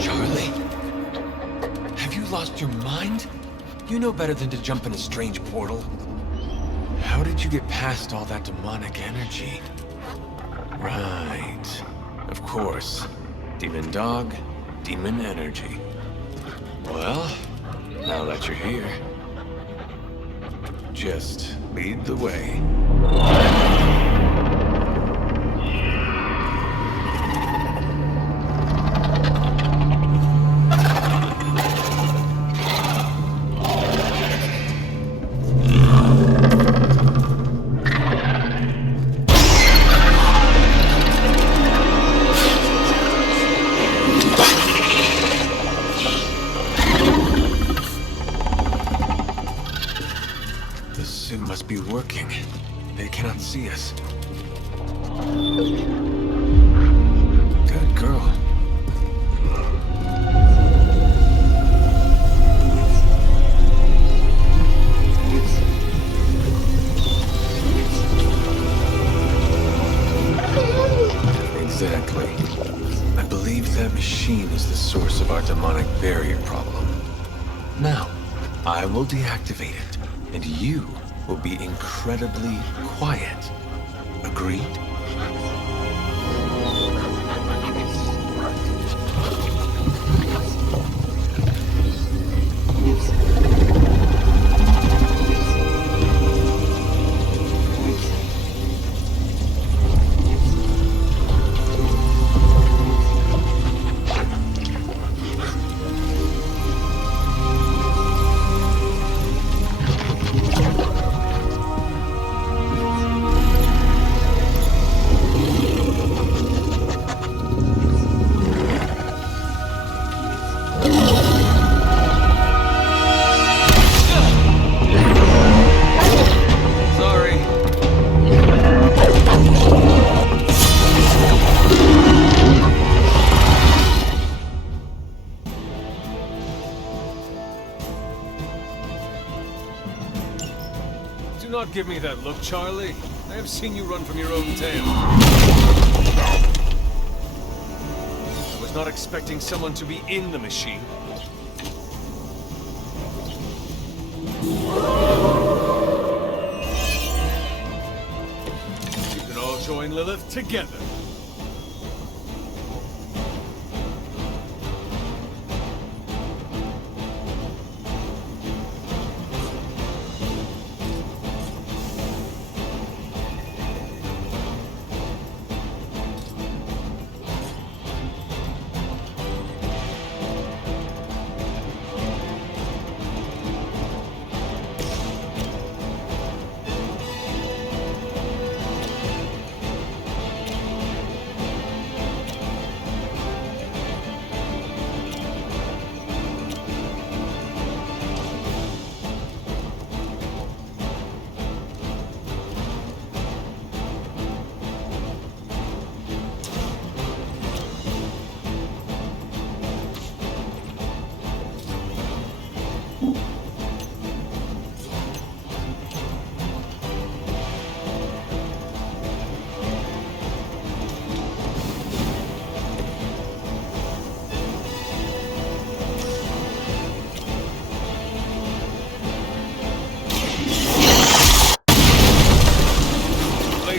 Charlie? Have you lost your mind? You know better than to jump in a strange portal. How did you get past all that demonic energy? Right. Of course. Demon dog, demon energy. Well, now that you're here, just lead the way. Be working. They cannot see us. Good girl. Exactly. I believe that machine is the source of our demonic barrier problem. Now, I will deactivate it, and you will be incredibly quiet. Agreed? Do not give me that look, Charlie. I have seen you run from your own tail. I was not expecting someone to be in the machine. You can all join Lilith together.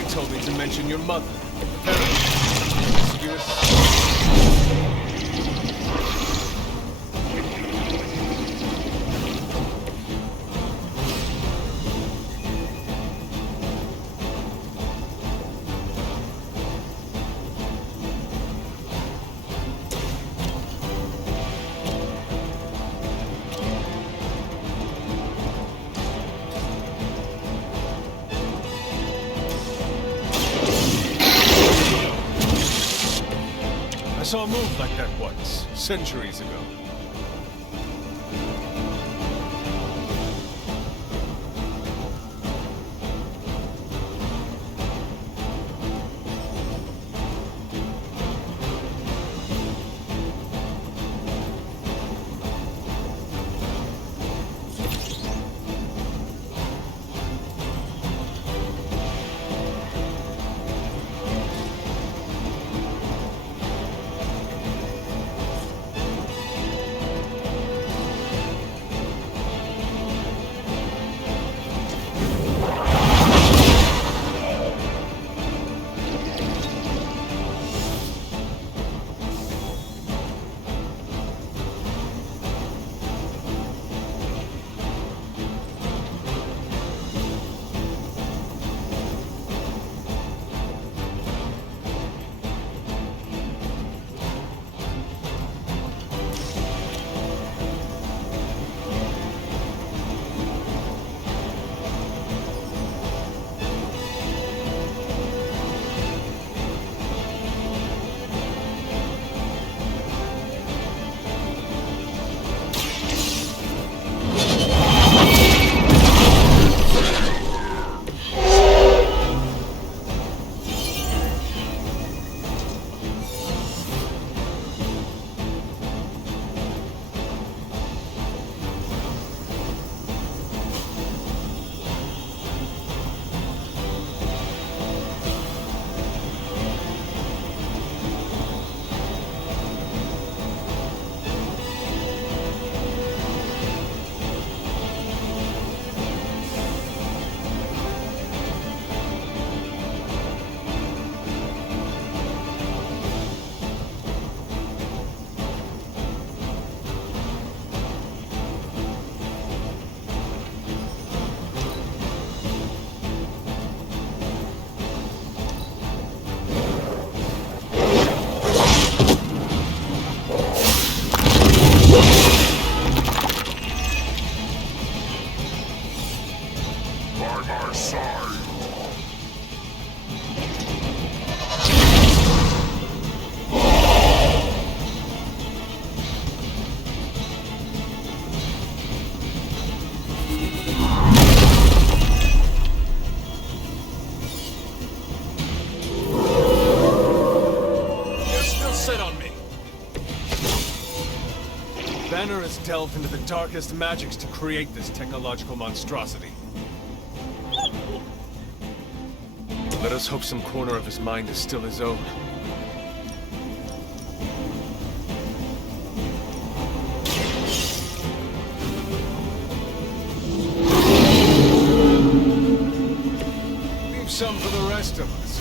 Told me to mention your mother. I saw a move like that once, centuries ago. Banner has delved into the darkest magics to create this technological monstrosity. Let us hope some corner of his mind is still his own. Leave some for the rest of us.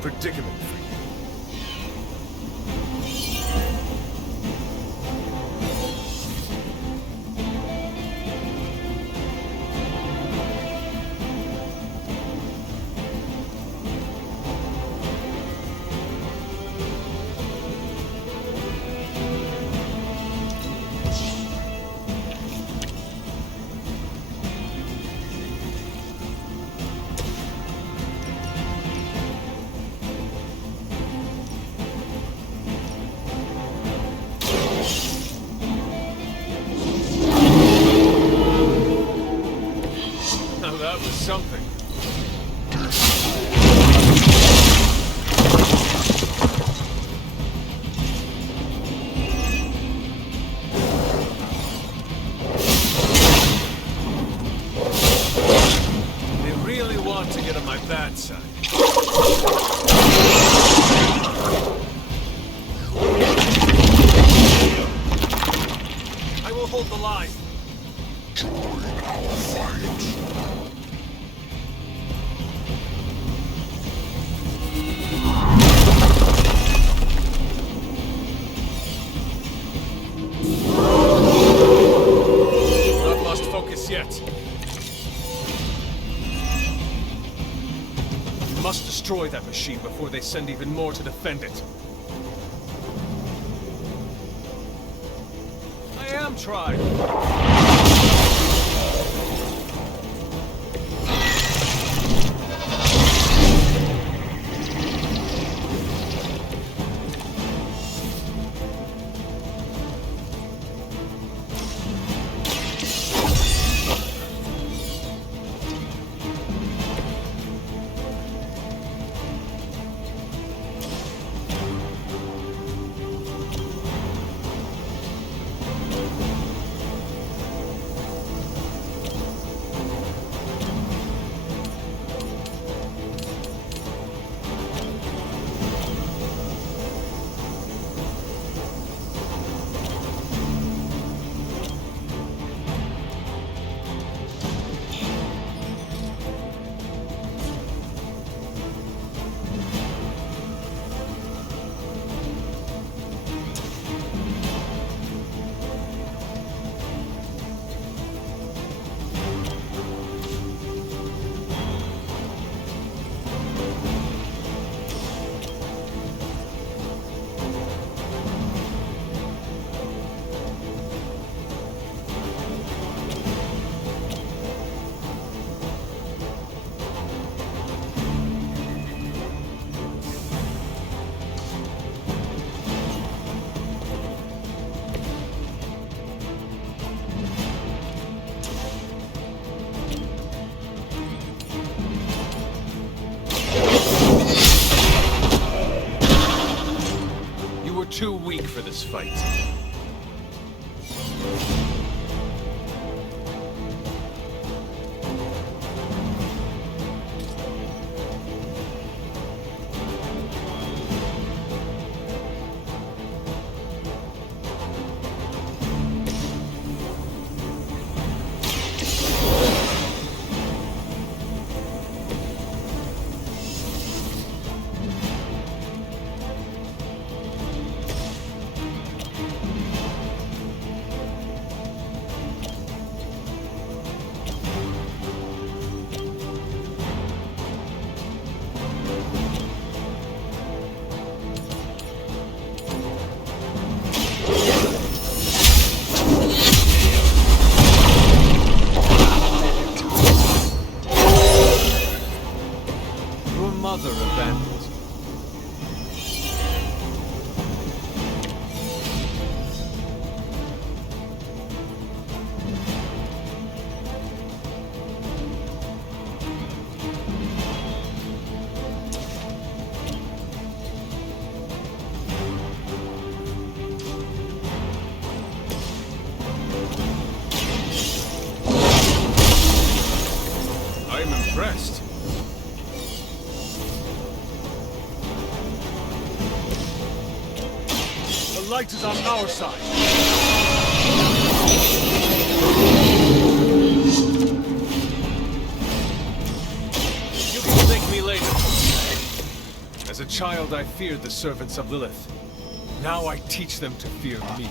Predicament for you. That was something. They really want to get on my bad side. I will hold the line. Join our fight. Not lost focus yet. We must destroy that machine before they send even more to defend it. I am trying. Too weak for this fight. light is on our side. You can thank me later. As a child, I feared the servants of Lilith. Now I teach them to fear me.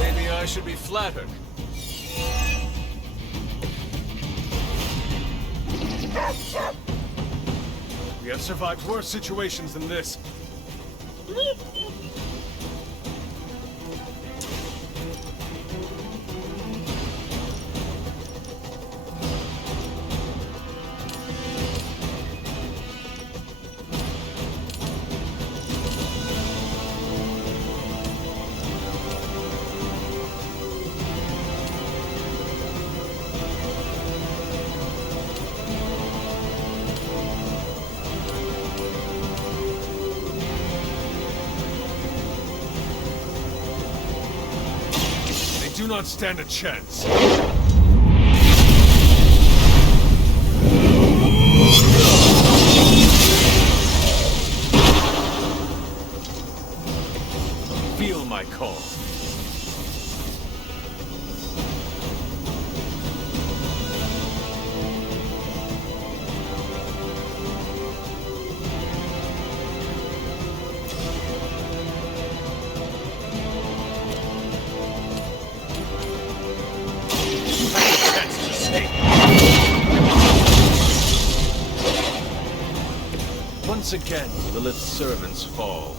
Maybe I should be flattered. We have survived worse situations than this. Do not stand a chance. Feel my call. Once again, Lilith's servants fall.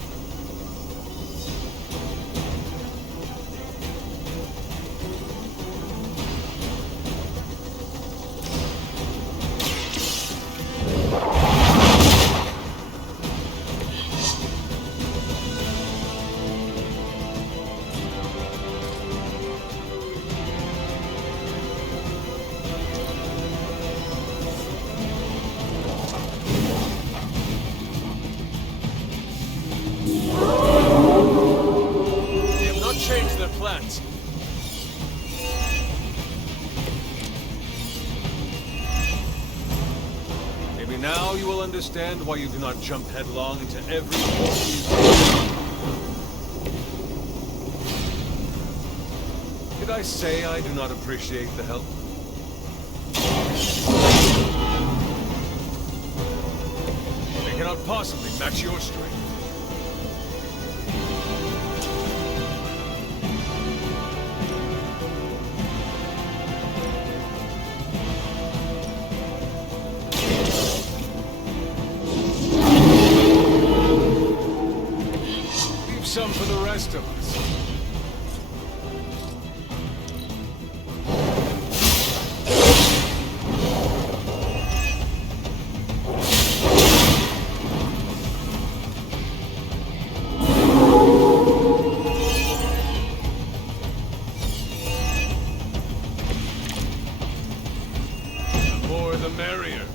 Plans. Maybe now you will understand why you do not jump headlong into every Did I say I do not appreciate the help? They cannot possibly match your strength. Some for the rest of us. The more the merrier.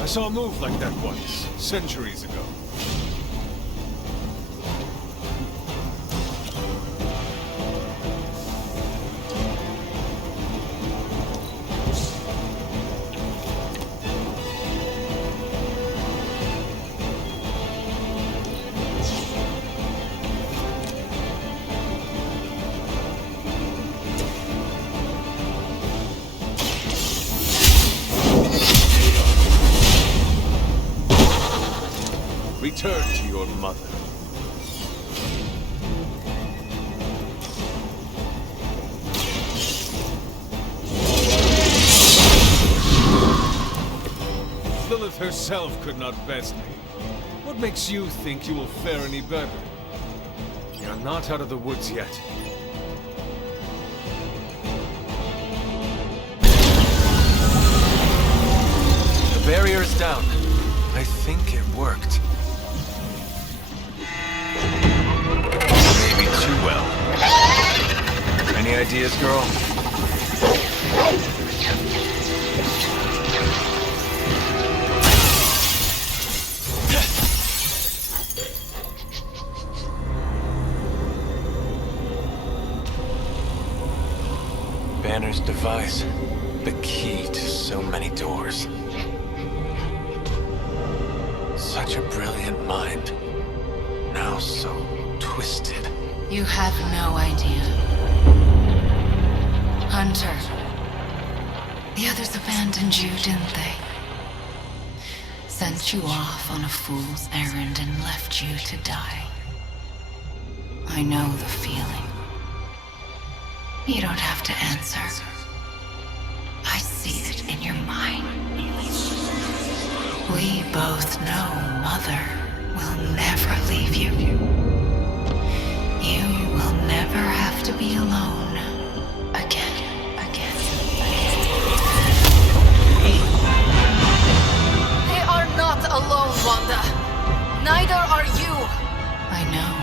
I saw a move like that once, centuries ago. return to your mother. Lilith herself could not best me. What makes you think you will fare any better? You're not out of the woods yet. The barrier is down. I think it worked. Maybe too well. Any ideas, girl? Banner's device. The key to so many doors. Such a brilliant mind. Now so twisted. You have no idea. Hunter. The others abandoned you, didn't they? Sent you off on a fool's errand and left you to die. I know the feeling. You don't have to answer. I see it in your mind. We both know Mother will never leave you. You will never have to be alone again. They are not alone, Wanda. Neither are you. I know.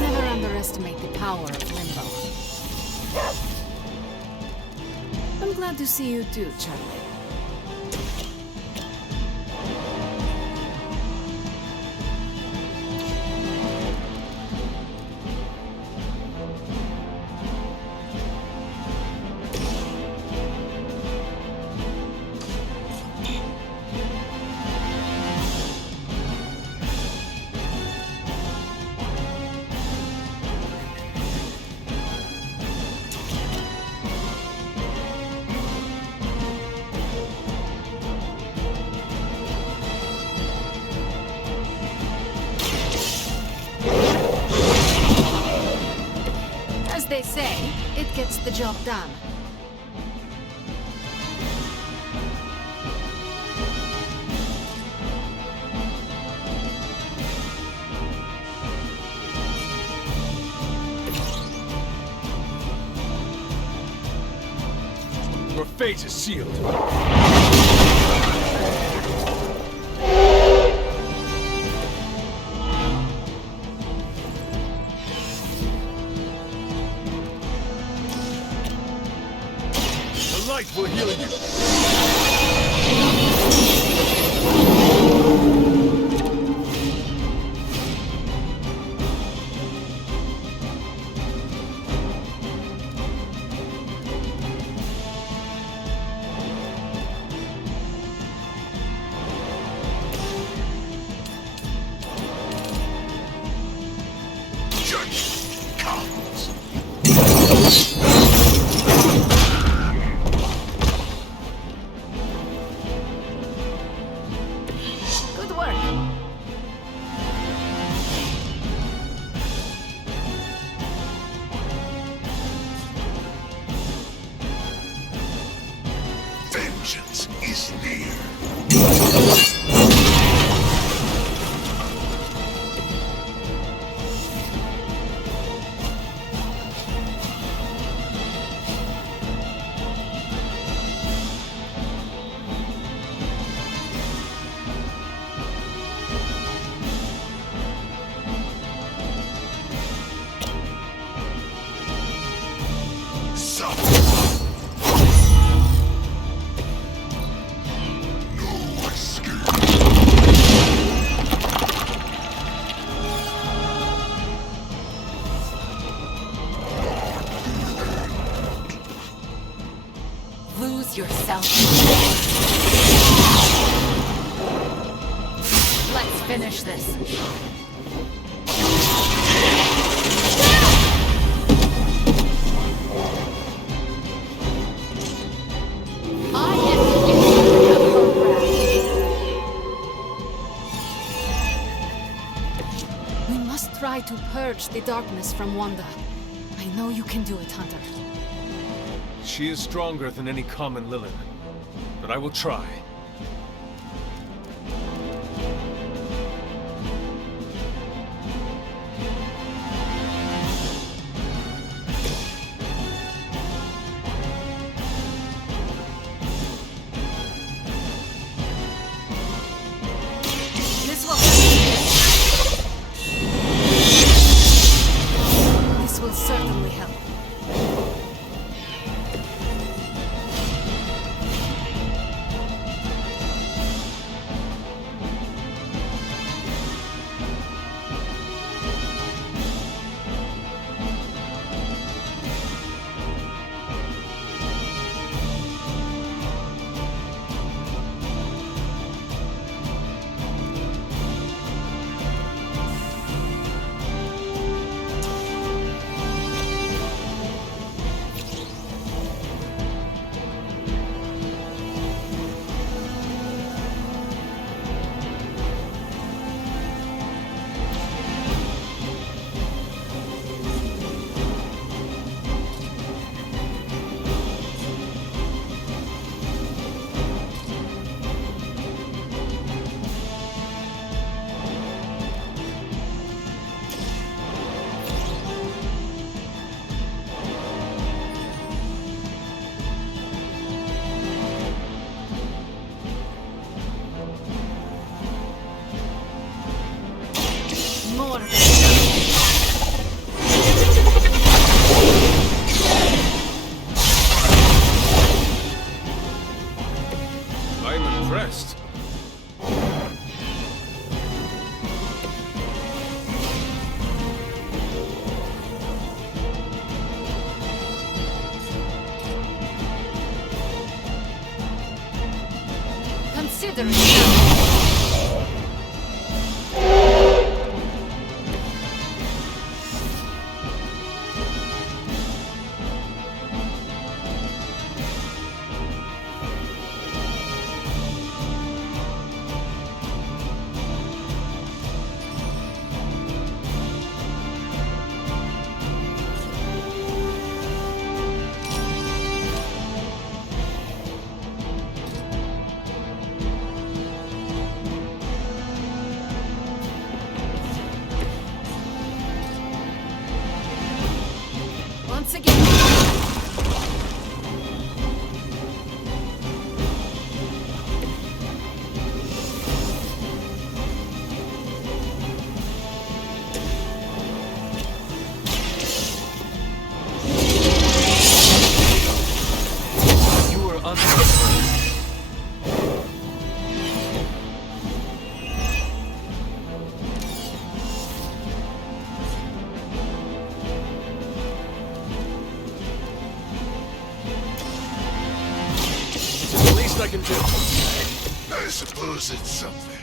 Never underestimate the power of Limbo. I'm glad to see you too, Charlie. They say, it gets the job done. Your fate is sealed. Light will heal you. Judgment comes. Vengeance is near. No Expose yourself. Let's finish this. I am the instrument of her wrath. We must try to purge the darkness from Wanda. I know you can do it, Hunter. She is stronger than any common Lilith, but I will try. This will certainly help. More than I'm impressed. consider it. Once again. You are under. I can do. I suppose it's something.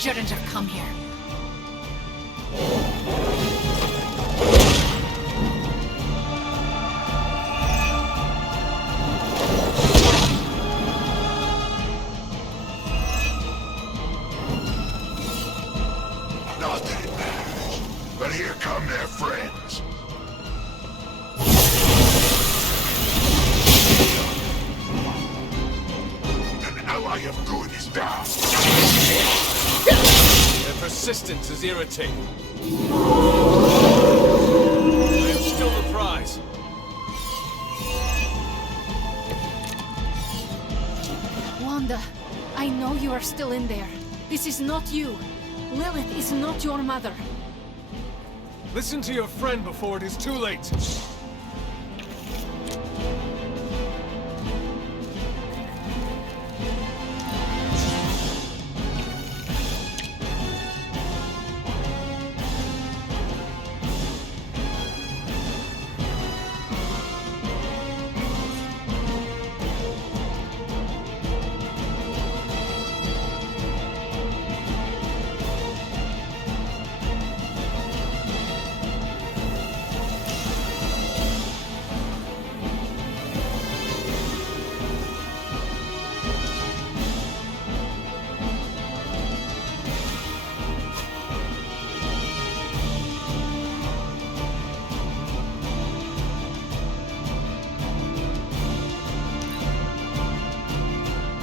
Shouldn't have come here. Not that it matters, but here come their friends. An ally of good is down. Their persistence is irritating. I am still the prize. Wanda, I know you are still in there. This is not you. Lilith is not your mother. Listen to your friend before it is too late.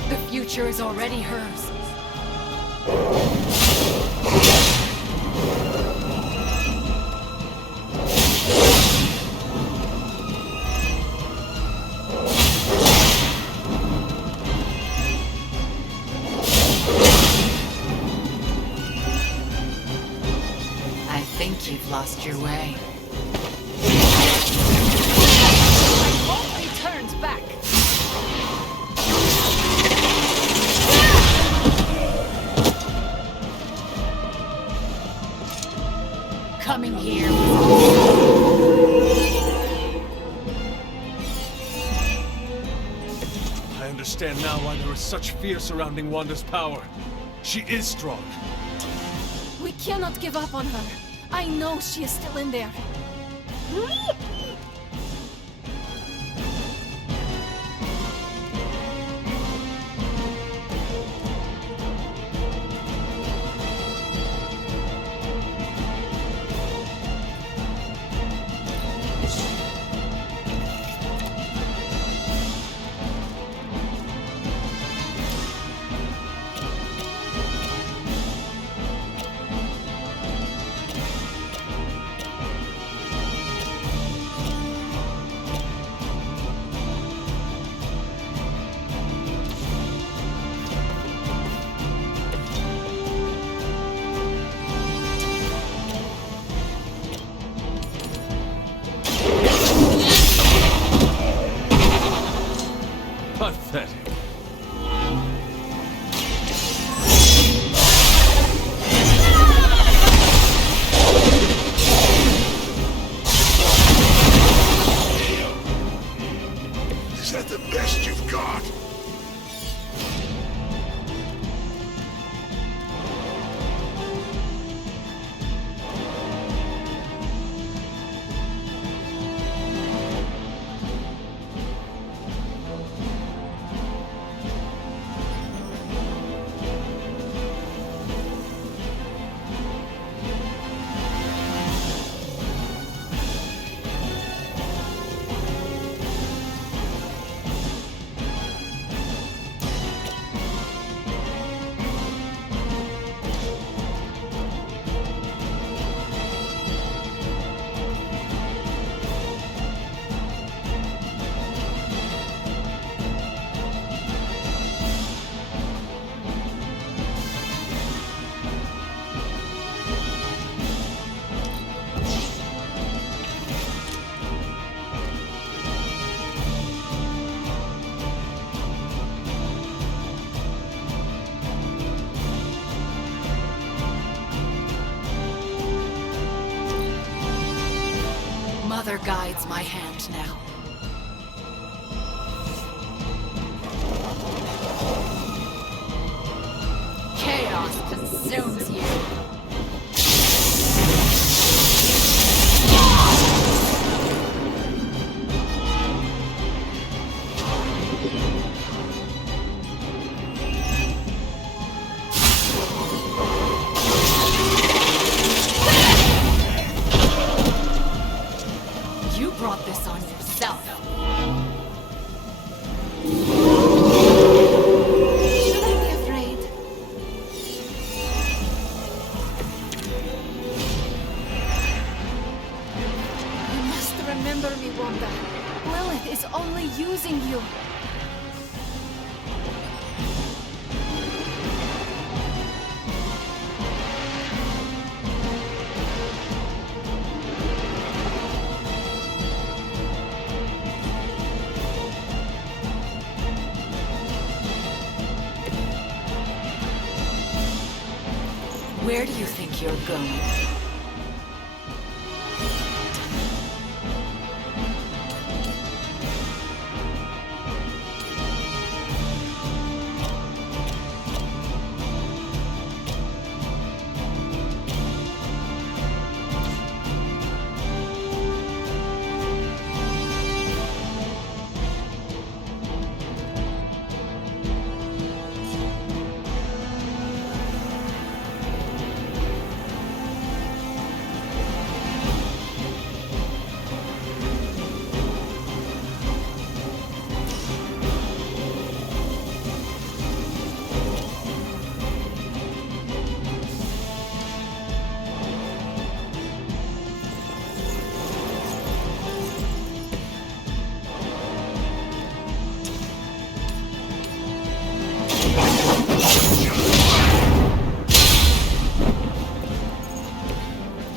The future is already hers. I think you've lost your way. Hope he turns back. Coming here. I understand now why there is such fear surrounding Wanda's power. She is strong. We cannot give up on her. I know she is still in there. Pathetic. Is that the best you've got? Mother guides my hand now. Chaos consumes you. You brought this on yourself. Should I be afraid? You must remember me, Wanda. Lilith is only using you. Where do you think you're going?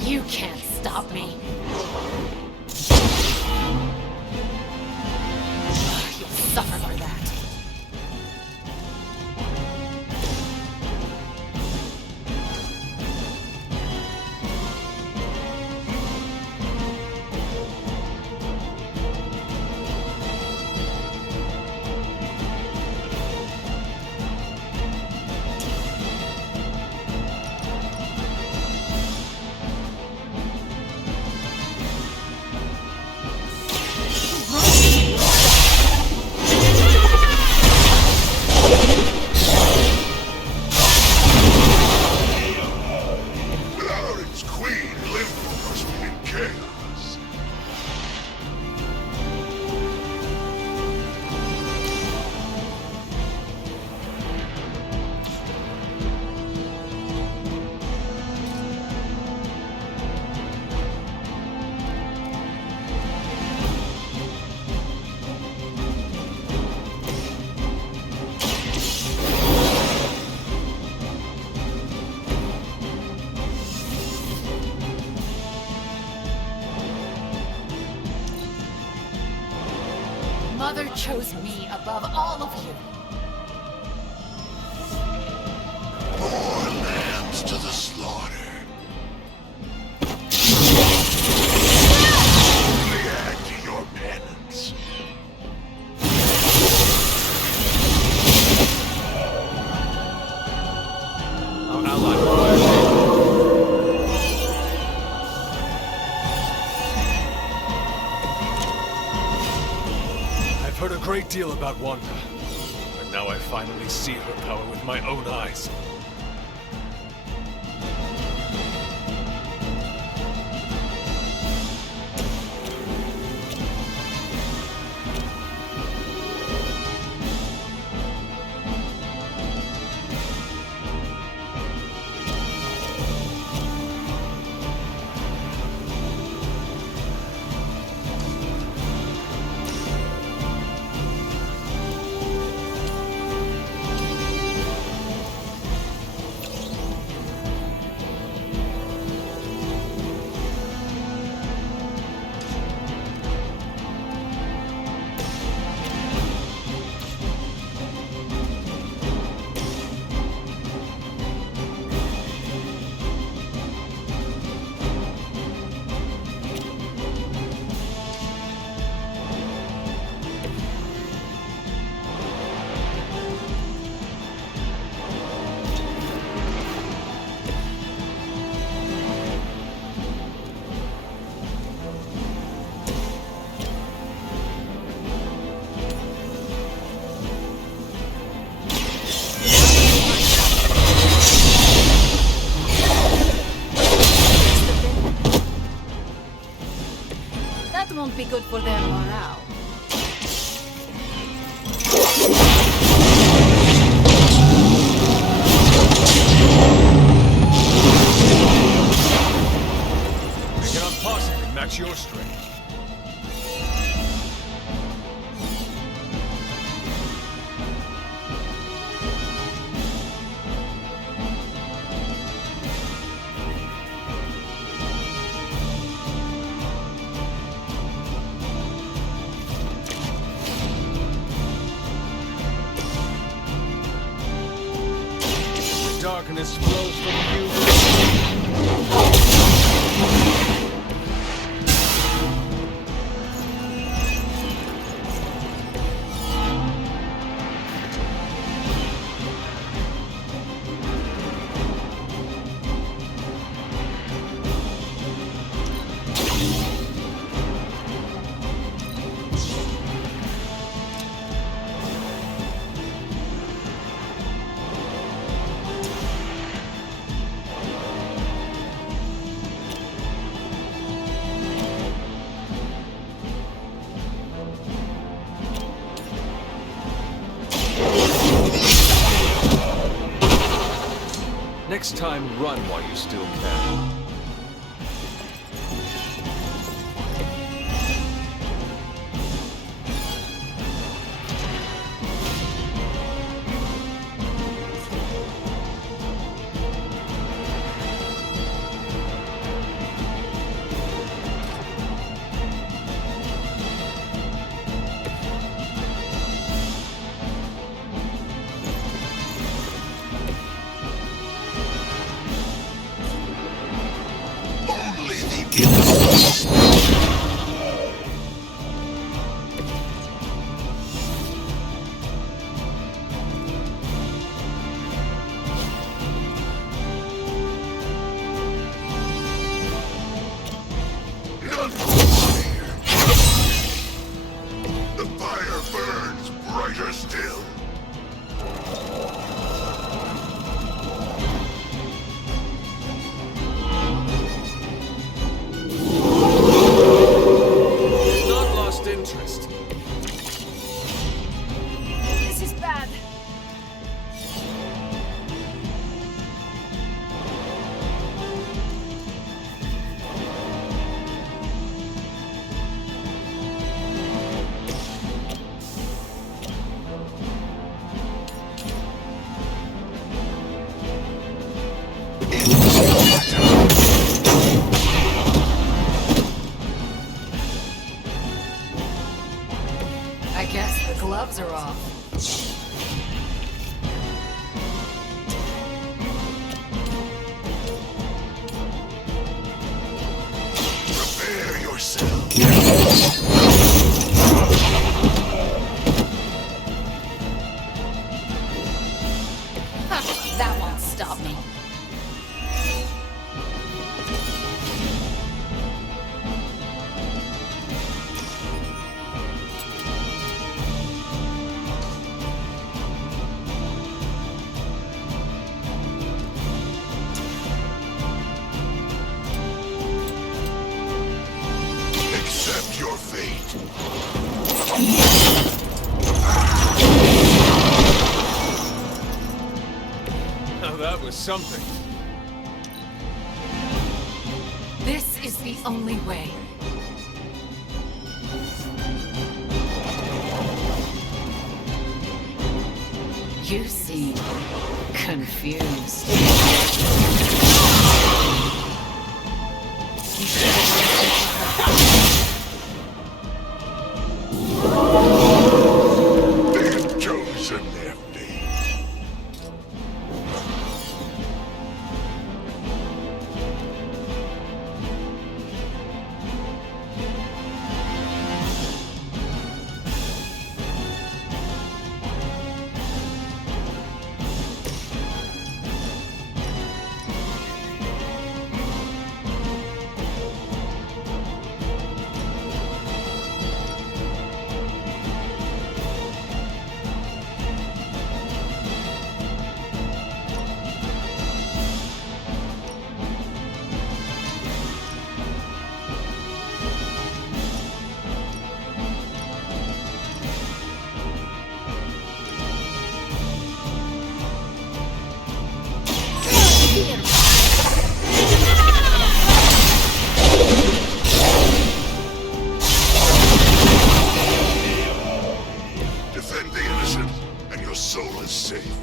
You can't stop me. You'll suffer for that. Mother chose me above all of you. More lambs to the slaughter. Only add to your penance. Our ally requires aid. I've heard a great deal about Wanda, but now I finally see her power with my own eyes. That won't be good for their morale. I cannot possibly match your strength. Darkness flows from you. Next time, run while you still can. The fire burns brighter still. Not lost interest. This is bad. I guess the gloves are off. Prepare yourself. That won't stop me. Accept your fate. Now that was something. This is the only way. You seem confused. They've chosen their fate. Defend the innocent, and your soul is safe.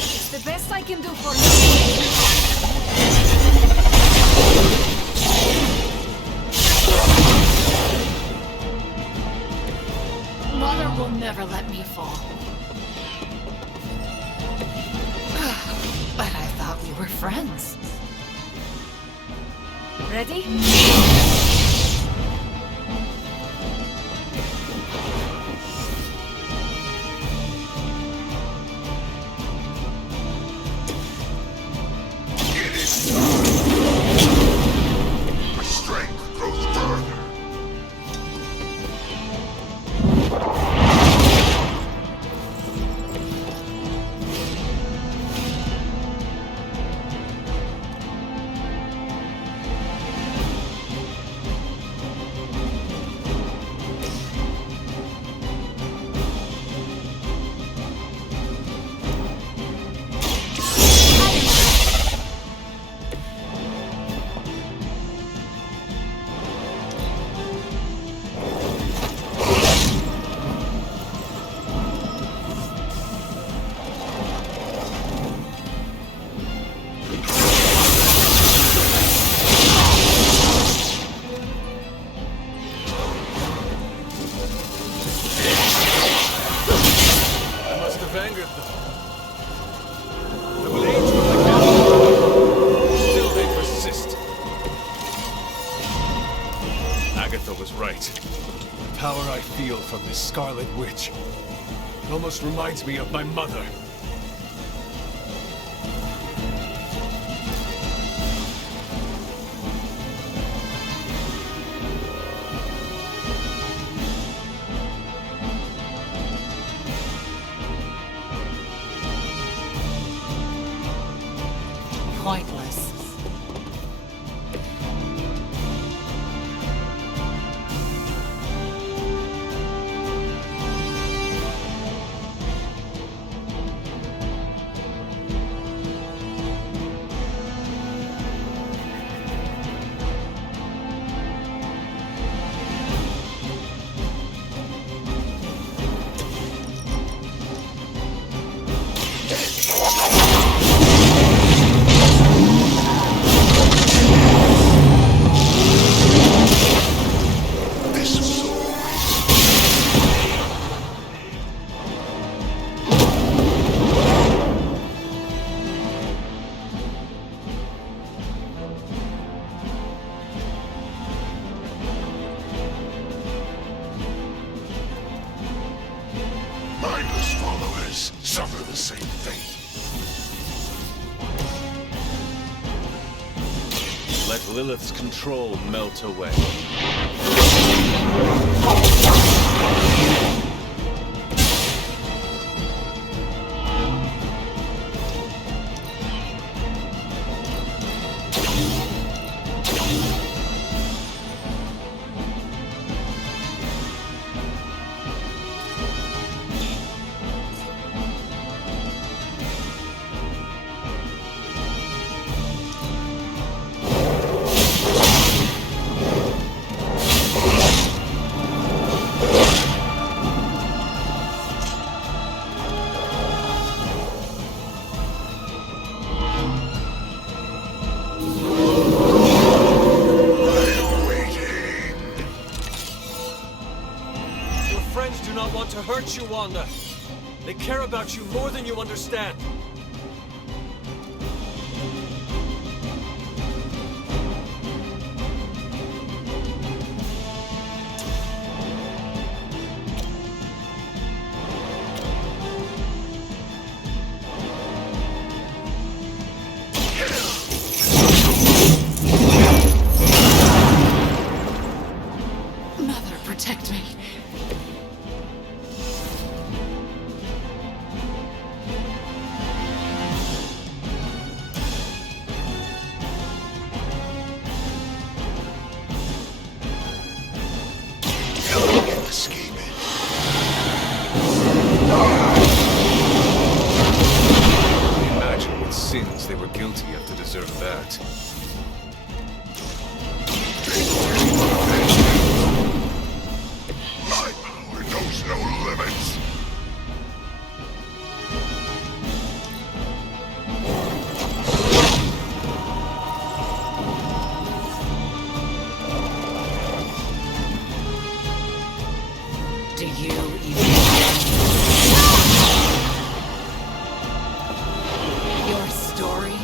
It's the best I can do for you. Mother will never let me fall. We're friends. Ready? My strength grows further. From this Scarlet Witch. It almost reminds me of my mother. Pointless. Mindless followers suffer the same fate. Let Lilith's control melt away. To hurt you, Wanda. They care about you more than you understand. Mother, protect me. Imagine what sins they were guilty of to deserve that. My power knows no limits. Do you even your story?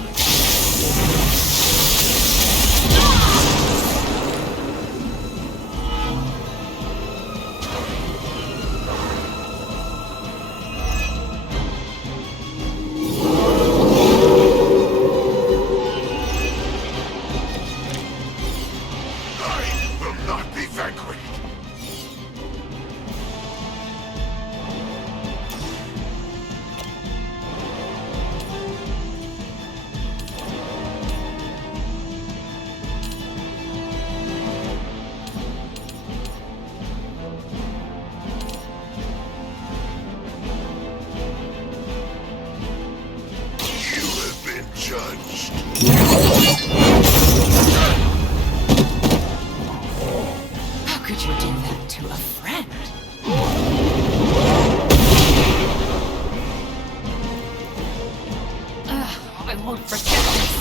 could you do that to a friend? I won't forget this.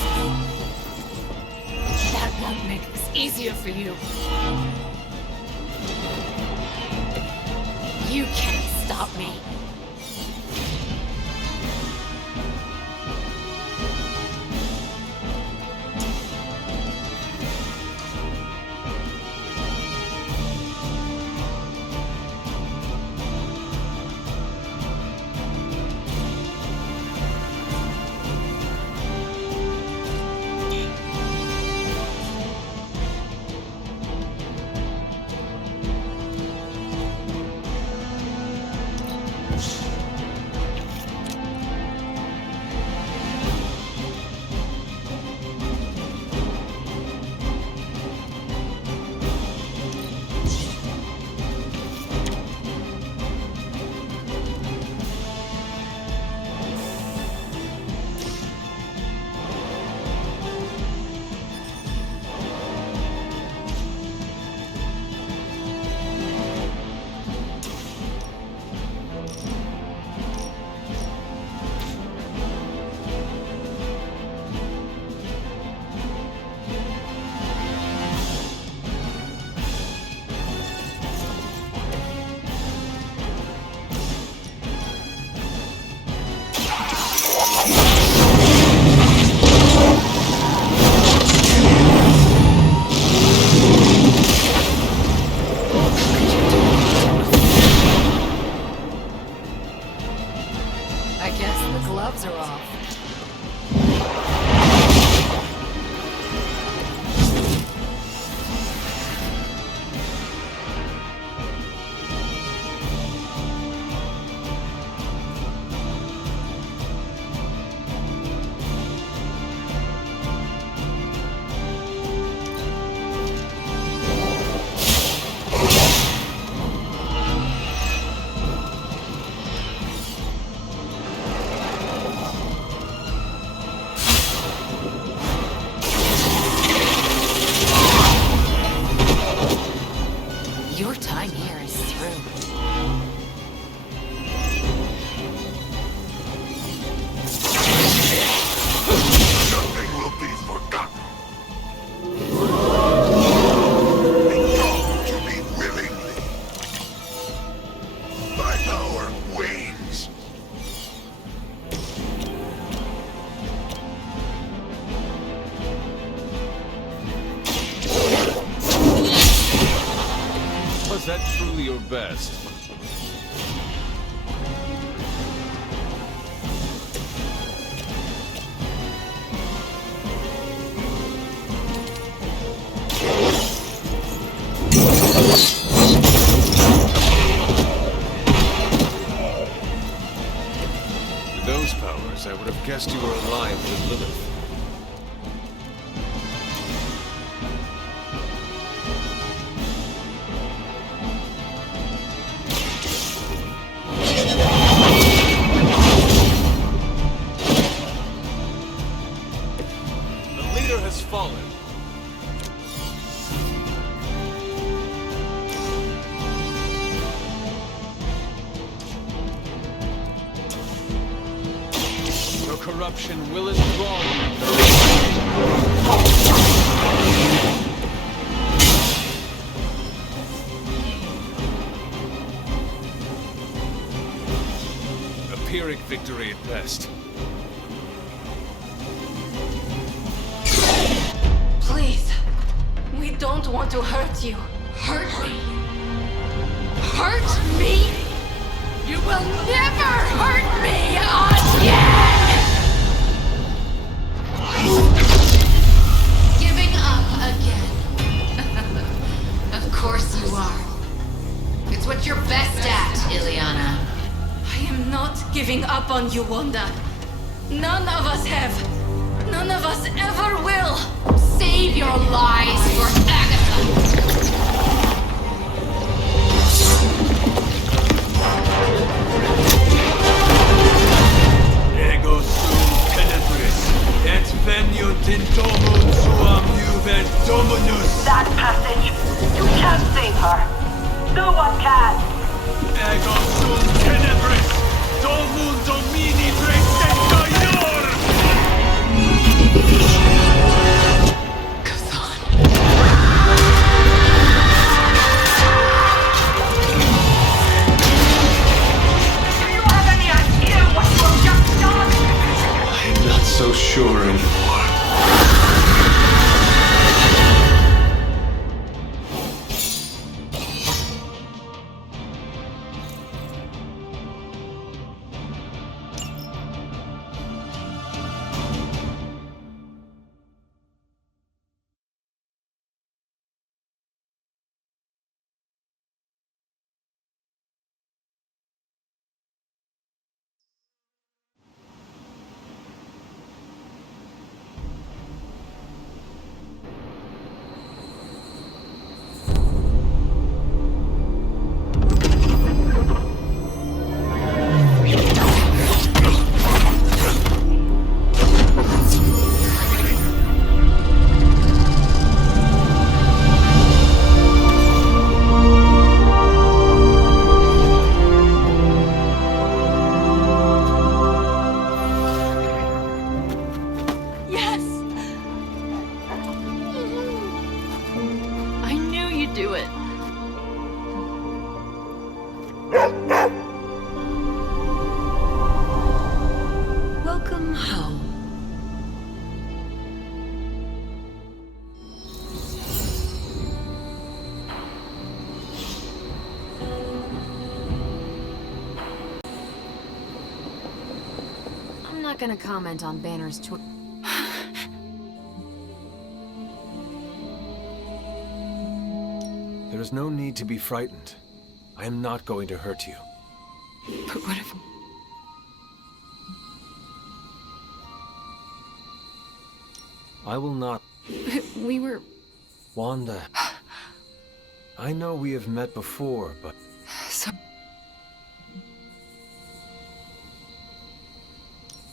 That won't make this easier for you. You can't stop me. Was that truly your best? With those powers, I would have guessed you were alive with Lilith. Fallen. Your corruption will enthrall you. A Pyrrhic victory at best. Please, we don't want to hurt you. Hurt me? Hurt me? You will never hurt me again! Giving up again. Of course you are. It's what you're best at, Ileana. I am not giving up on you, Wanda. None of us have. None of us ever will. Save your lies for Agatha. Ego sum tenebris, et veniunt in domum suam juvet dominus. That passage, you can't save her. No one can! Ego sum tenebris! Domum domini presentor! Do you have any idea what you have just done? I'm not so sure anymore. Yes! I knew you'd do it. Welcome home. I'm not gonna comment on Banner's choice. There is no need to be frightened. I am not going to hurt you. But what if... I will not. We were... Wanda. I know we have met before, but... So...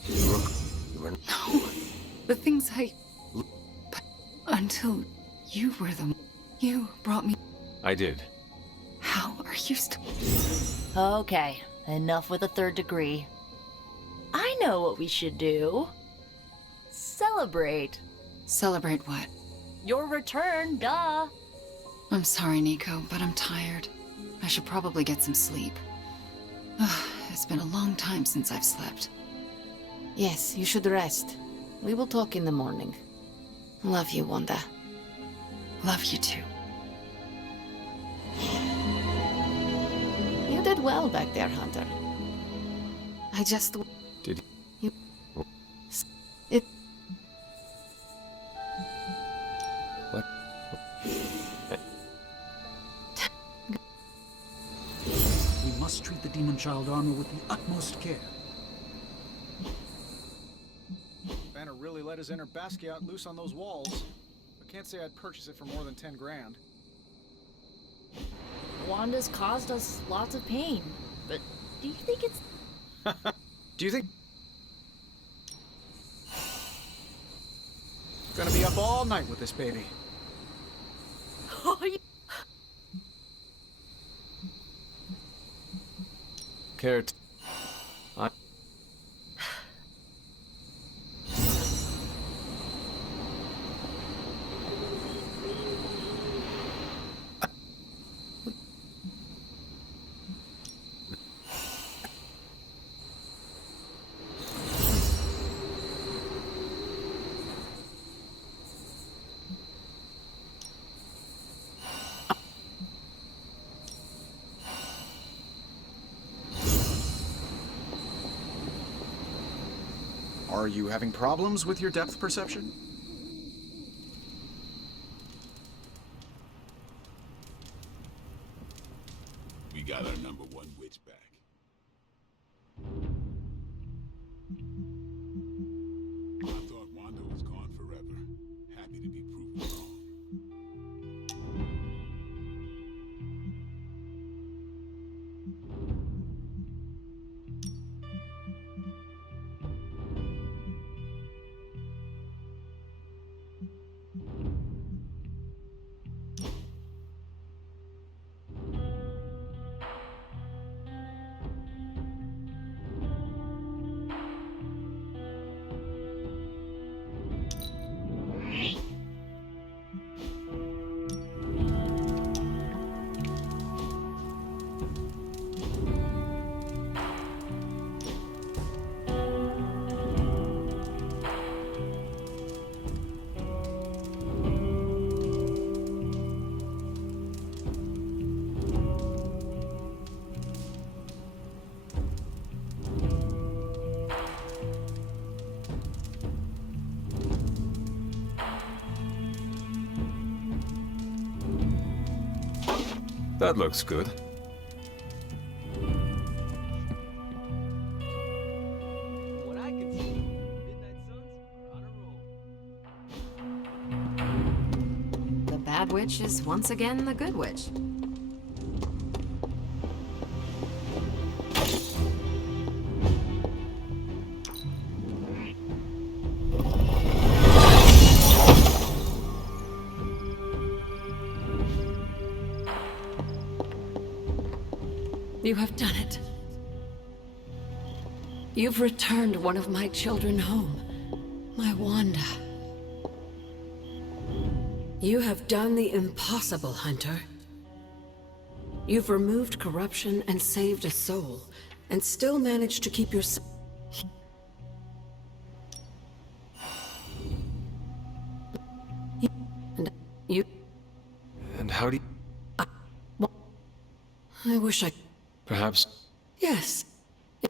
You were... No. The things I... But until you were the... You brought me... I did. How are you still... Okay, enough with the third degree. I know what we should do. Celebrate. Celebrate what? Your return, duh. I'm sorry, Nico, but I'm tired. I should probably get some sleep. It's been a long time since I've slept. Yes, you should rest. We will talk in the morning. Love you, Wanda. Love you too. You did well back there, Hunter. I just... Did you... It... What? We must treat the demon child armor with the utmost care. Banner really let his inner Basquiat loose on those walls. I can't say I'd purchase it for more than 10 grand. Wanda's caused us lots of pain, but do you think it's... Do you think... Gonna be up all night with this baby. Carrot. Are you having problems with your depth perception? We got our number one witch back. I thought Wanda was gone forever. Happy to be proven wrong. That looks good. What I can see, Midnight Suns are on a roll. The bad witch is once again the good witch. You have done it. You've returned one of my children home, my Wanda. You have done the impossible, Hunter. You've removed corruption and saved a soul, and still managed to keep your... And you... And how do you... I wish I... Perhaps... Yes. Oh,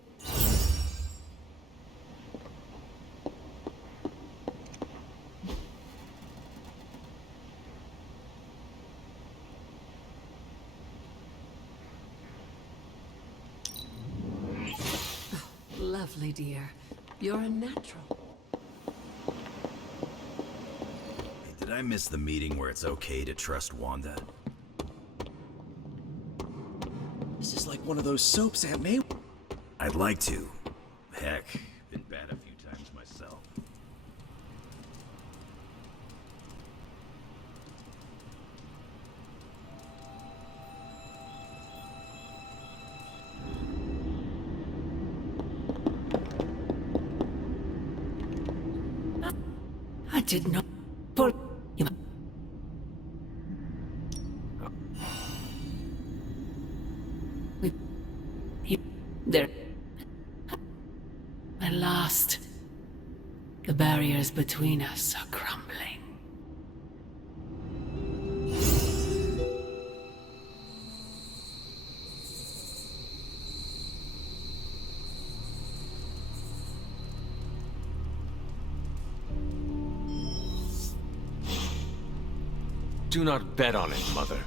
lovely, dear. You're a natural. Hey, did I miss the meeting where it's okay to trust Wanda? This is like one of those soaps Aunt May... I'd like to. Heck, been bad a few times myself. I did not... Pull... There. At last, the barriers between us are crumbling. Do not bet on it, Mother.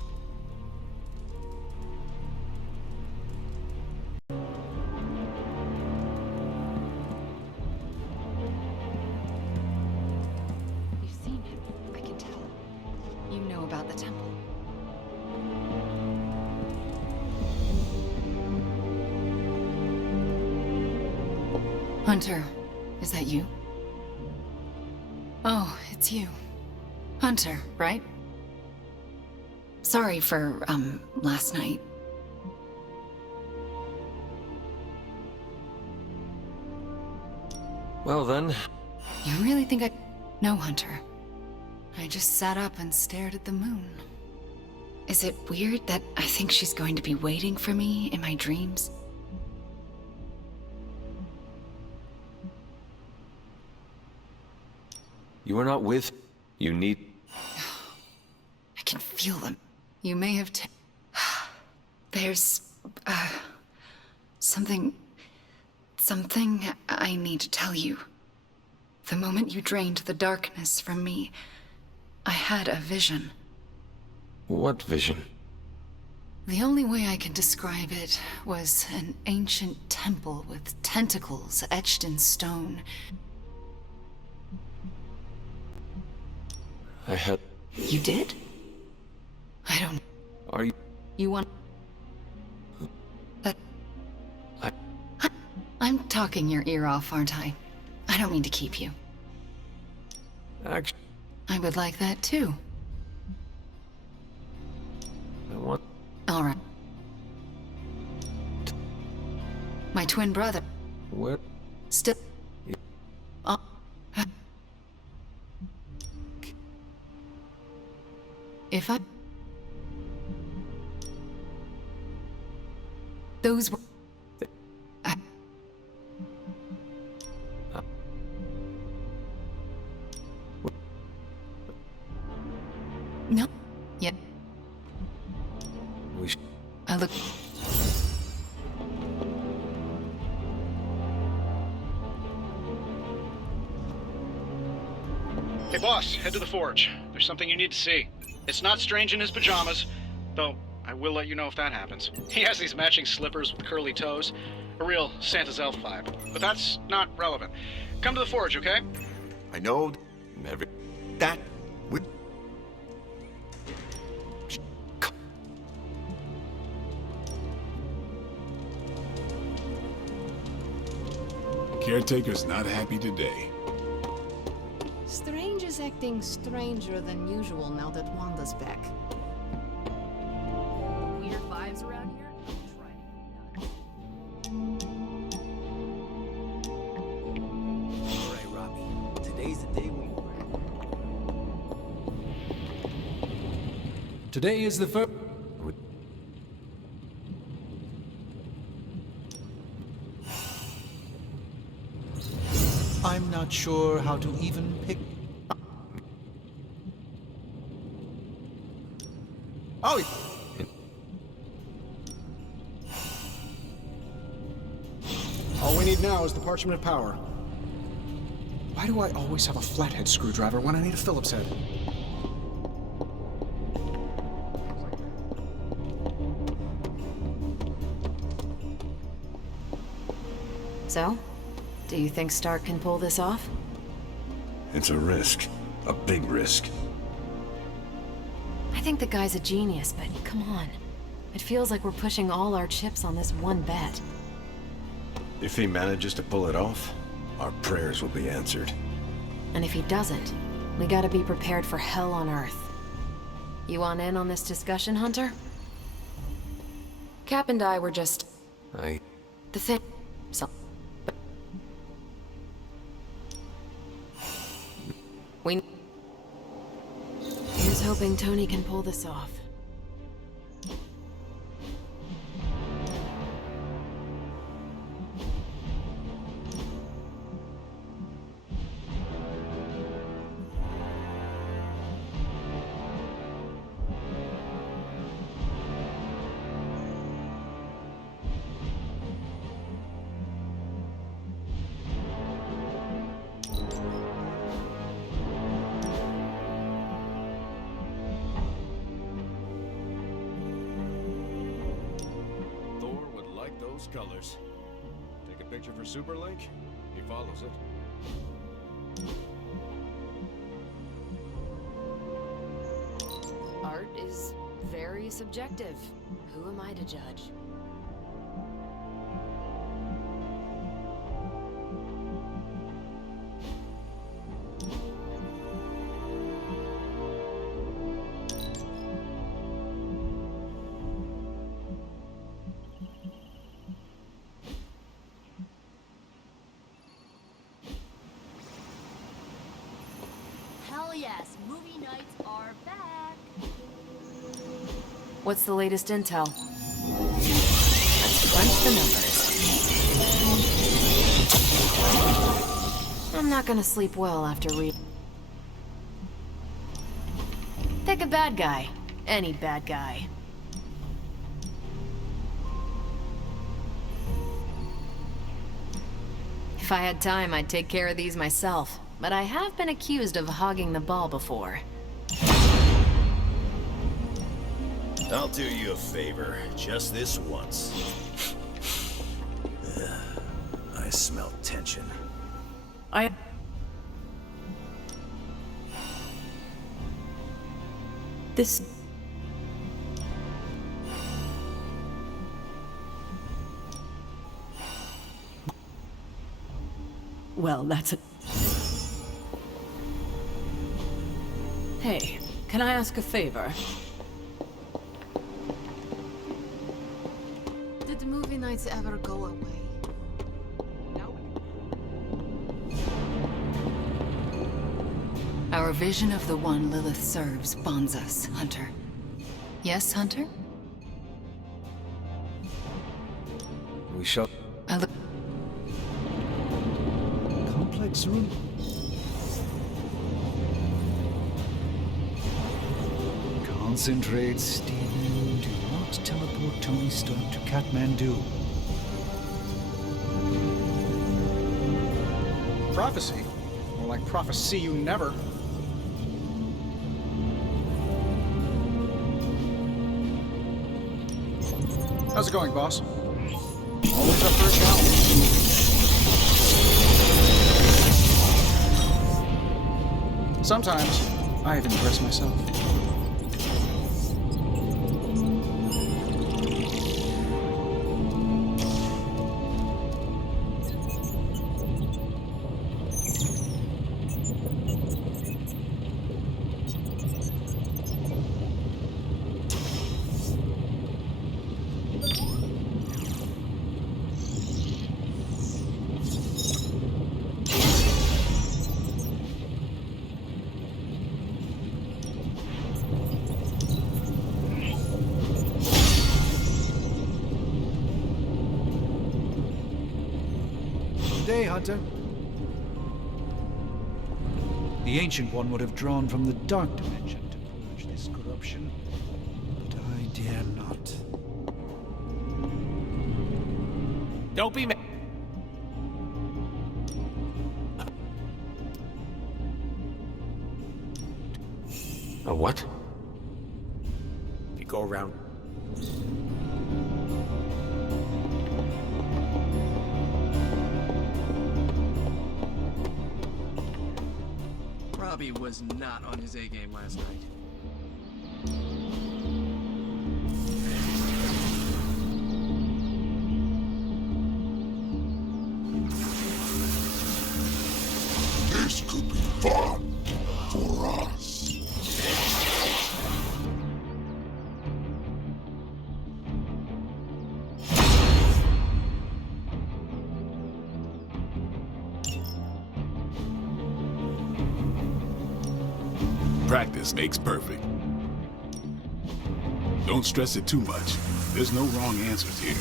Hunter, is that you? Oh, it's you. Hunter, right? Sorry for, last night. Well then... You really think I... No, Hunter. I just sat up and stared at the moon. Is it weird that I think she's going to be waiting for me in my dreams? You are not with... You need... I can feel them. You may have There's... something I need to tell you. The moment you drained the darkness from me, I had a vision. What vision? The only way I can describe it was an ancient temple with tentacles etched in stone. I had... You did? I don't... Are you... You want... That... I'm talking your ear off, aren't I? I don't mean to keep you. Actually... I would like that too. I want... All right. My twin brother. Where? Still... If I... Those were... No. Yet. We should... I look... Hey boss, head to the forge. There's something you need to see. It's not Strange in his pajamas, though I I will let you know if that happens. He has these matching slippers with curly toes. A real Santa's elf vibe. But that's not relevant. Come to the forge, okay? I know that would. Caretaker's not happy today. Strange is acting stranger than usual now that Wanda's back. Weird vibes around here? Alright, Robbie. Today's the day we... Today is the first. I'm not sure how to even pick. Oh! All we need now is the parchment of power. Why do I always have a flathead screwdriver when I need a Phillips head? So? Do you think Stark can pull this off? It's a risk. A big risk. I think the guy's a genius, but come on. It feels like we're pushing all our chips on this one bet. If he manages to pull it off, our prayers will be answered. And if he doesn't, we gotta be prepared for hell on Earth. You want in on this discussion, Hunter? Cap and I were just... the thing... So... Here's hoping Tony can pull this off. Those colors. Take a picture for Superlink? He follows it. Art is very subjective. Who am I to judge? Hell yes, movie nights are back. What's the latest intel? Let's crunch the numbers. I'm not gonna sleep well after reading. Pick a bad guy. Any bad guy. If I had time, I'd take care of these myself. But I have been accused of hogging the ball before. I'll do you a favor, just this once. I smell tension. This... Well, that's a... Hey, can I ask a favor? Did the movie nights ever go away? Our vision of the one Lilith serves bonds us, Hunter. Yes, Hunter? We shall... Complex room. Concentrate, Stephen. Do not teleport Tony Stark to Kathmandu. Prophecy? More like prophecy you never. How's it going, boss? Always up for a challenge. Sometimes, I even impress myself. Day, Hunter. The Ancient One would have drawn from the Dark Dimension to purge this corruption, but I dare not. Don't be mad. A what? You go around. Robbie was not on his A game last night. This could be fun for us. Practice makes perfect. Don't stress it too much. There's no wrong answers here.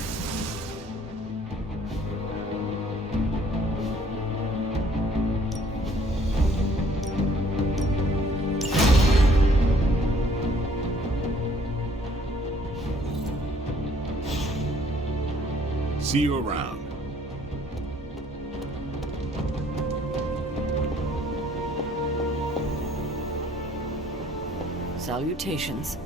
See you around. Salutations.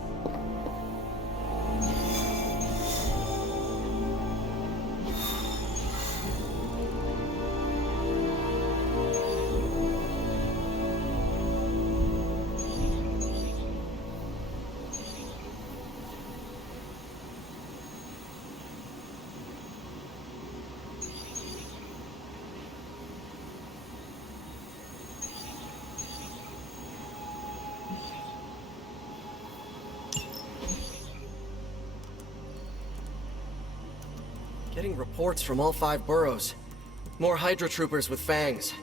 Getting reports from all 5 boroughs. More Hydra troopers with fangs.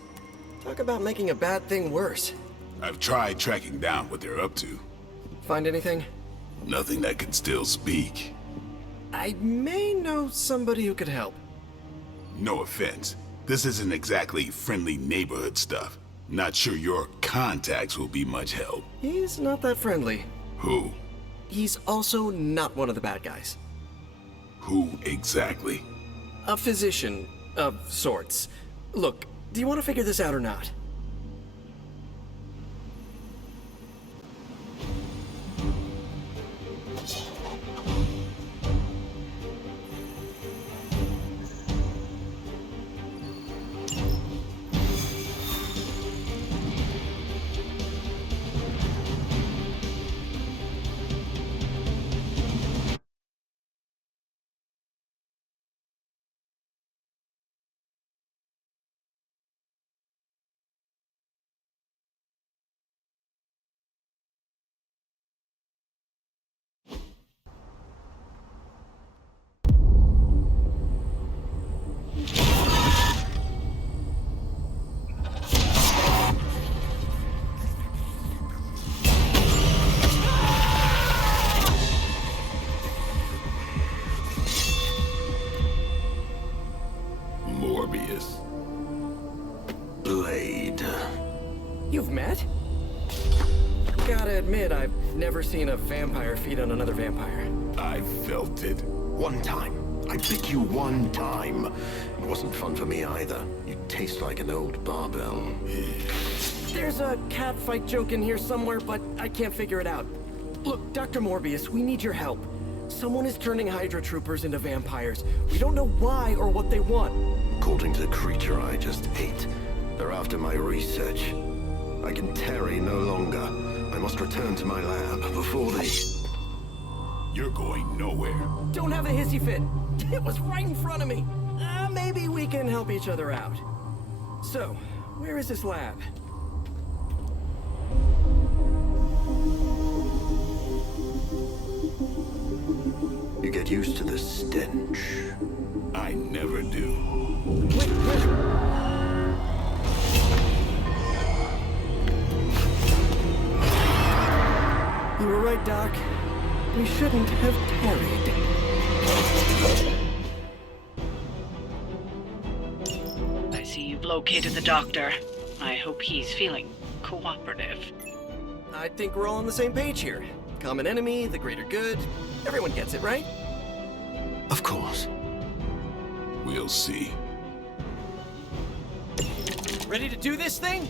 Talk about making a bad thing worse. I've tried tracking down what they're up to. Find anything? Nothing that can still speak. I may know somebody who could help. No offense. This isn't exactly friendly neighborhood stuff. Not sure your contacts will be much help. He's not that friendly. Who? He's also not one of the bad guys. Who exactly? A physician of sorts. Look, do you want to figure this out or not? You've met? Gotta admit, I've never seen a vampire feed on another vampire. I felt it. One time. I bit you one time. It wasn't fun for me either. You taste like an old barbell. There's a cat fight joke in here somewhere, but I can't figure it out. Look, Dr. Morbius, we need your help. Someone is turning Hydra troopers into vampires. We don't know why or what they want. According to the creature I just ate, they're after my research. I can tarry no longer. I must return to my lab before they... You're going nowhere. Don't have a hissy fit. It was right in front of me. Maybe we can help each other out. So, where is this lab? You get used to the stench. I never do. Wait. You were right, Doc. We shouldn't have tarried. I see you've located the doctor. I hope he's feeling cooperative. I think we're all on the same page here. Common enemy, the greater good. Everyone gets it, right? Of course. We'll see. Ready to do this thing?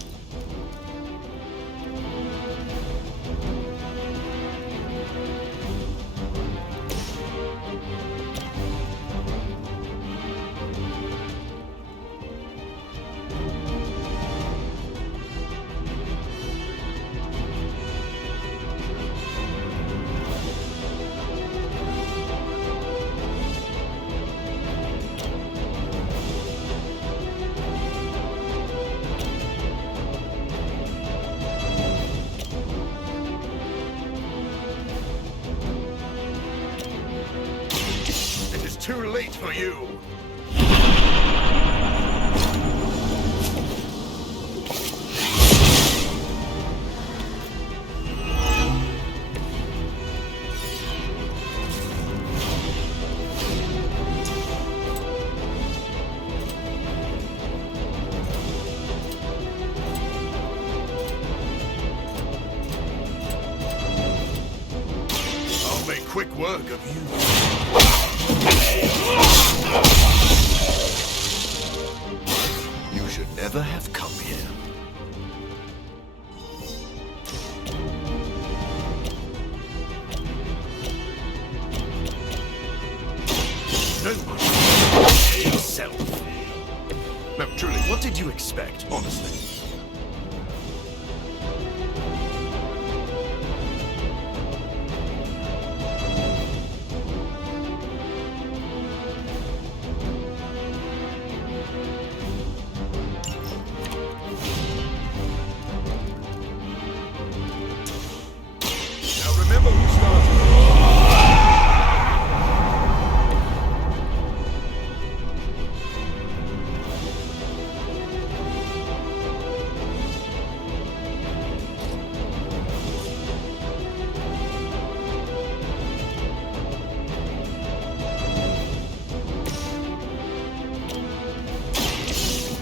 Too late for you. I'll make quick work of you. You should never have come here. Yourself. No, truly, what did you expect, honestly?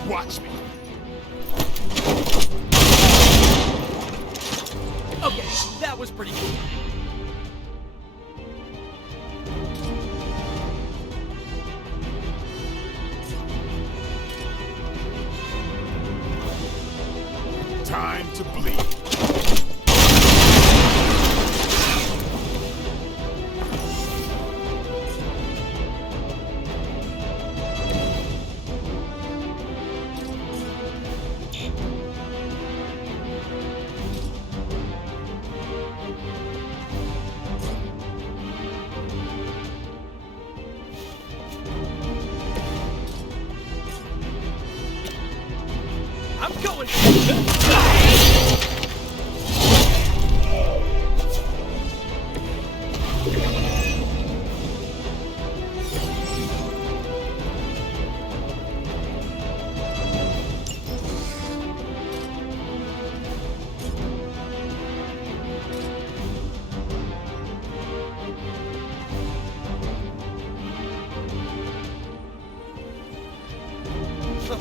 Watch me. Okay, that was pretty cool. Time to bleed. I'm going.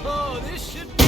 Oh, this should be.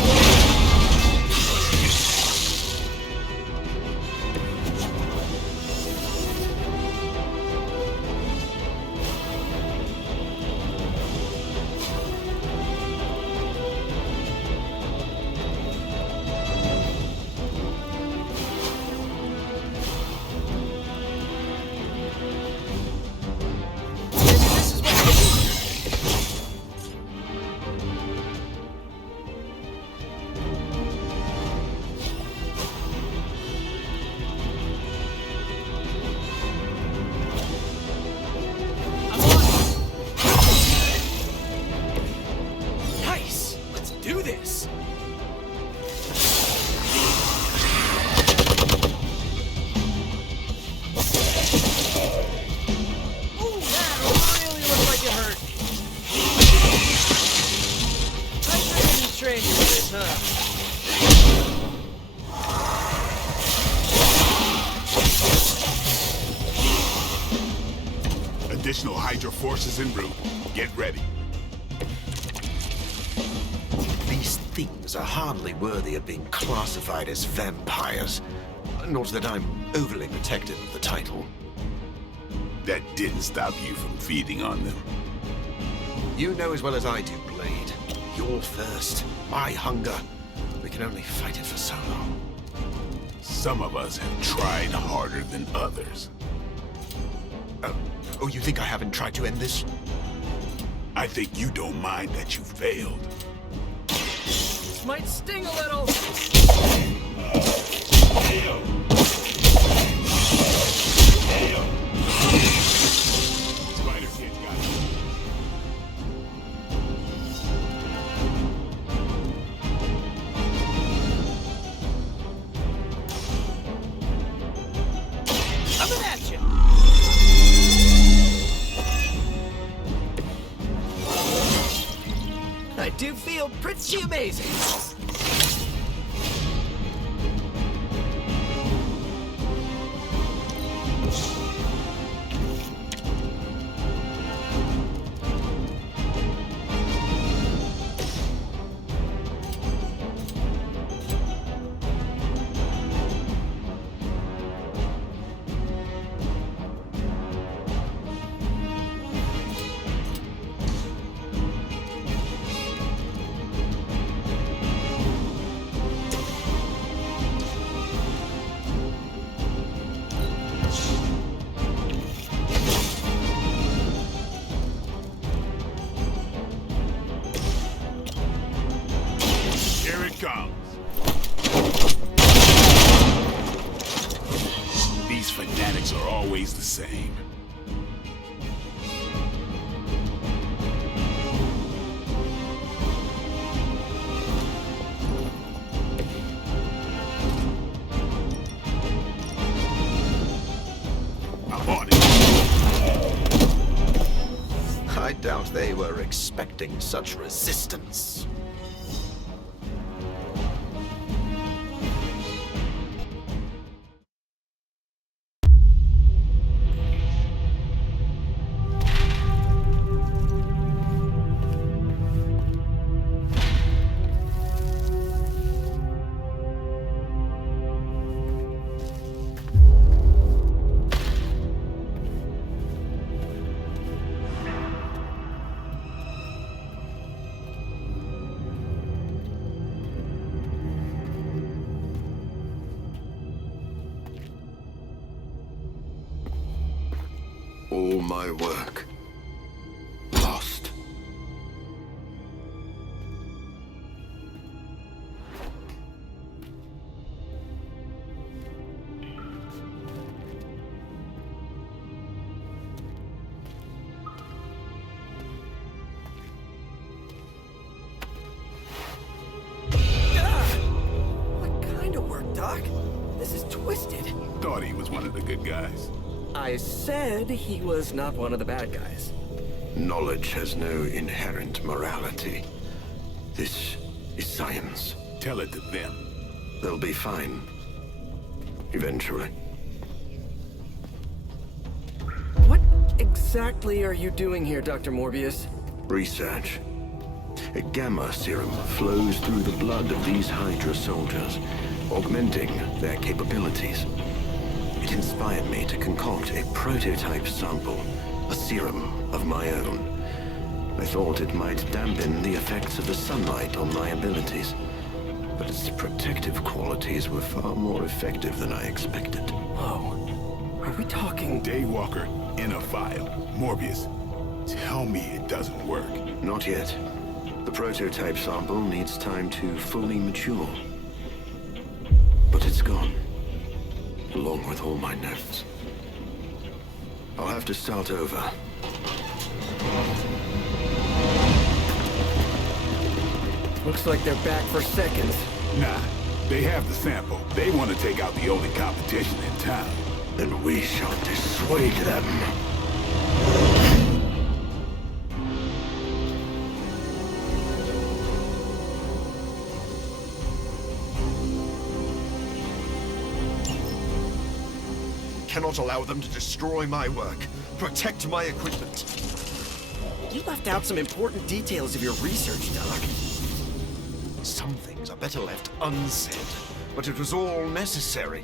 Hydra forces en route. Get ready. These things are hardly worthy of being classified as vampires. Not that I'm overly protective of the title. That didn't stop you from feeding on them. You know as well as I do, Blade. Your thirst, my hunger. We can only fight it for so long. Some of us have tried harder than others. Oh, you think I haven't tried to end this? I think you don't mind that you failed. This might sting a little. Spider-Kid got you. Coming at you. I do feel pretty amazing. Here it comes. These fanatics are always the same. I'm on it. I doubt they were expecting such resistance. All my work lost. What kind of work, Doc? This is twisted. Thought he was one of the good guys. I said he was not one of the bad guys. Knowledge has no inherent morality. This is science. Tell it to them. They'll be fine. Eventually. What exactly are you doing here, Dr. Morbius? Research. A gamma serum flows through the blood of these Hydra soldiers, augmenting their capabilities. It inspired me to concoct a prototype sample, a serum of my own. I thought it might dampen the effects of the sunlight on my abilities, but its protective qualities were far more effective than I expected. Whoa. Are we talking... Daywalker, in a file. Morbius, tell me it doesn't work. Not yet. The prototype sample needs time to fully mature. But it's gone. Along with all my notes. I'll have to start over. Looks like they're back for seconds. Nah, they have the sample. They want to take out the only competition in town. Then we shall dissuade them. cannot allow them to destroy my work. Protect my equipment. You left out some important details of your research, Doc. Some things are better left unsaid, but it was all necessary.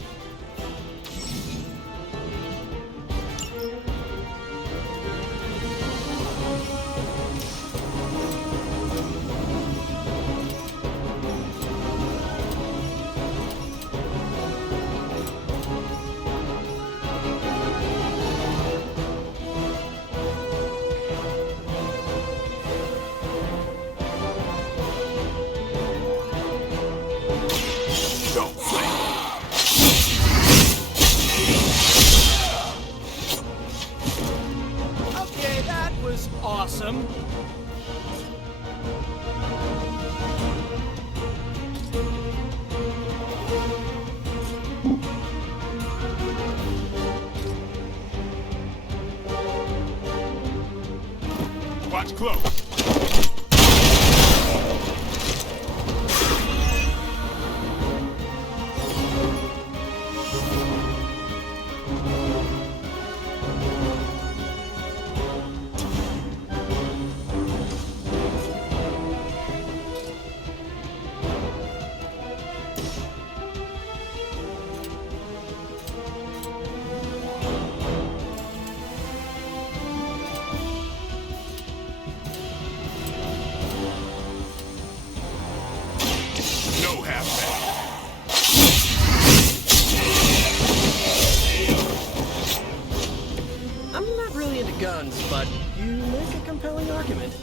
Okay, that was awesome. Watch close. No halfback. I'm not really into guns, but you make a compelling argument.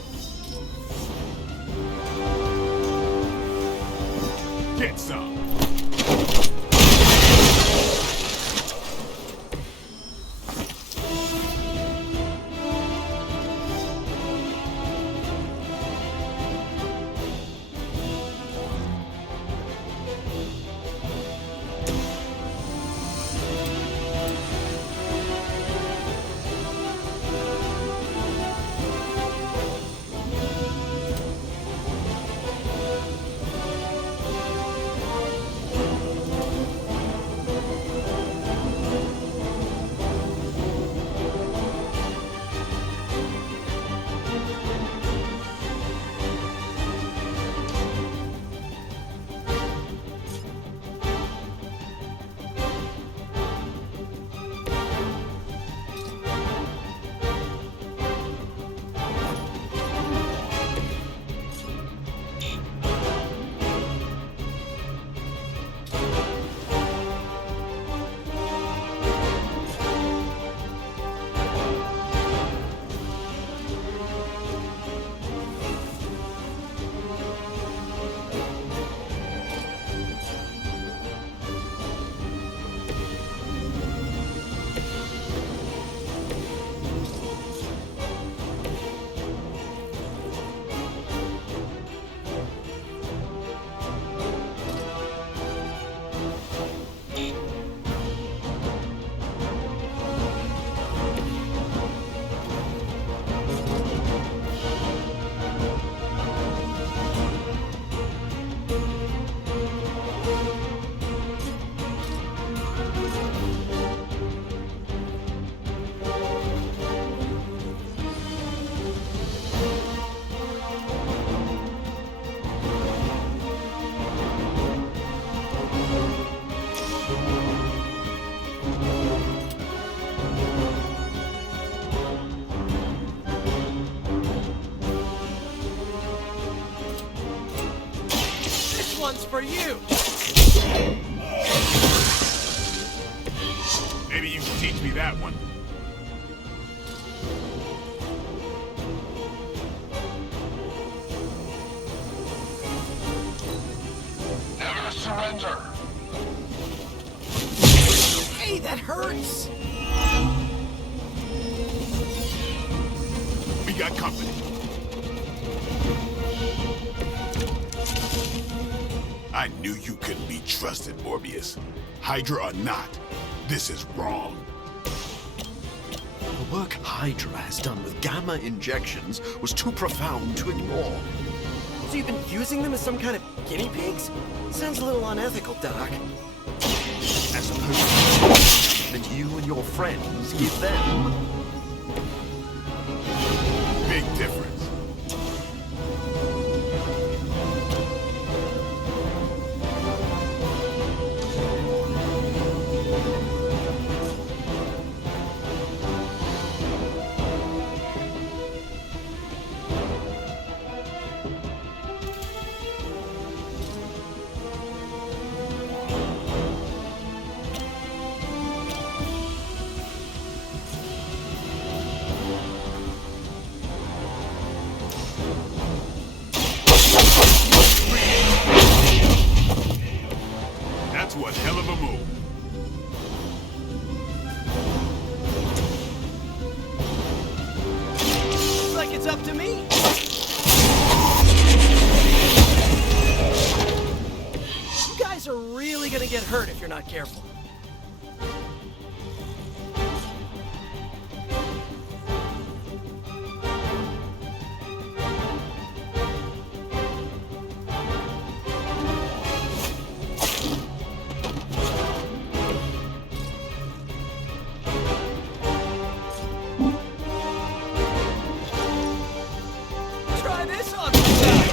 Get some. One's for you. Maybe you can teach me that one. Never surrender. Hey, that hurts. We got company. I knew you couldn't be trusted, Morbius. Hydra or not, this is wrong. The work Hydra has done with gamma injections was too profound to ignore. So you've been using them as some kind of guinea pigs? Sounds a little unethical, Doc. As opposed to punishment you and your friends give them. Big difference. That's one hell of a move. Looks like it's up to me. You guys are really gonna get hurt if you're not careful. Try this on the side.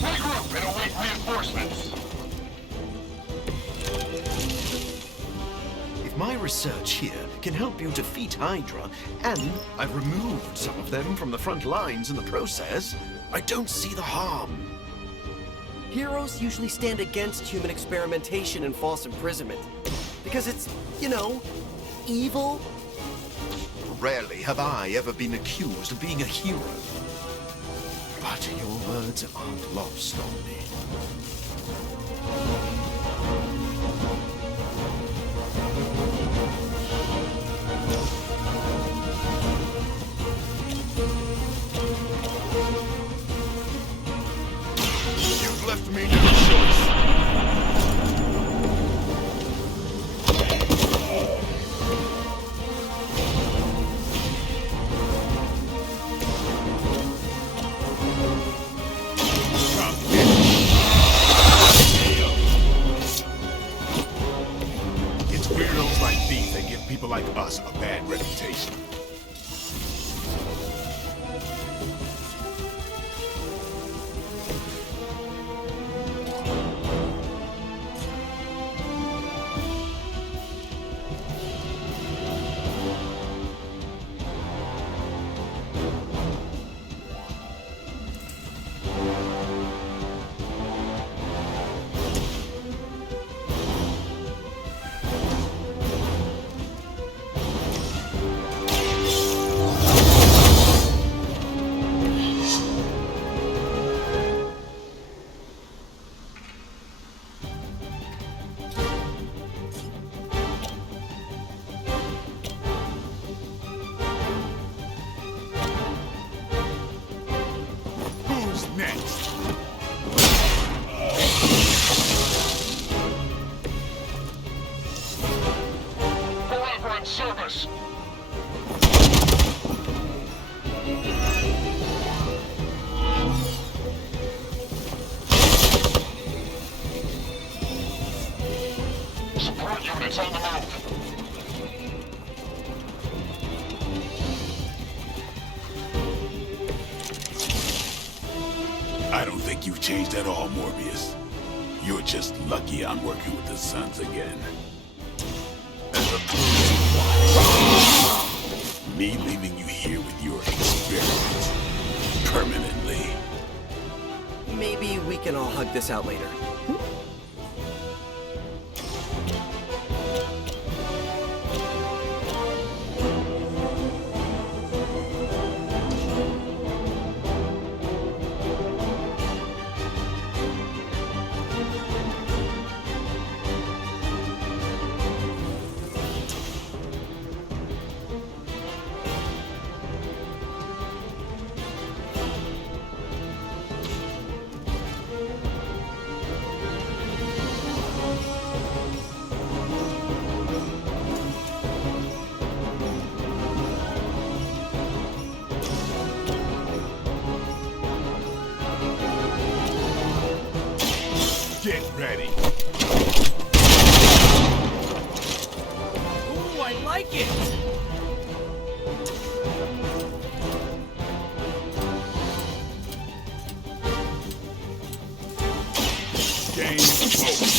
Regroup and await reinforcements. If my research here can help you defeat Hydra, and I've removed some of them from the front lines in the process, I don't see the harm. Heroes usually stand against human experimentation and false imprisonment. Because it's, you know, evil. Rarely have I ever been accused of being a hero. But your words aren't lost on me. You've left me no choice. It's weirdos like these that give people like us a bad reputation. Who's next? Forever in service. Support units on the move. I don't think you've changed at all, Morbius. You're just lucky I'm working with the Suns again. As opposed to what? Me leaving you here with your experiment. Permanently. Maybe we can all hug this out later. it! Game over.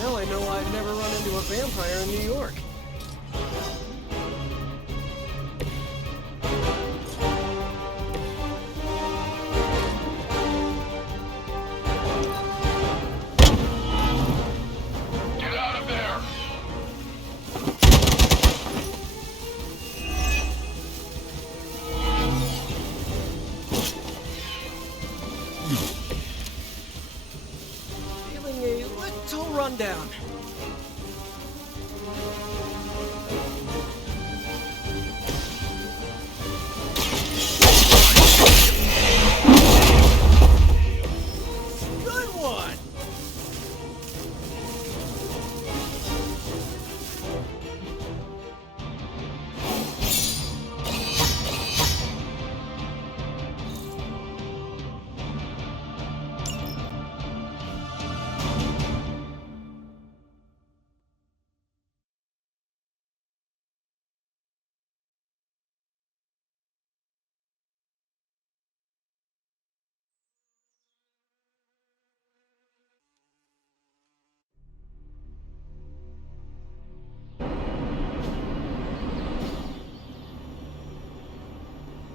Now I know I've never run into a vampire in New York. Get out of there! Feeling a little rundown. Good one!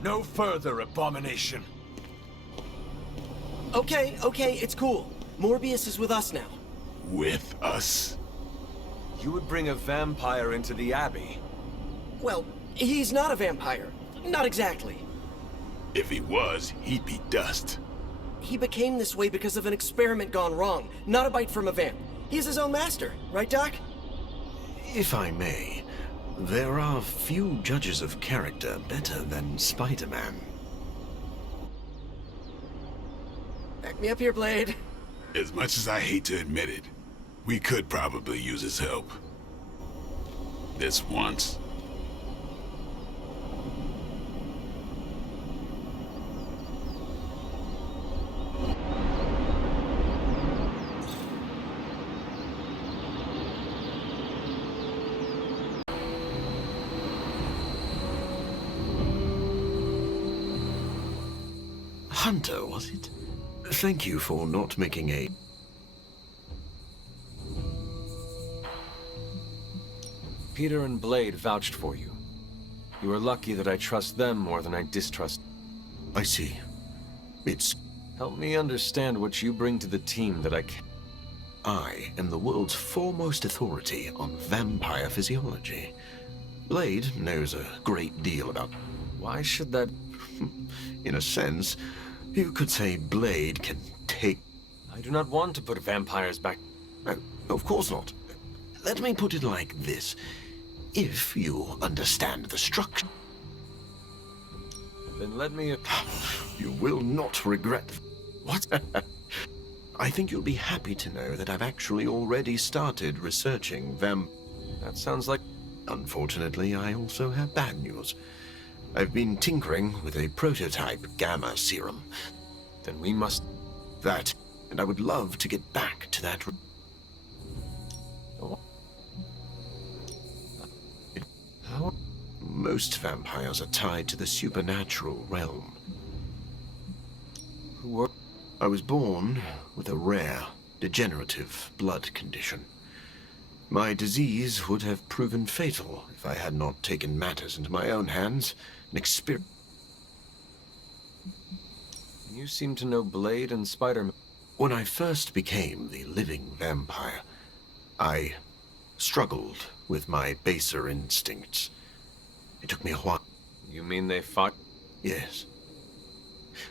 No further, abomination. Okay, it's cool. Morbius is with us now. With us? You would bring a vampire into the Abbey? Well, he's not a vampire. Not exactly. If he was, he'd be dust. He became this way because of an experiment gone wrong, not a bite from a vamp. He's his own master, right, Doc? If I may, there are few judges of character better than Spider-Man. Back me up here, Blade. As much as I hate to admit it, we could probably use his help. This once. Hunter, was it? Thank you for not making a... Peter and Blade vouched for you. You are lucky that I trust them more than I distrust. I see. It's... Help me understand what you bring to the team that I can't. I am the world's foremost authority on vampire physiology. Blade knows a great deal about... Why should that... In a sense, you could say Blade can take... I do not want to put vampires back... No, of course not. Let me put it like this. If you understand the structure... Then let me... You will not regret... What? I think you'll be happy to know that I've actually already started researching That sounds like... Unfortunately, I also have bad news. I've been tinkering with a prototype gamma serum. Then we must... That, and I would love to get back to that... How? Most vampires are tied to the supernatural realm. Who were... I was born with a rare, degenerative blood condition. My disease would have proven fatal if I had not taken matters into my own hands and experienced... You seem to know Blade and Spider-Man. When I first became the living vampire, I struggled with my baser instincts. It took me a while. You mean they fought? Yes.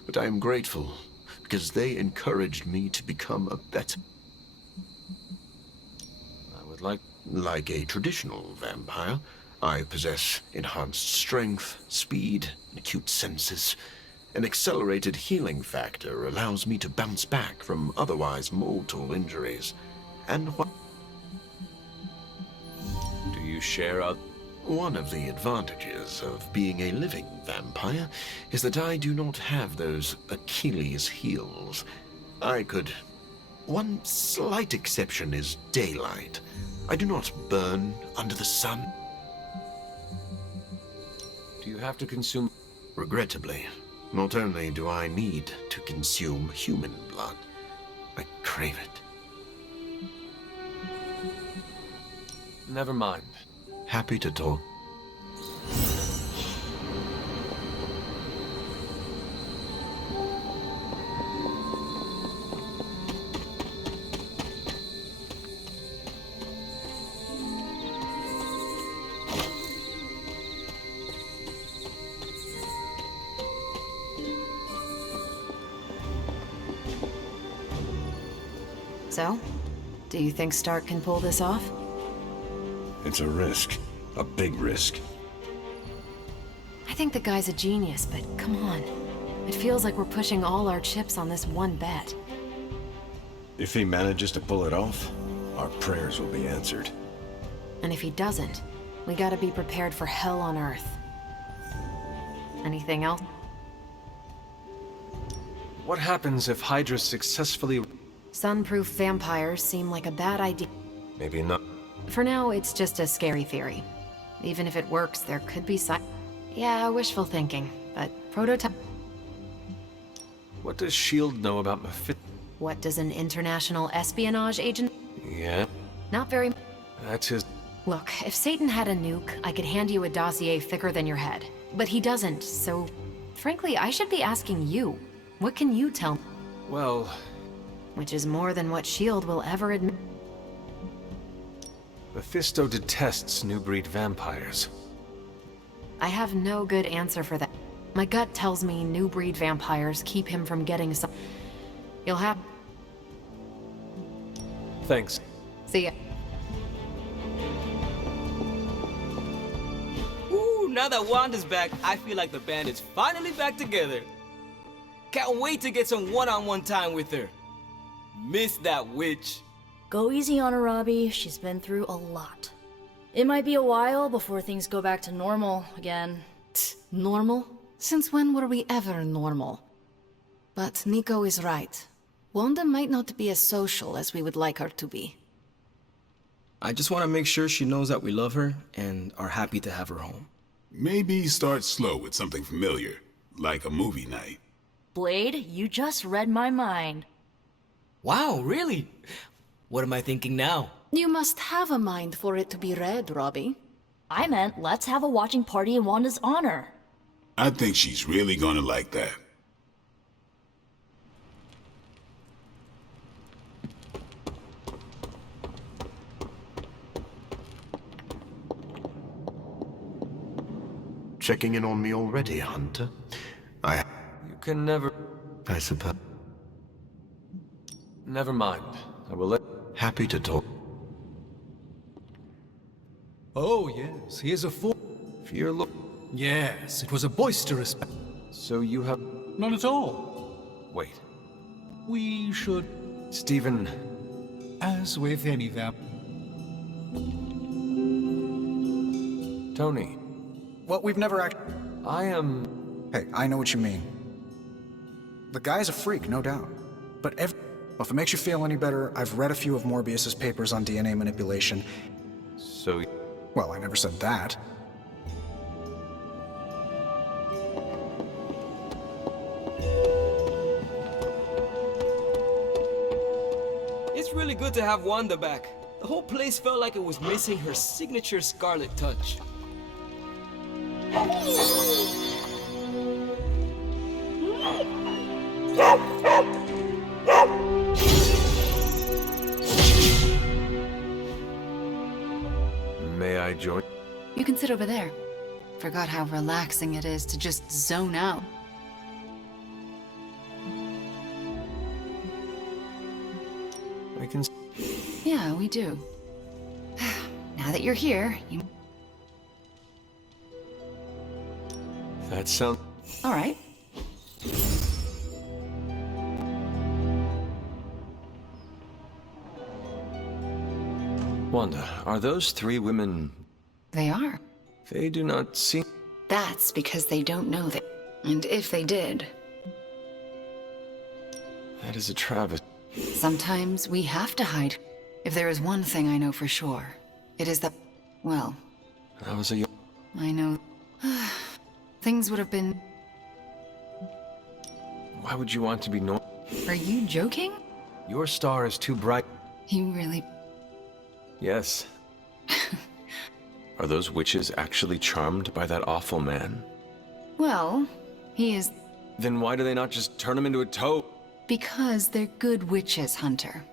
But I am grateful, because they encouraged me to become a better... I would like... Like a traditional vampire, I possess enhanced strength, speed, and acute senses. An accelerated healing factor allows me to bounce back from otherwise mortal injuries. And what... Do you share a... One of the advantages of being a living vampire is that I do not have those Achilles heels. I could one slight exception is daylight. I do not burn under the sun. Do you have to consume... Regrettably, not only do I need to consume human blood, I crave it. Never mind. Happy to talk. So, do you think Stark can pull this off? It's a risk. A big risk. I think the guy's a genius, but come on. It feels like we're pushing all our chips on this one bet. If he manages to pull it off, our prayers will be answered. And if he doesn't, we gotta be prepared for hell on Earth. Anything else? What happens if Hydra successfully... Sunproof vampires seem like a bad idea. Maybe not. For now, it's just a scary theory. Even if it works, there could be Yeah, wishful thinking, but prototype... What does S.H.I.E.L.D. know about Mephisto? What does an international espionage agent... Yeah, Not very... that's his... Look, if Satan had a nuke, I could hand you a dossier thicker than your head. But he doesn't, so... Frankly, I should be asking you. What can you tell me? Well... Which is more than what S.H.I.E.L.D. will ever admit. Mephisto detests new breed vampires. I have no good answer for that. My gut tells me new breed vampires keep him from getting some... You'll have... Thanks. See ya. Ooh, now that Wanda's back, I feel like the band is finally back together. Can't wait to get some one-on-one time with her. Miss that witch. Go easy on her, Robbie. She's been through a lot. It might be a while before things go back to normal again. Normal? Since when were we ever normal? But Nico is right. Wanda might not be as social as we would like her to be. I just want to make sure she knows that we love her and are happy to have her home. Maybe start slow with something familiar, like a movie night. Blade, you just read my mind. Wow, really? What am I thinking now? You must have a mind for it to be read, Robbie. I meant let's have a watching party in Wanda's honor. I think she's really gonna like that. Checking in on me already, Hunter? You can never... I suppose. Never mind. I will let... Happy to talk. Oh, yes, he is a fool. Fear look... Yes, it was a boisterous... So you have... Not at all. Wait. We should... Stephen... As with any vamp... Tony. Well, we've never act... I am... Hey, I know what you mean. The guy's a freak, no doubt. But well, if it makes you feel any better, I've read a few of Morbius's papers on DNA manipulation. So... Well, I never said that. It's really good to have Wanda back. The whole place felt like it was missing her signature Scarlet touch. May I join? You can sit over there. Forgot how relaxing it is to just zone out. I can... Yeah, we do. Now that you're here, you... That sounds... All right. Wanda, are those three women... They are. They do not seem... That's because they don't know that. And if they did... That is a travesty. Sometimes we have to hide. If there is one thing I know for sure, it is that, well... I was a... I know... things would have been... Why would you want to be Are you joking? Your star is too bright. You really... Yes. Are those witches actually charmed by that awful man? Well, he is... Then why do they not just turn him into a toad? Because they're good witches, Hunter.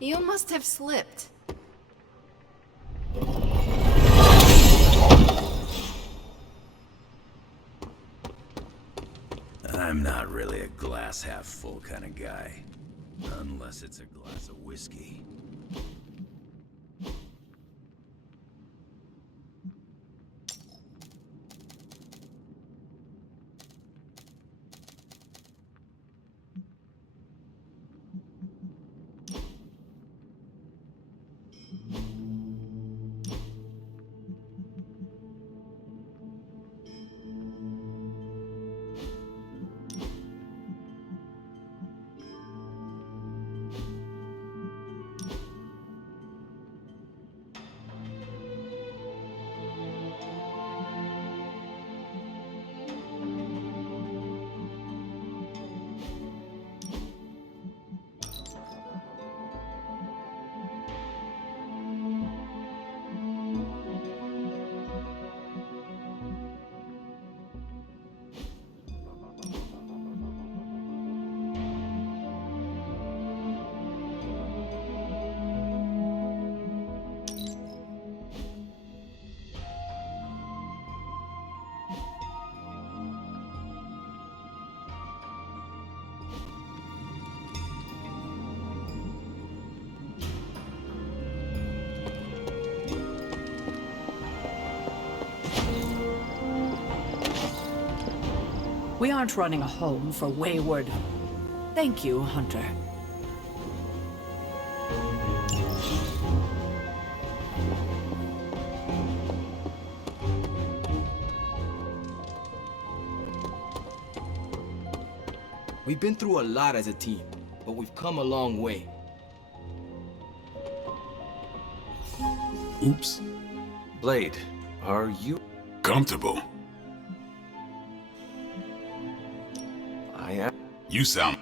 You must have slipped. I'm not really a glass half full kind of guy. Unless it's a glass of whiskey. We aren't running a home for wayward... Thank you, Hunter. We've been through a lot as a team, but we've come a long way. Oops. Blade, are you... Comfortable? I am... You sound...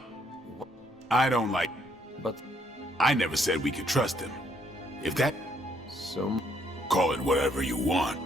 I don't like... But... I never said we could trust him. If that... So... Call it whatever you want.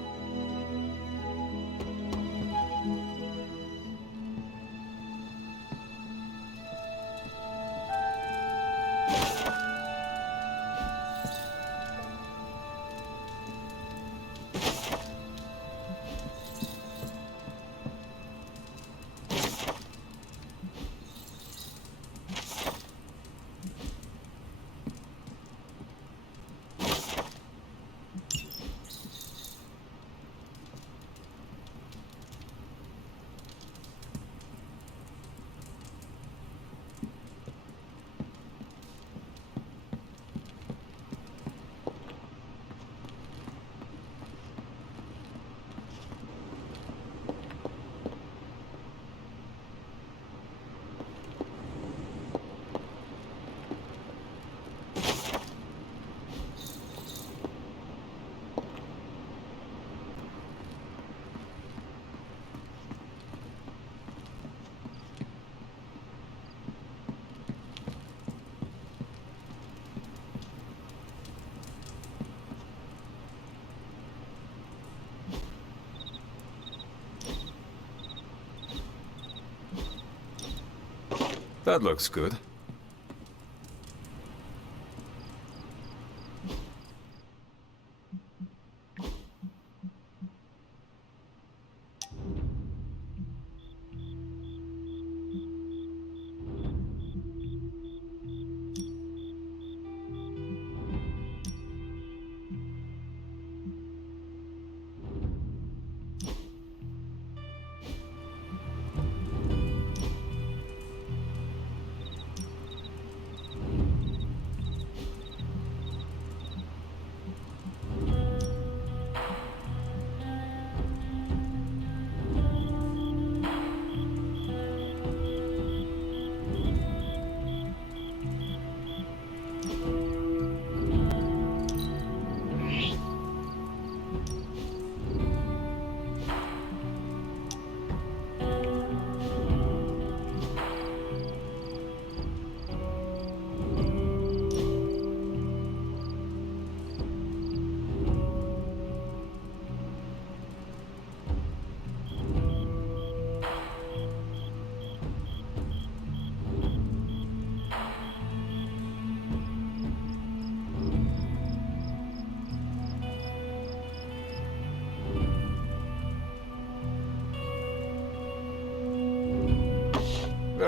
That looks good.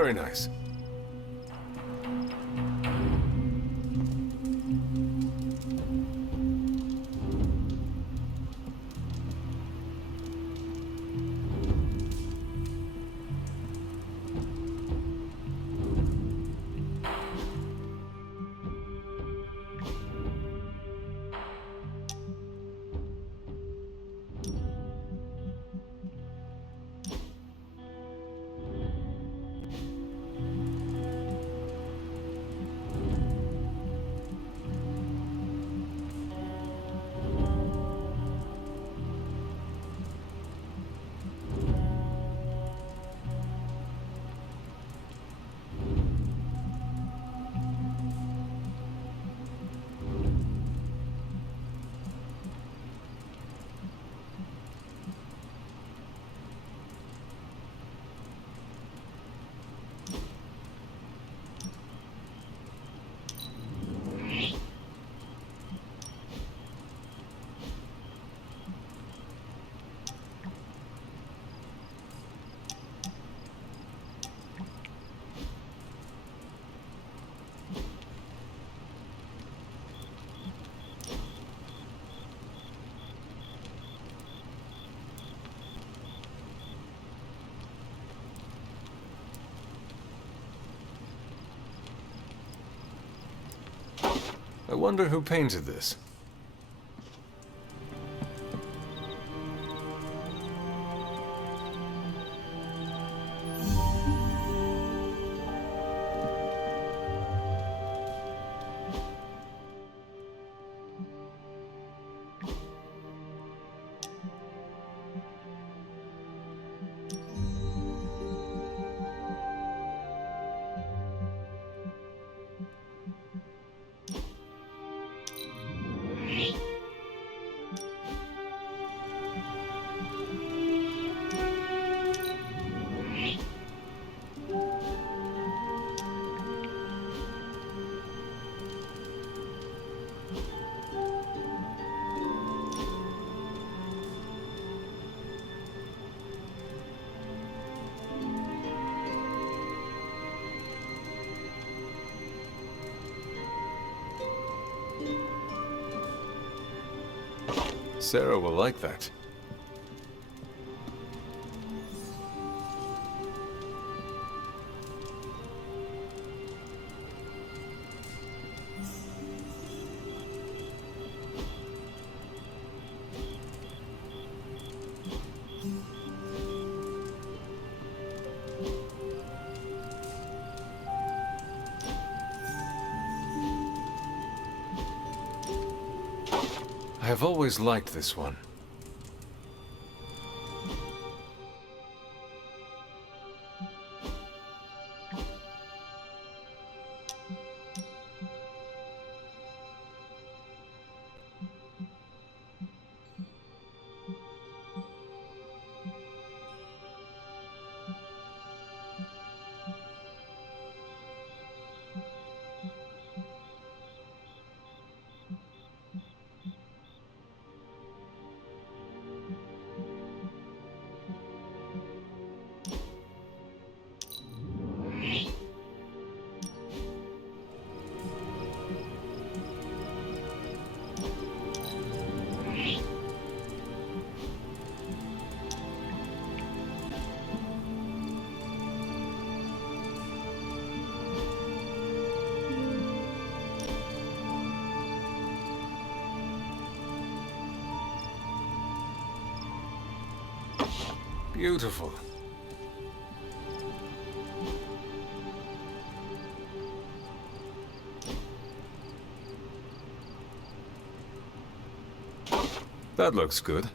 Very nice. I wonder who painted this. Sarah will like that. I have always liked this one. Beautiful. That looks good.